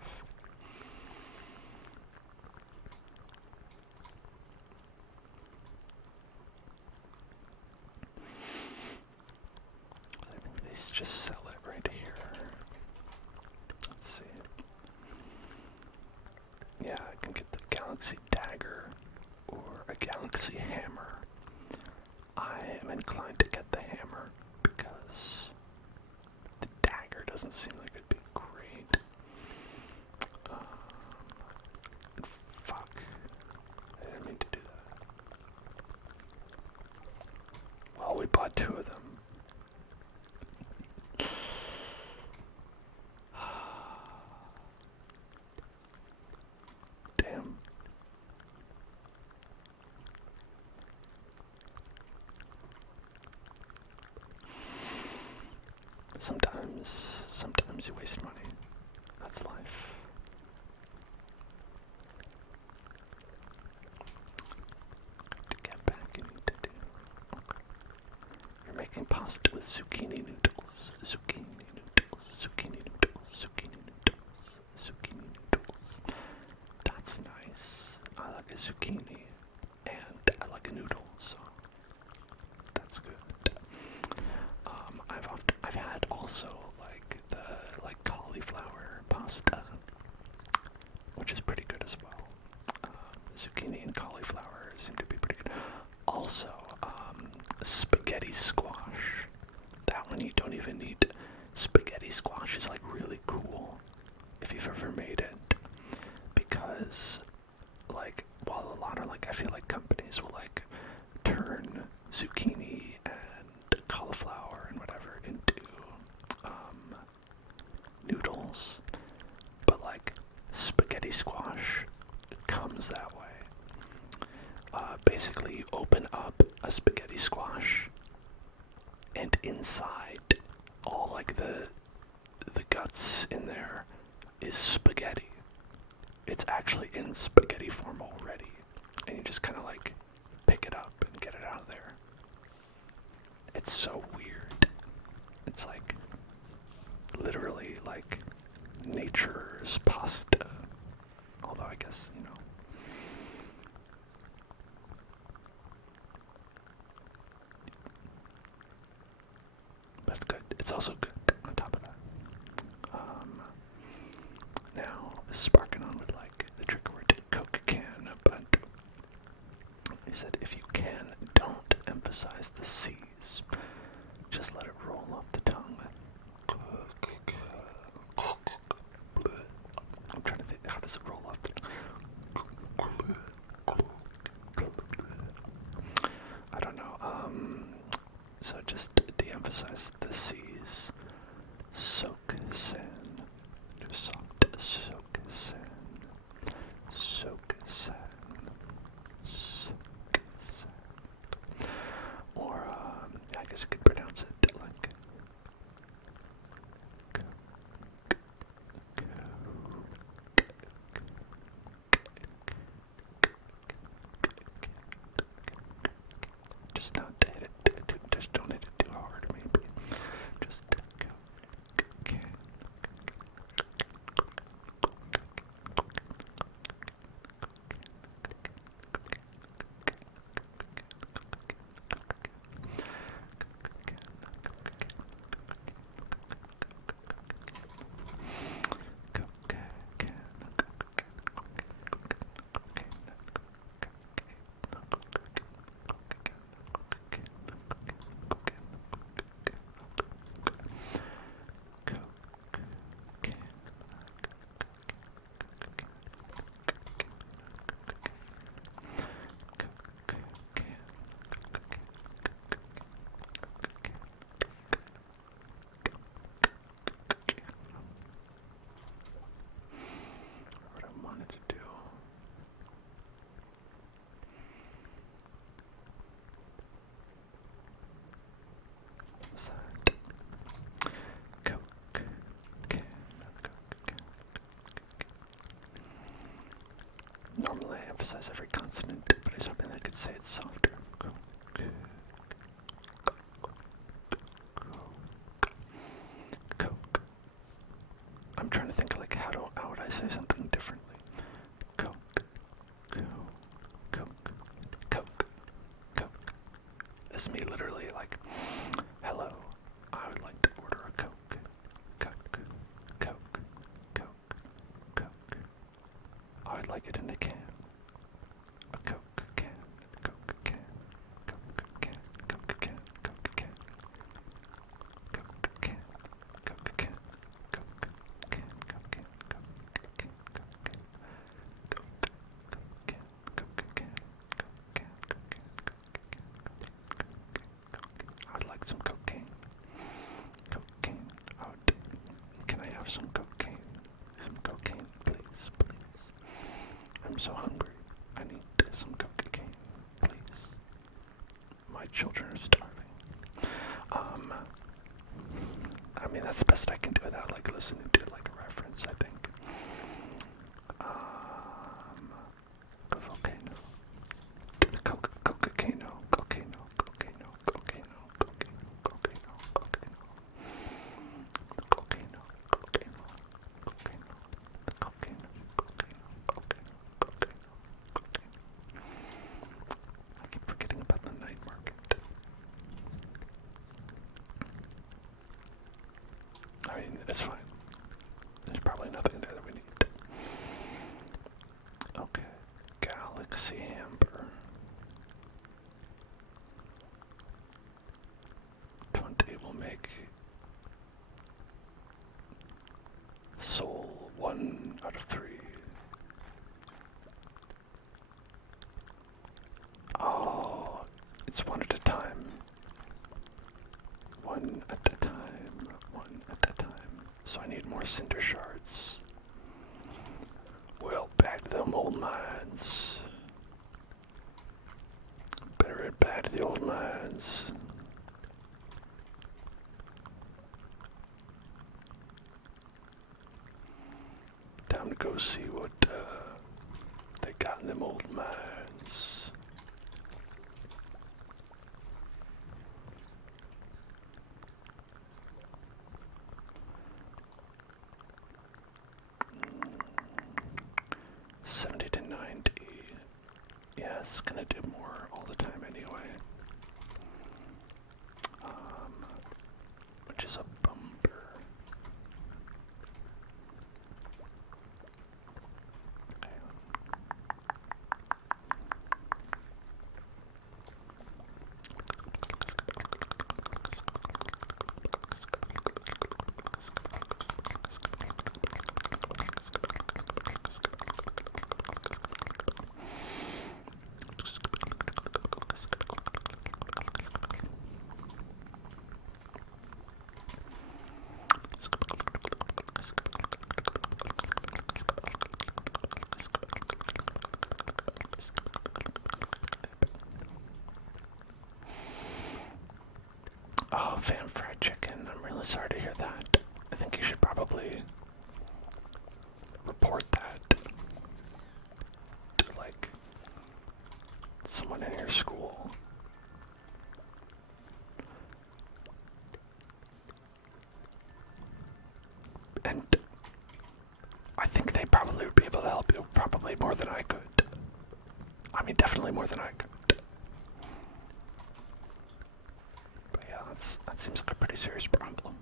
I think they just sell it right here. Let's see. Yeah, I can get the galaxy dagger or a galaxy hammer. I am inclined to get the hammer because the dagger doesn't seem like it'd be great. Fuck. I didn't mean to do that. Well, we bought 2 of them. Damn. Sometimes you waste money. That's life. To get back, you need to do. Okay. You're making pasta with zucchini noodles. Zucchini noodles. Zucchini noodles. Zucchini noodles. Zucchini noodles. That's nice. I like a zucchini, and I like a noodle, so that's good. I've had also the cauliflower pasta, which is pretty good as well. Zucchini and cauliflower seem to be pretty good. Also, spaghetti squash. That one you don't even need. Spaghetti squash is like really cool if you've ever made it, because like while a lot of I feel like companies will turn zucchini and cauliflower and whatever into noodles, but spaghetti squash comes that way. Basically you open up a spaghetti squash, and inside all the guts in there is spaghetti. It's actually in spaghetti form already, and you just kind of pick it up and get it out of there. It's so weird. It's literally nature's pasta. Although I guess, but it's good. It's also good on top of that. Now, this is sparking on with the trigger word Coke can, but he said if you can, don't emphasize the C's. Just let it roll off the tongue. I'm emphasize every consonant, but I was hoping I could say it softer. Coke. I'm trying to think like how would I say something differently? Coke. Coke. Coke. It's me literally like, hello, I would like to order a Coke. Coke. I would like it in a can. A Coke can. Coke can. Coke can. Coke can. Coke can. Coke can. Coke can. I'd like some cocaine. Cocaine. Can I have some cocaine? Some cocaine, please. I'm so hungry. I need some cocaine, please. My children are starving. I mean, that's the best I can do without, like, listening to, like, a reference, I think. Volcano. I keep forgetting about the night market. I mean, it's fine. There's probably nothing there that we need. Okay. Galaxy Amber. 20 will make Soul 1 out of 3. Oh, it's one at a time. One at a time. One at a time. So I need more cinder shards. Well, back to them old mines. Better head back to the old mines. Time to go see what they got in them old mines. Yeah, it's gonna do more all the time anyway. Which is a bumper. Okay. Oh, fan fried chicken. I'm really sorry to hear that. I think you should probably report that to, like, someone in your school. And I think they probably would be able to help you, probably more than I could. I mean, definitely more than I could. But yeah, that seems like a pretty serious problem.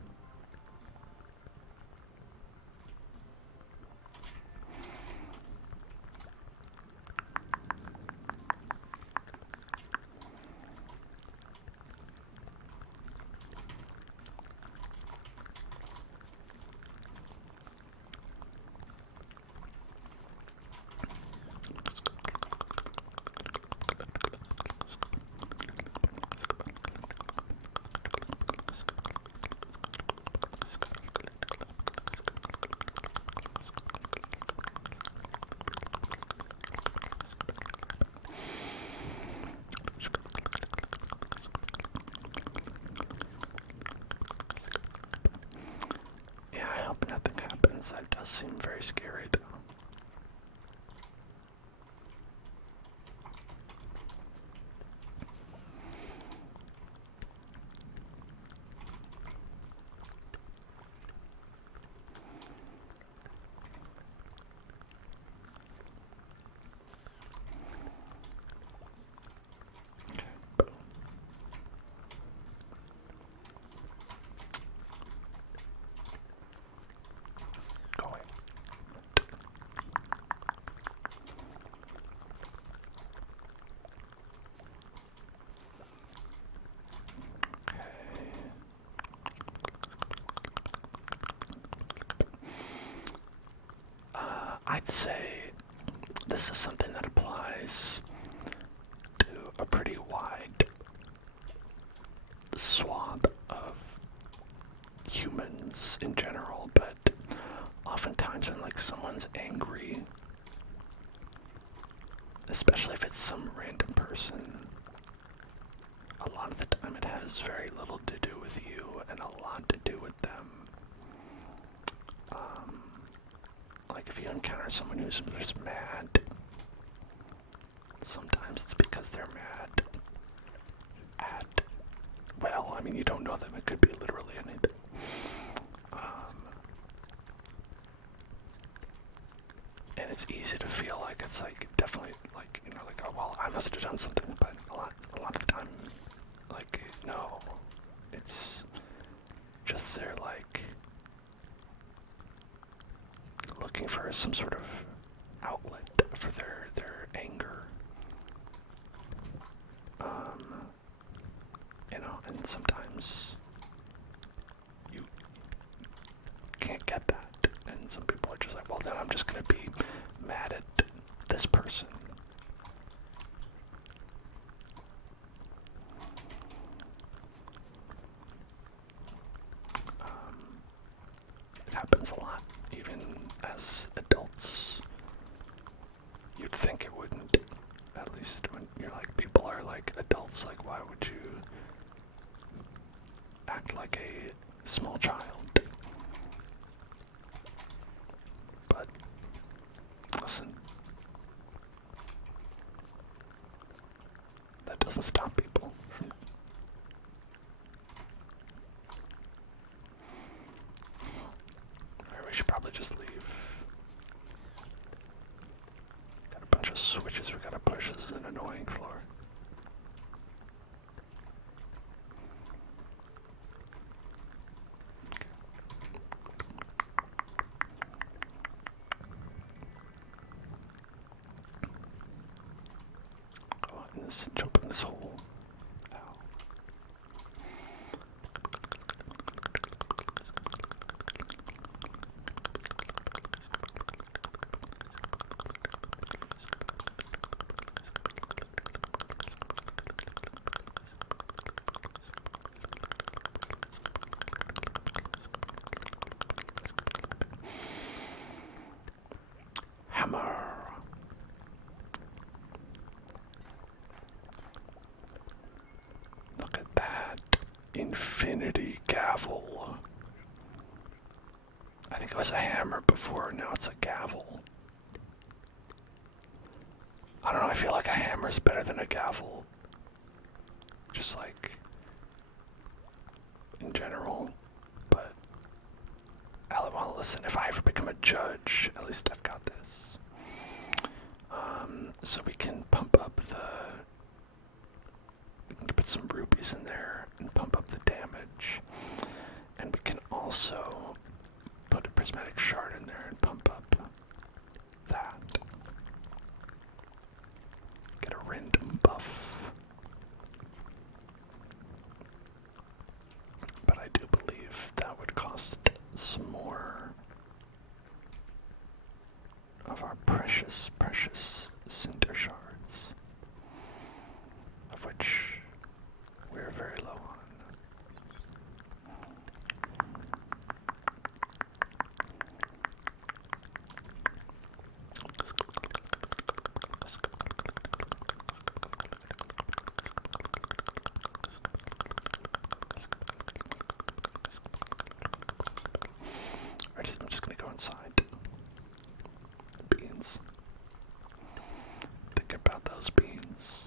Nothing happens. That does seem very scary, though. I'd say this is something that applies to a pretty wide swath of humans in general, but oftentimes when like someone's angry, especially if it's some random person, a lot of the time it has very little to do with you and a lot to do with them. Like if you encounter someone who's just mad, sometimes it's because they're mad at, well, I mean, you don't know them, it could be literally anything. And it's easy to feel like it's like definitely like, you know, like, oh well, I must have done something, but a lot of the time, like, no, it's just they're like looking for some sort of outlet for their anger. You know, and sometimes you can't get that, and some people are just like, well, then I'm just gonna be mad at this person. It happens a lot, even as adults. You'd think it wouldn't, at least when you're like, people are like adults, like, why would you act like a small child? But listen, that doesn't stop people from. Alright, we should probably just leave. Got a bunch of switches we gotta push. This is an annoying floor. Jump in this hole. Ow. Hammer. Look at that. Infinity gavel. I think it was a hammer before, now it's a gavel. I don't know, I feel like a hammer's better than a gavel. Just like, in general. But, well, listen, if I ever become a judge, at least I've got this. So we can pump up we can put some rubies in there and pump up the damage. And we can also put a prismatic shard in there and pump up that. Get a random buff. But I do believe that would cost some more of our precious, precious cinder shards, of which we're very low on. I'm just gonna go inside. Beans. Think about those beans.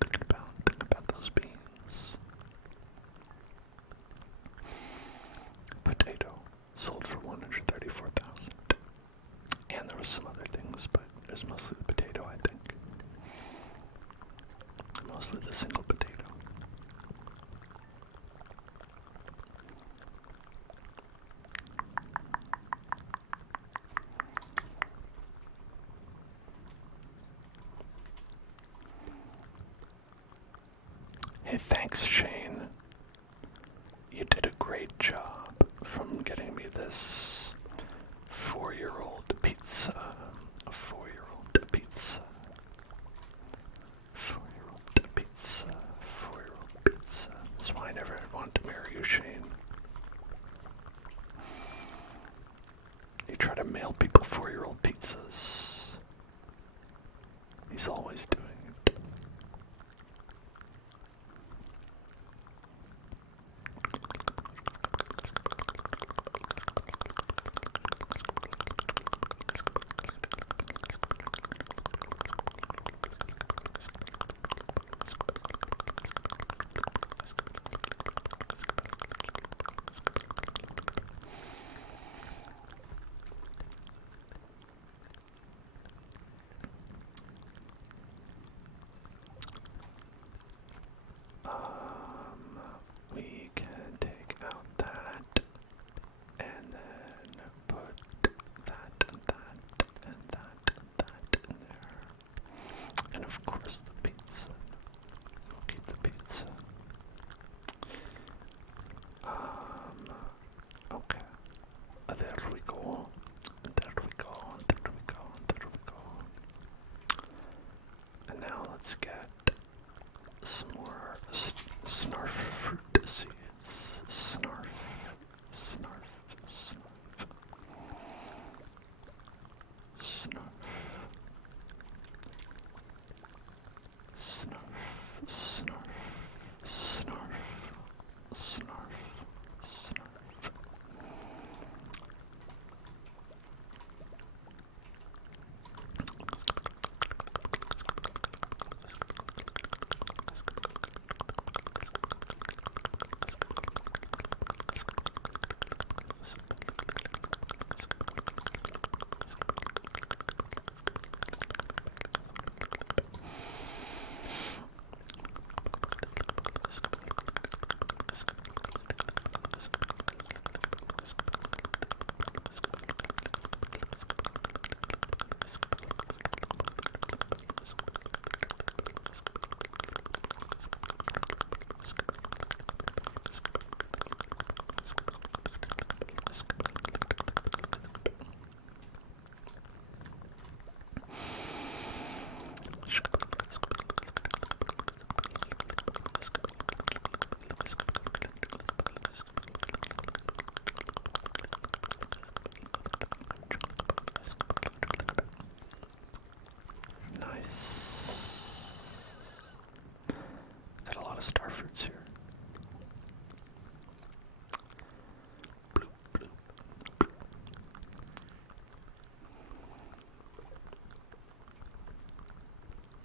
Think about those beans. Potato sold for 134,000. And there was some other things, but it was mostly the potato, I think. Mostly the single potato. Hey, thanks, Shane. You did a great job from getting me this 4-year-old pizza to mail people 4-year-old pizzas. He's always doing it. We can take out that and then put that and that and that and that in there. And of course the pizza. We'll keep the pizza. Okay. There we go. There we go. There we go. There we go. And now let's get some more snarf fruit seeds. Snarf, snarf, snarf. Snarf. Snarf, snarf, snarf, snarf, snarf. Got a lot of star fruits here. Bloop, bloop, bloop.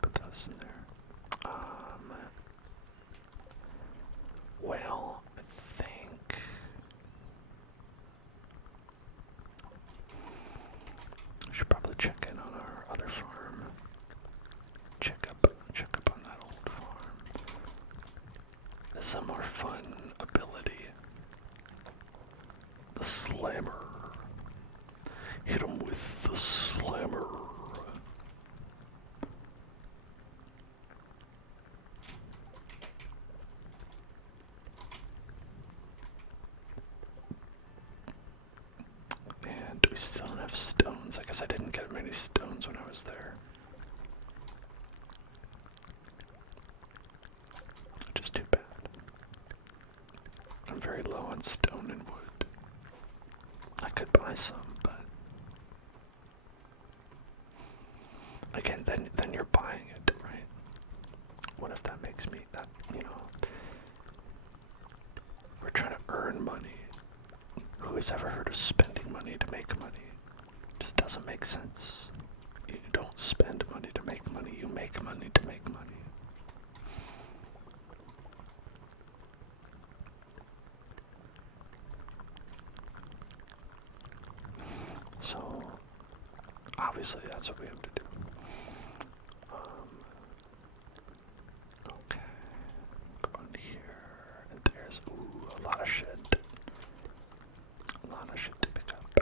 Put those in there. Well, I think I should probably check in on our other farm. Check up on that old farm. There's a more fun ability. The slammer. Hit him with the slammer. And we still don't have stones. I guess I didn't get many stones when I was there. Which is too bad. I'm very low on stone and wood. I could buy some, but again, then you're buying it, right? What if that makes me that, we're trying to earn money. Who has ever heard of spending money to make money? Just doesn't make sense. You don't spend money to make money, you make money to make money. So, obviously that's what we have to do. Okay, go on here, and there's, a lot of shit. A lot of shit to pick up.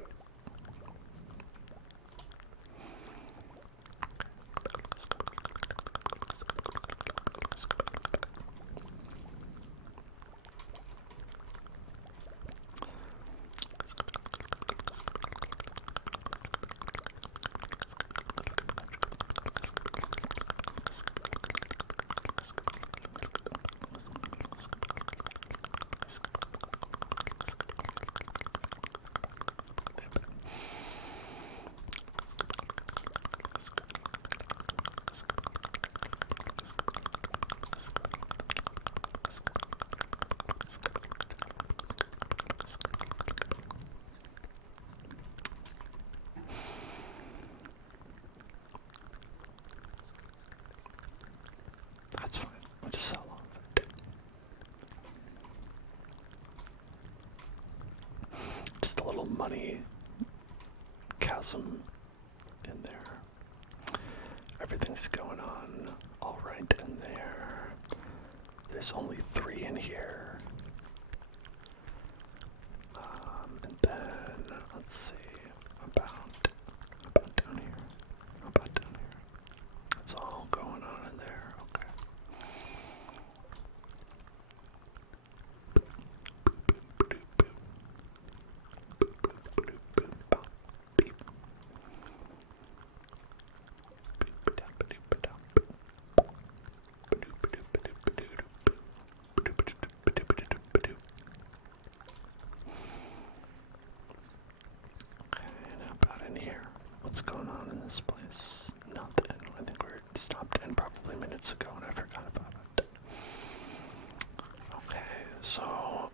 Let's go. money chasm in there. Everything's going on all right in there. There's only 3 in here. And then, let's see, about down here. About down here. That's all going on in there, okay. What's going on in this place? Nothing. I think we're stopped in probably minutes ago and I forgot about it. Okay, so...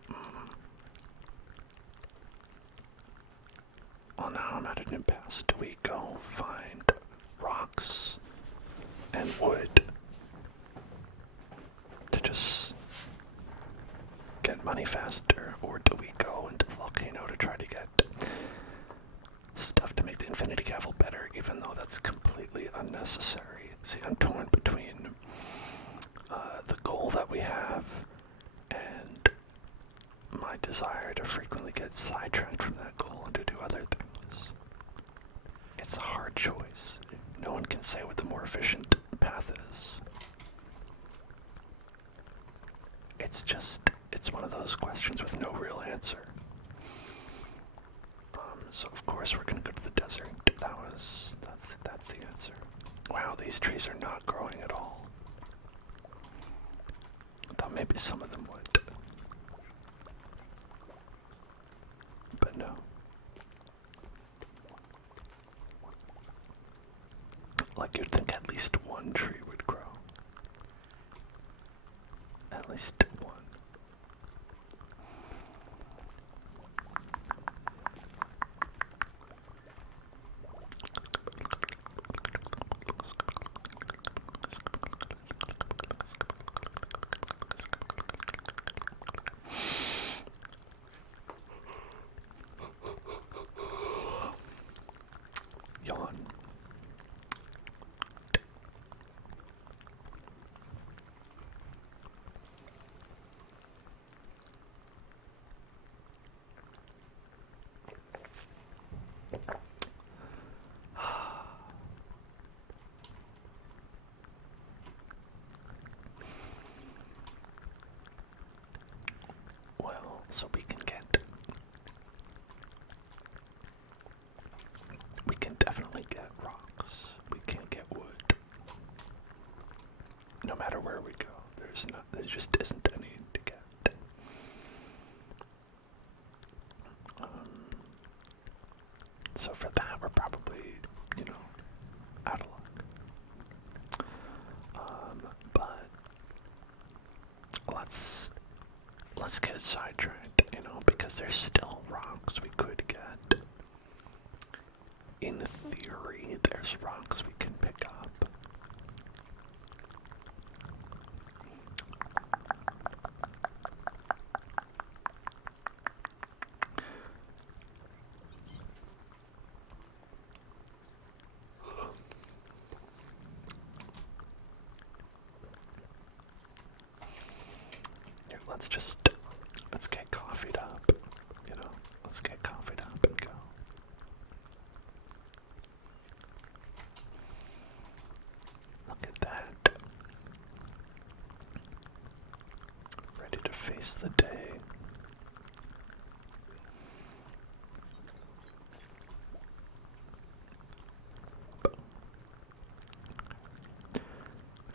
well, now I'm at an impasse. Do we go find rocks and wood to just get money faster? Or do we go into the volcano to try to get stuff to make the infinity gavel better, even though that's completely unnecessary? See, I'm torn between the goal that we have and my desire to frequently get sidetracked from that goal and to do other things. It's a hard choice. No one can say what the more efficient path is. It's one of those questions with no real answer. So of course we're gonna go to the desert. That's the answer. Wow, these trees are not growing at all. I thought maybe some of them would. But no. Like you'd think at least one tree would grow. At least one. Yawn. Well, so we can definitely get rocks. We can get wood. No matter where we go, there just isn't any to get. So for that, we're probably, out of luck. But let's get it sidetracked, because there's still rocks we could get. In theory, there's rocks we can pick up. Here, let's get coffeeed up, let's get coffeeed up and go. Look at that. Ready to face the day.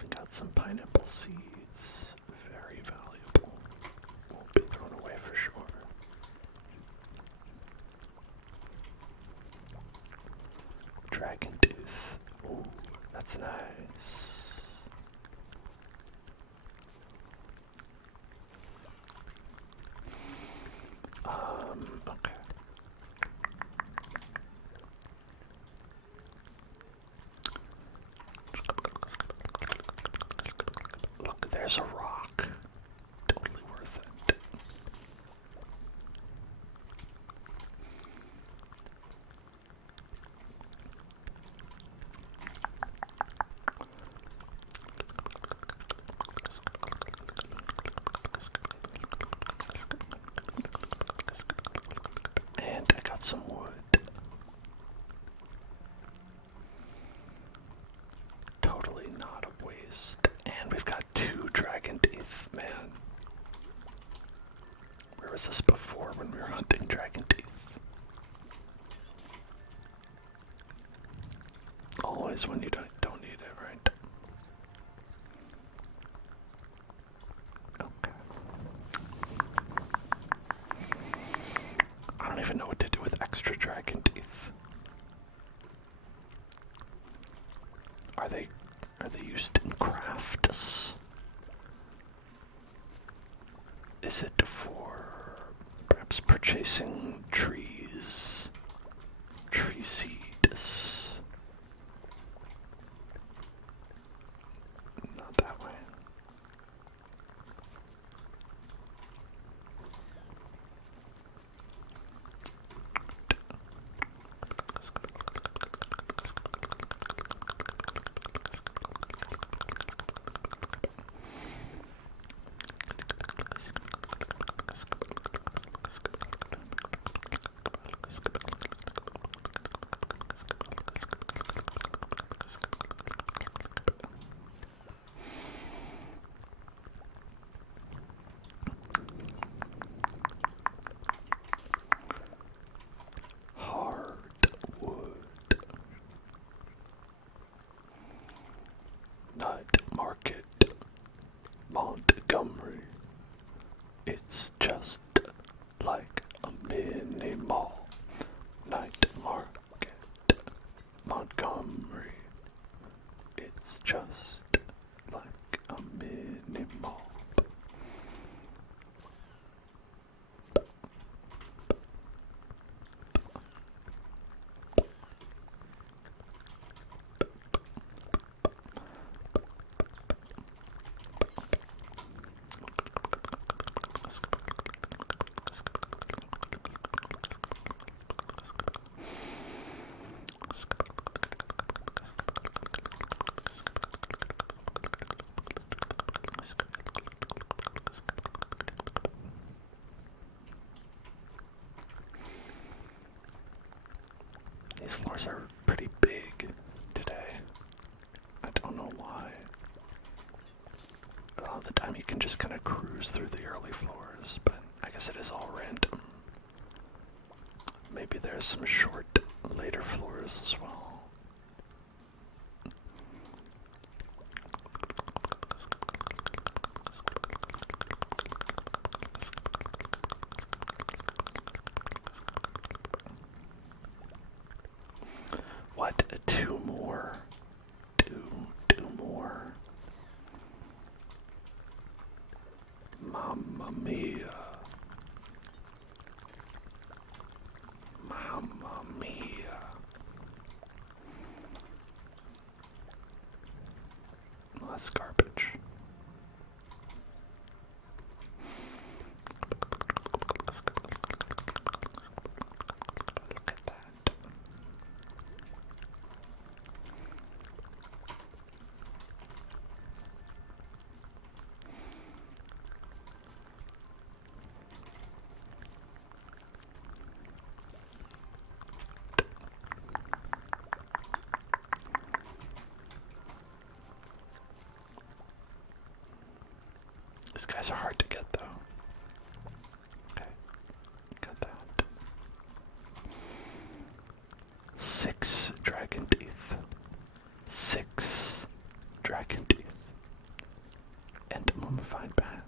I've got some pineapple seeds. Very valuable. Won't be thrown away for sure. Dragon tooth. Ooh, that's nice. Okay. Look, there's a rock. Totally worth it. noise when you don't need it, right? Okay. I don't even know what to do with extra dragon teeth. Are they used in crafts? Is it for perhaps purchasing trees? Tree seeds? Not that way. Hardwood. Night Market, Montgomery. It's just like a mini mall. Night Market, Montgomery. It's just like a mini mall. These floors are pretty big today. I don't know why. A lot of the time you can just kind of cruise through the early floors, but I guess it is all random. Maybe there's some short later floors as well. What? Two more? Two more? Mamma mia. Mamma mia. Well, that's garbage. Look at that. These guys are hard to get, though. Okay, got that. 6 dragon teeth. 6 dragon teeth. And a mummified bat.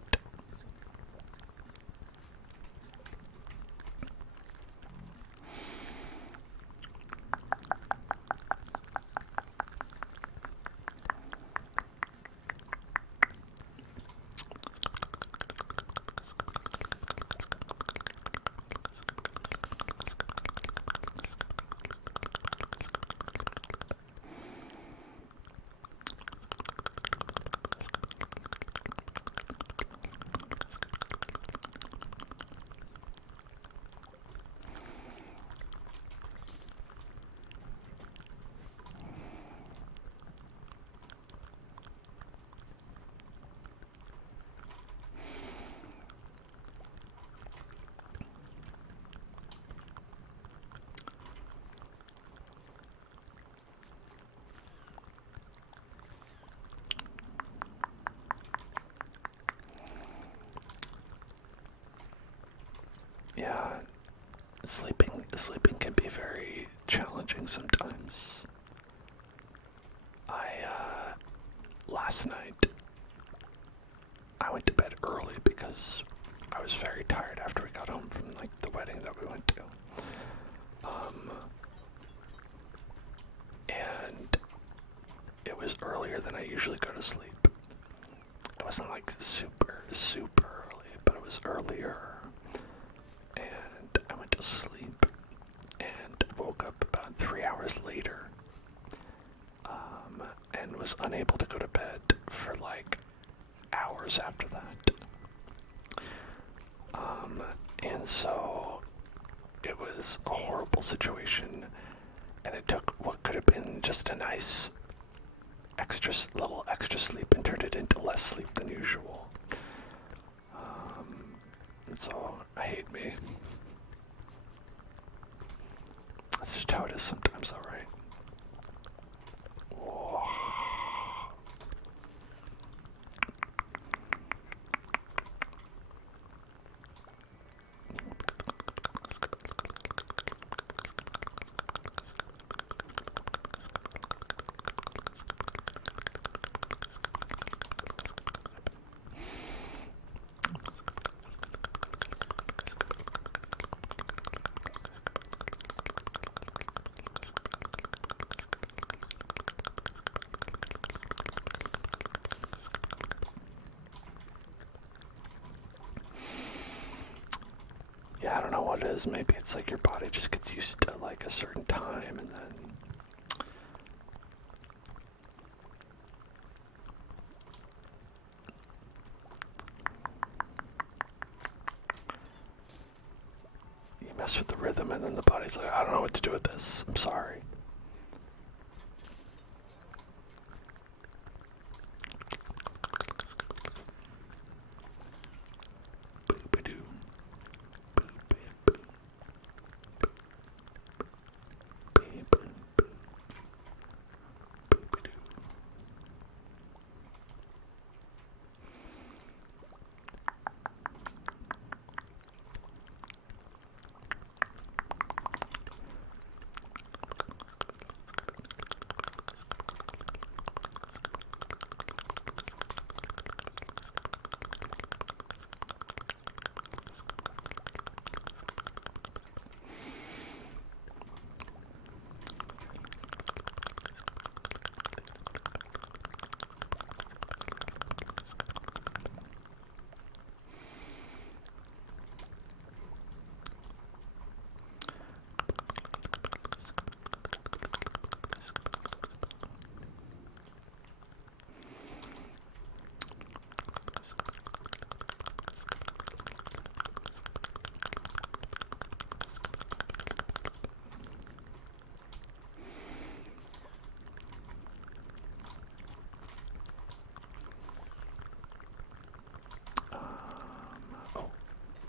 usually go to sleep. It wasn't like super, super early, but it was earlier. And I went to sleep and woke up about 3 hours later. And was unable to go to bed for like hours after that. And so it was a horrible situation, and it took what could have been just a nice little extra sleep and turned it into less sleep than usual. And so I hate me. That's just how it is sometimes, alright. Yeah, I don't know what it is. Maybe it's like your body just gets used to like a certain time and then you mess with the rhythm and then the body's like, I don't know what to do with this. I'm sorry.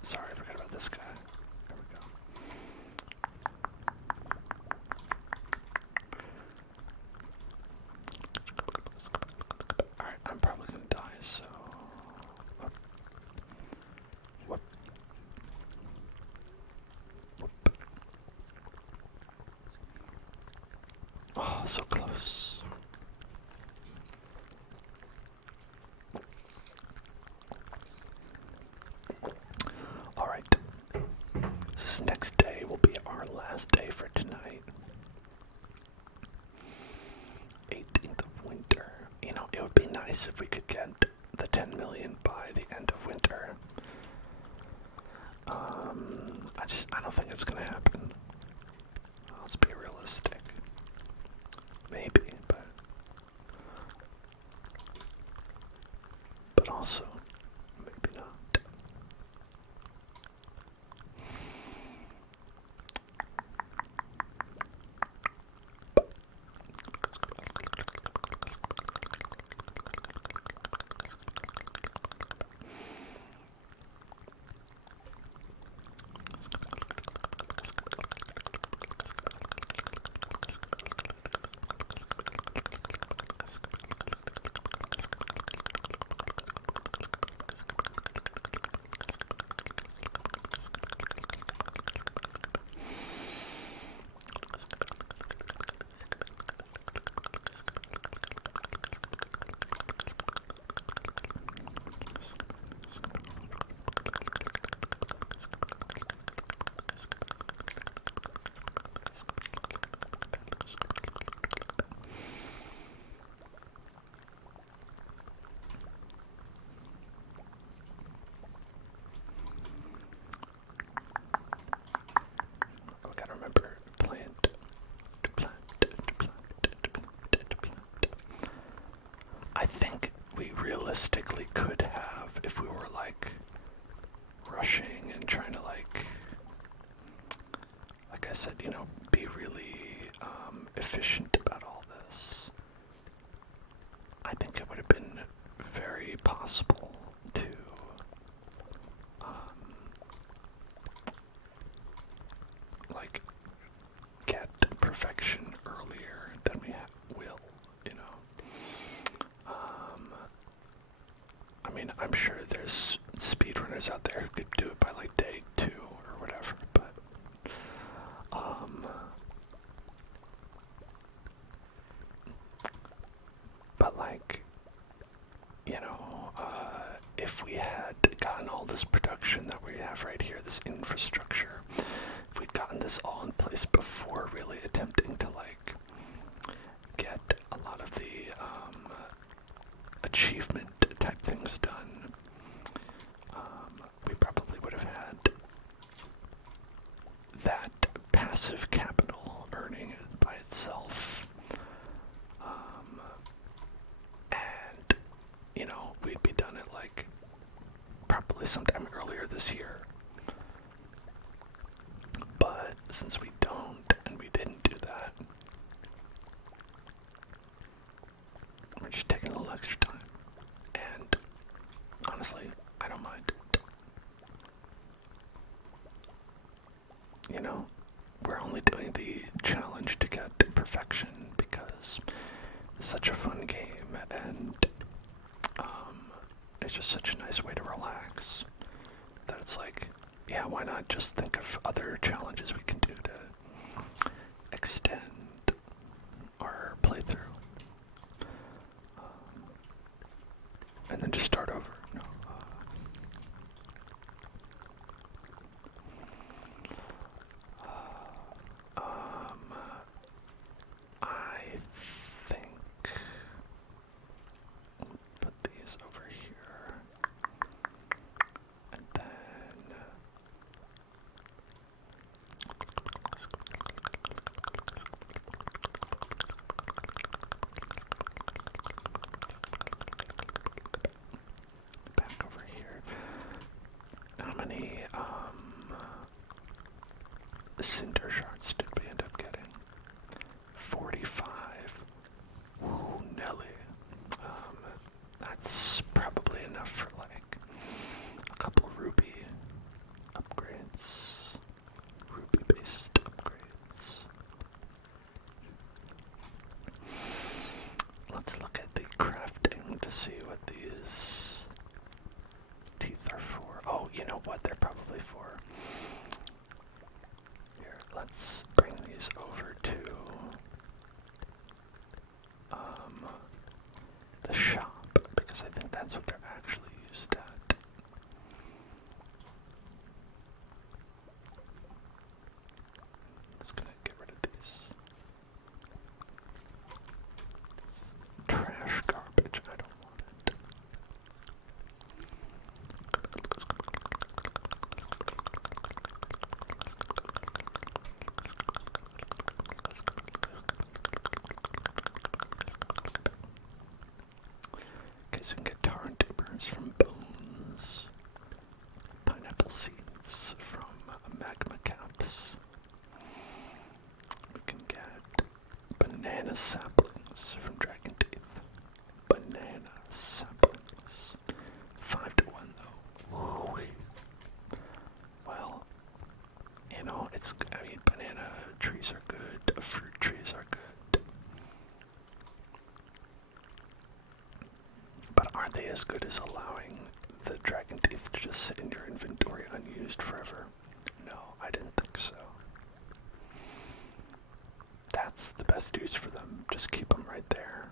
Sorry, I forgot about this guy. There we go. Alright, I'm probably gonna die, so... Whoop. Whoop. Oh, so close. Alright. This next day will be our last day for tonight. 18th of winter. You know, it would be nice if we could get the 10 million by the end of winter. I don't think it's gonna happen. Let's be realistic. Maybe, but also, maybe not. could have if we were like rushing and trying to like I said, be really efficient about all this. I think it would have been very possible to like get perfection earlier than we will, I mean, I'm sure there's speedrunners out there who could do it by like day 2 or whatever, but like, if we had gotten all this production that we have right here, this infrastructure, if we'd gotten this all in place before really attempting to like get a lot of the achievement type things done, we probably would have had that passive capital earning by itself. And, we'd be done at like probably sometime earlier this year. But since we don't, and we didn't do that, we're just taking a little extra time. And honestly, I don't mind. We're only doing the challenge to get perfection because it's such a fun game, and it's just such a nice way to relax that it's like, yeah, why not just think of other challenges we can do to extend our playthrough, and then just start over. I think put these over here, and then back over here. How many cinder shards did we end up getting? 45. Ooh, Nelly. That's probably enough for like a couple ruby upgrades. Ruby-based upgrades. Let's look at the crafting to see what these teeth are for. Oh, you know what they're probably for. Here, let's bring these over to the shop, because I think that's what they're actually used at. Just gonna get rid of these. Trash garbage, I don't want it. Okay, so we can get tar and timbers from bones, pineapple seeds from magma caps. We can get banana saplings from dragon teeth. Banana saplings. 5-1 though. Ooh. Well, banana trees are good, fruit trees are good. But aren't they as good as allowing the dragon teeth to just sit in your inventory unused forever? No, I didn't think so. That's the best use for them. Just keep them right there.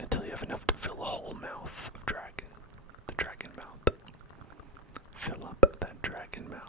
Until you have enough to fill a whole mouth of dragon. The dragon mouth. Fill up that dragon mouth.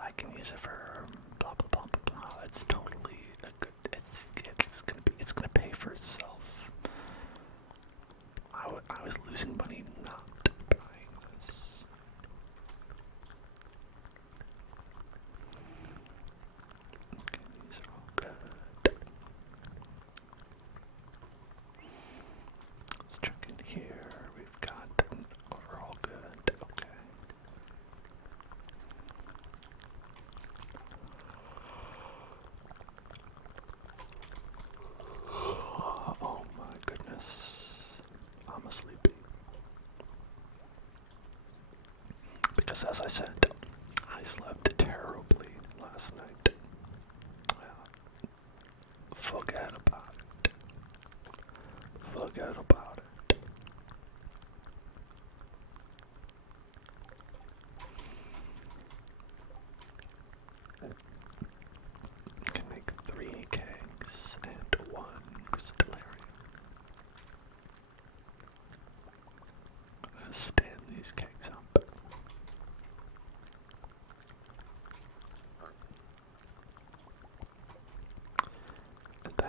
I can use it for blah blah blah blah blah. It's totally a good. It's gonna pay for itself. I was losing money not buying this. Okay, these are all good. Let's check in here. We've got overall good. Okay. Oh my goodness. I'm sleepy. Because as I said, I slept terribly last night. Forget about it. Forget about it. I can make 3 kegs and 1 crystallarium. I'm gonna stand these kegs up. And then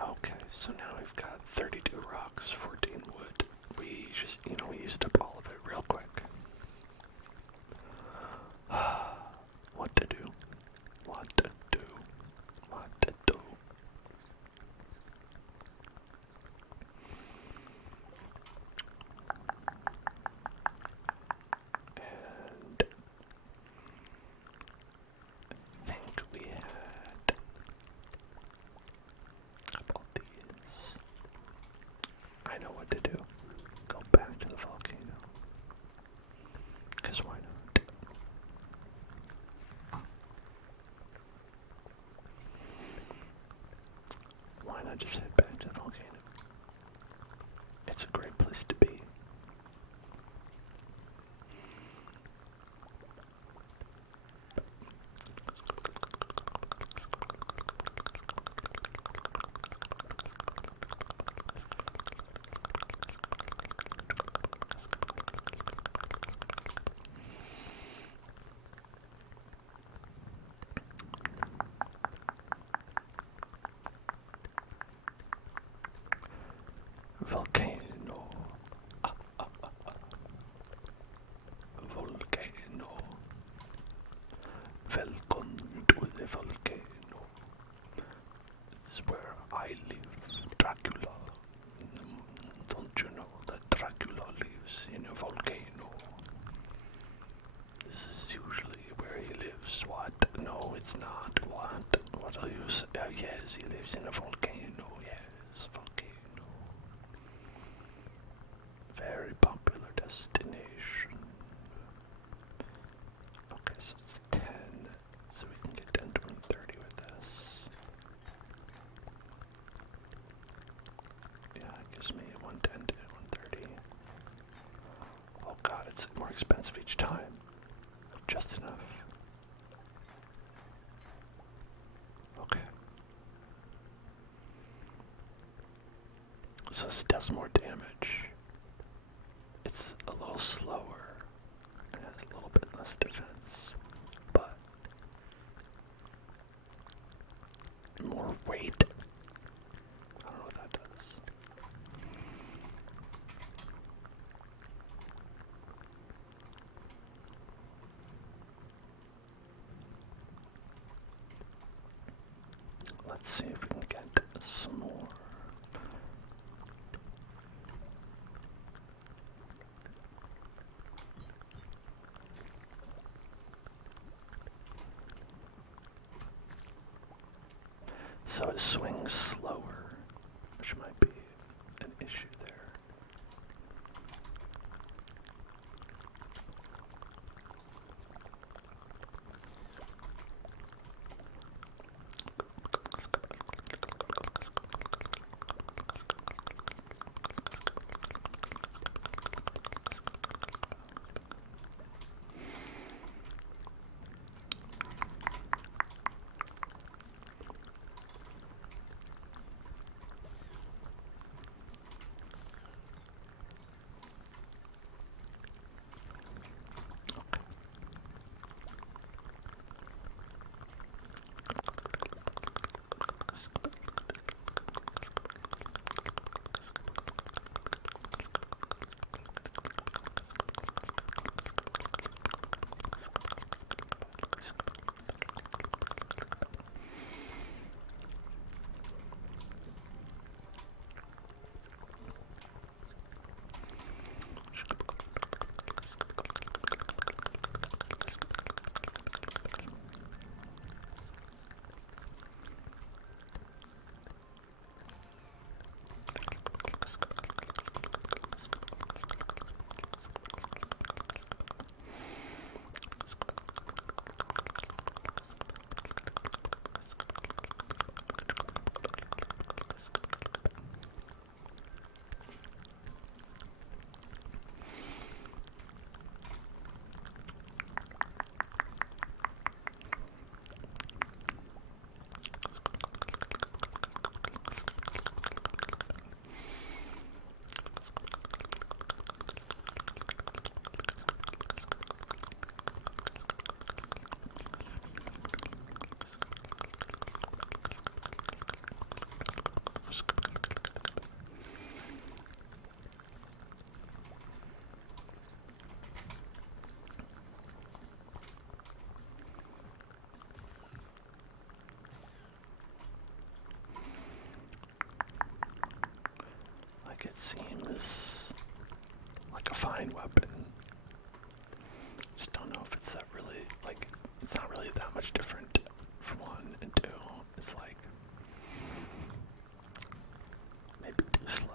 okay, so now we've got 32 rocks, 14 wood. We just, we used up all of it real quick. What to do? What to do? What to do? And I think we had about these. I know what to do. Go back to the volcano. 'Cause why not? Why not just head back to the volcano? It's a great place to be. Volcano. Volcano. Welcome to the volcano. This is where I live, Dracula. Don't you know that Dracula lives in a volcano? This is usually where he lives. What? No, it's not. What? What are you saying? Yes, he lives in a volcano. Yes, volcano. Very popular destination. Okay, so it's 10. So we can get 10, 20, 30 with this. Yeah, it gives me 110 to 130. Oh god, it's more expensive each time. Just enough. Okay. So this does more damage. It's a little slower and has a little bit less defense, but more weight. I don't know what that does. Let's see if some more. So it swings slower, which might be an issue there. It seems like a fine weapon. Just don't know if it's that really, like, it's not really that much different for one, and two, it's like, maybe too slow.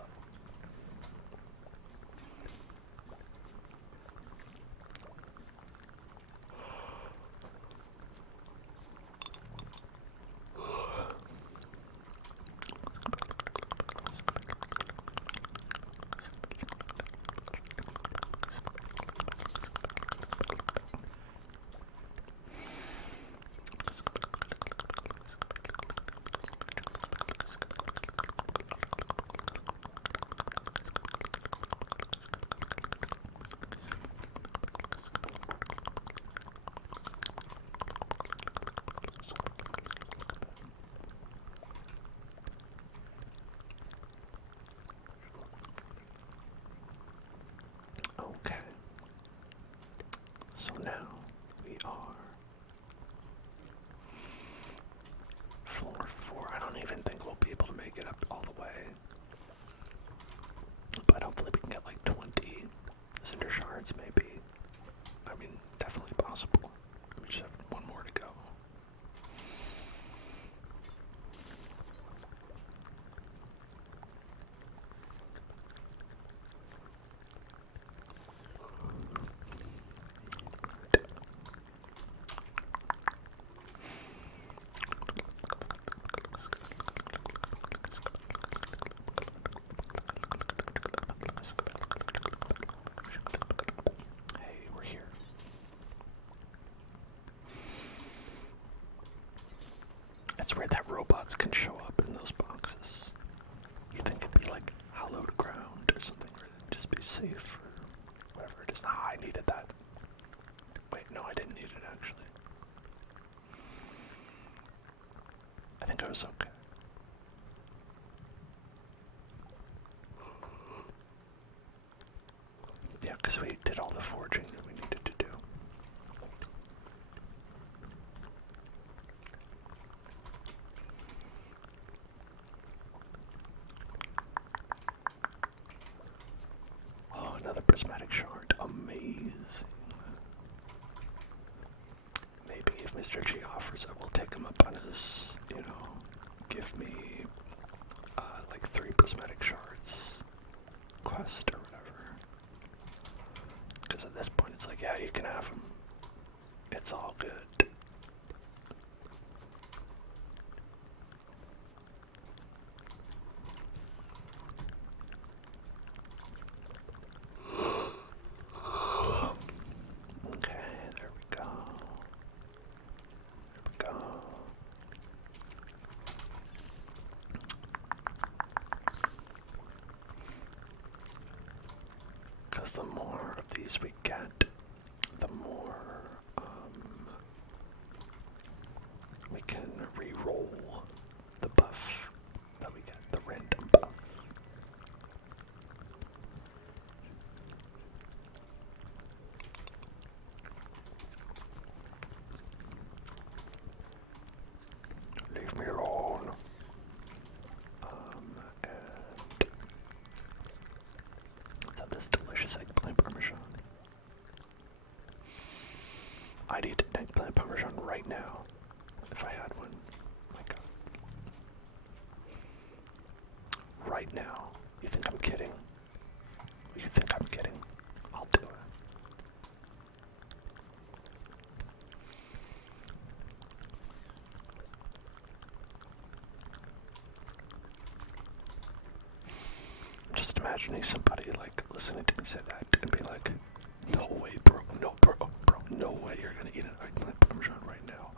Okay. So now we are floor 4. I don't even think we'll be able to make it up all the way. But hopefully we can get like 20 cinder shards maybe. I mean, definitely possible. We just have one more to go. Hey, we're here. It's weird that robots can show up in those boxes. You'd think it'd be like hallowed ground or something, where it'd just be safe or whatever it is. Ah, I needed that. Wait, no, I didn't need it actually. I think I was okay. Yeah, because we did all the forging that we needed to do. prismatic shard. Amazing. Maybe if Mr. G offers, I will take him up on his, give me like 3 prismatic shards quest or whatever. Because at this point it's like, yeah, you can have them. It's all good. Because the more of these we get, the more we can re-roll the buff that we get, the random buff. Leave me alone. And let's have this delicious eggplant parmesan. I'd eat eggplant parmesan right now if I had one. My God. Right now. You think I'm kidding? You think I'm kidding? I'll do it. I'm just imagining somebody like listening to me say that and be like, no way, bro, no way you're gonna eat an eggplant parmesan right now.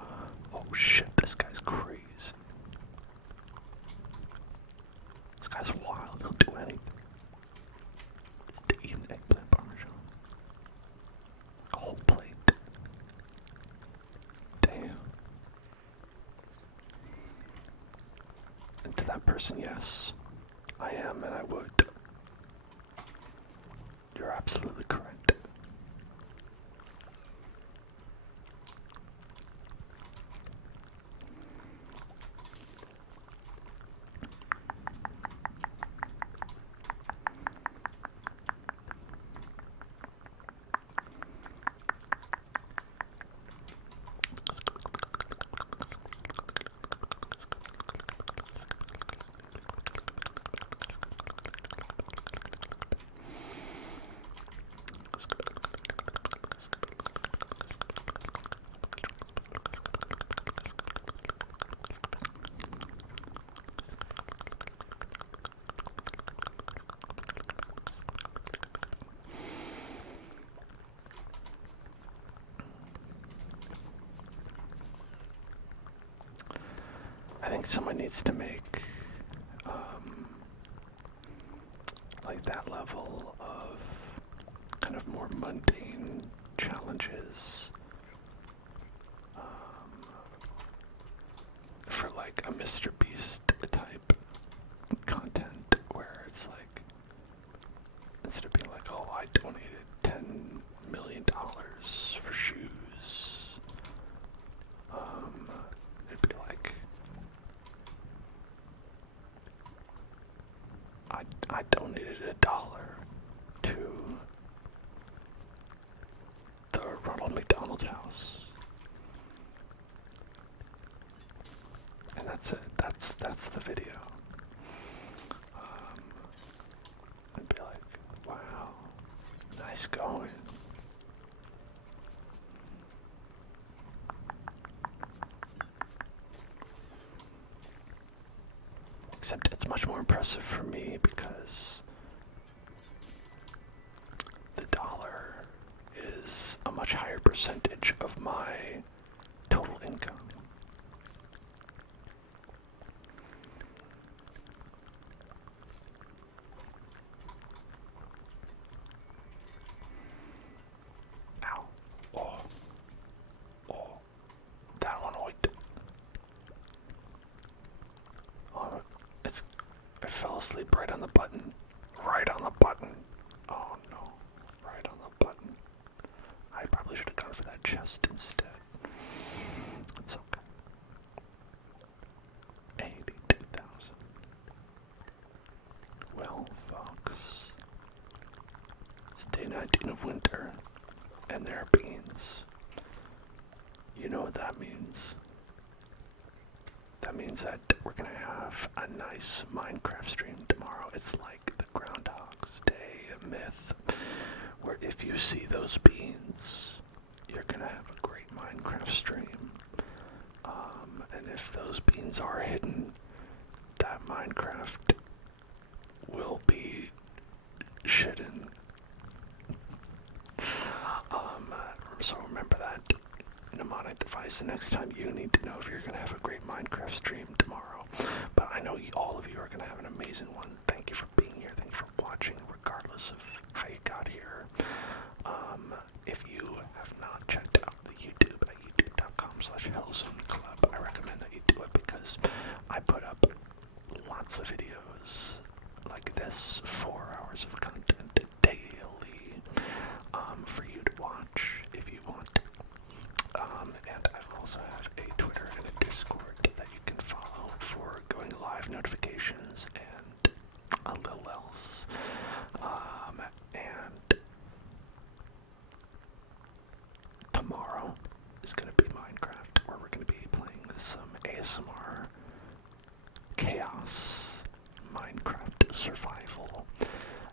Oh shit, this guy's crazy. This guy's wild, he'll do anything. Just to eat an eggplant parmesan. Like a whole plate. Damn. And to that person, yes, I am and I would. You're absolutely correct. I think someone needs to make like that level of kind of more mundane challenges for like a Mr. Beast type content where it's like, instead of being like, oh, I donated $10 million for shoes, it'd be like, I donated $1 to the Ronald McDonald House. And that's it. That's the video. I'd be like, wow, nice going. Except it's much more impressive for me because the dollar is a much higher percentage of my total income. Ow. Oh, that one would. Oh, I fell asleep right on the button. Right on the button. Oh no. Right on the button. I probably should have gone for that chest instead. It's okay. 82,000. Well, folks. It's day 2019 of winter, and there are beans. You know what that means? That means that we're gonna have a nice Minecraft stream tomorrow. It's like the Groundhog's Day myth, where if you see those beans, you're gonna have a great Minecraft stream. And if those beans are hidden, that Minecraft will be shitting. So remember that mnemonic device the next time you need to know if you're going to have a great Minecraft stream tomorrow. But I know all of you are going to have an amazing one. Thank you for being here. Thank you for watching, regardless of how you got here. If you have not checked out the YouTube at youtube.com/hellzoneclub, I recommend that you do it because I put up lots of videos like this, 4 hours of content daily, for you to watch if you want. And I also have a Twitter and a Discord that you can follow for going live notifications and a little else. And tomorrow is going to be Minecraft, where we're going to be playing some ASMR chaos Minecraft survival.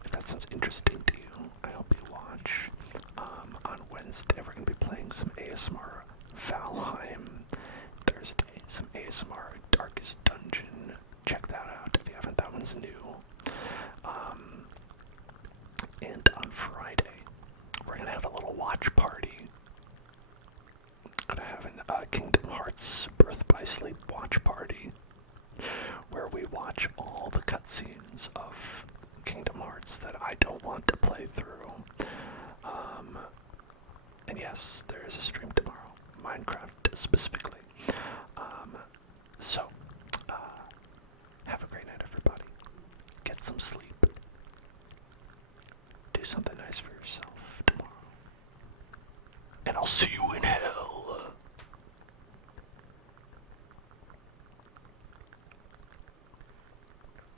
If that sounds interesting to you, I hope you watch. On Wednesday, we're going to be playing some ASMR Valheim. Thursday, some ASMR Darkest Dungeon. Check that out if you haven't. That one's new. And on Friday, we're going to have a little watch party. Going to have a Kingdom Hearts Birth by Sleep watch party, where we watch all the cutscenes of Kingdom Hearts that I don't want to play through. And yes, there is a stream tomorrow, Minecraft specifically. So, have a great night, everybody. Get some sleep. Do something nice for yourself tomorrow. And I'll see you in hell.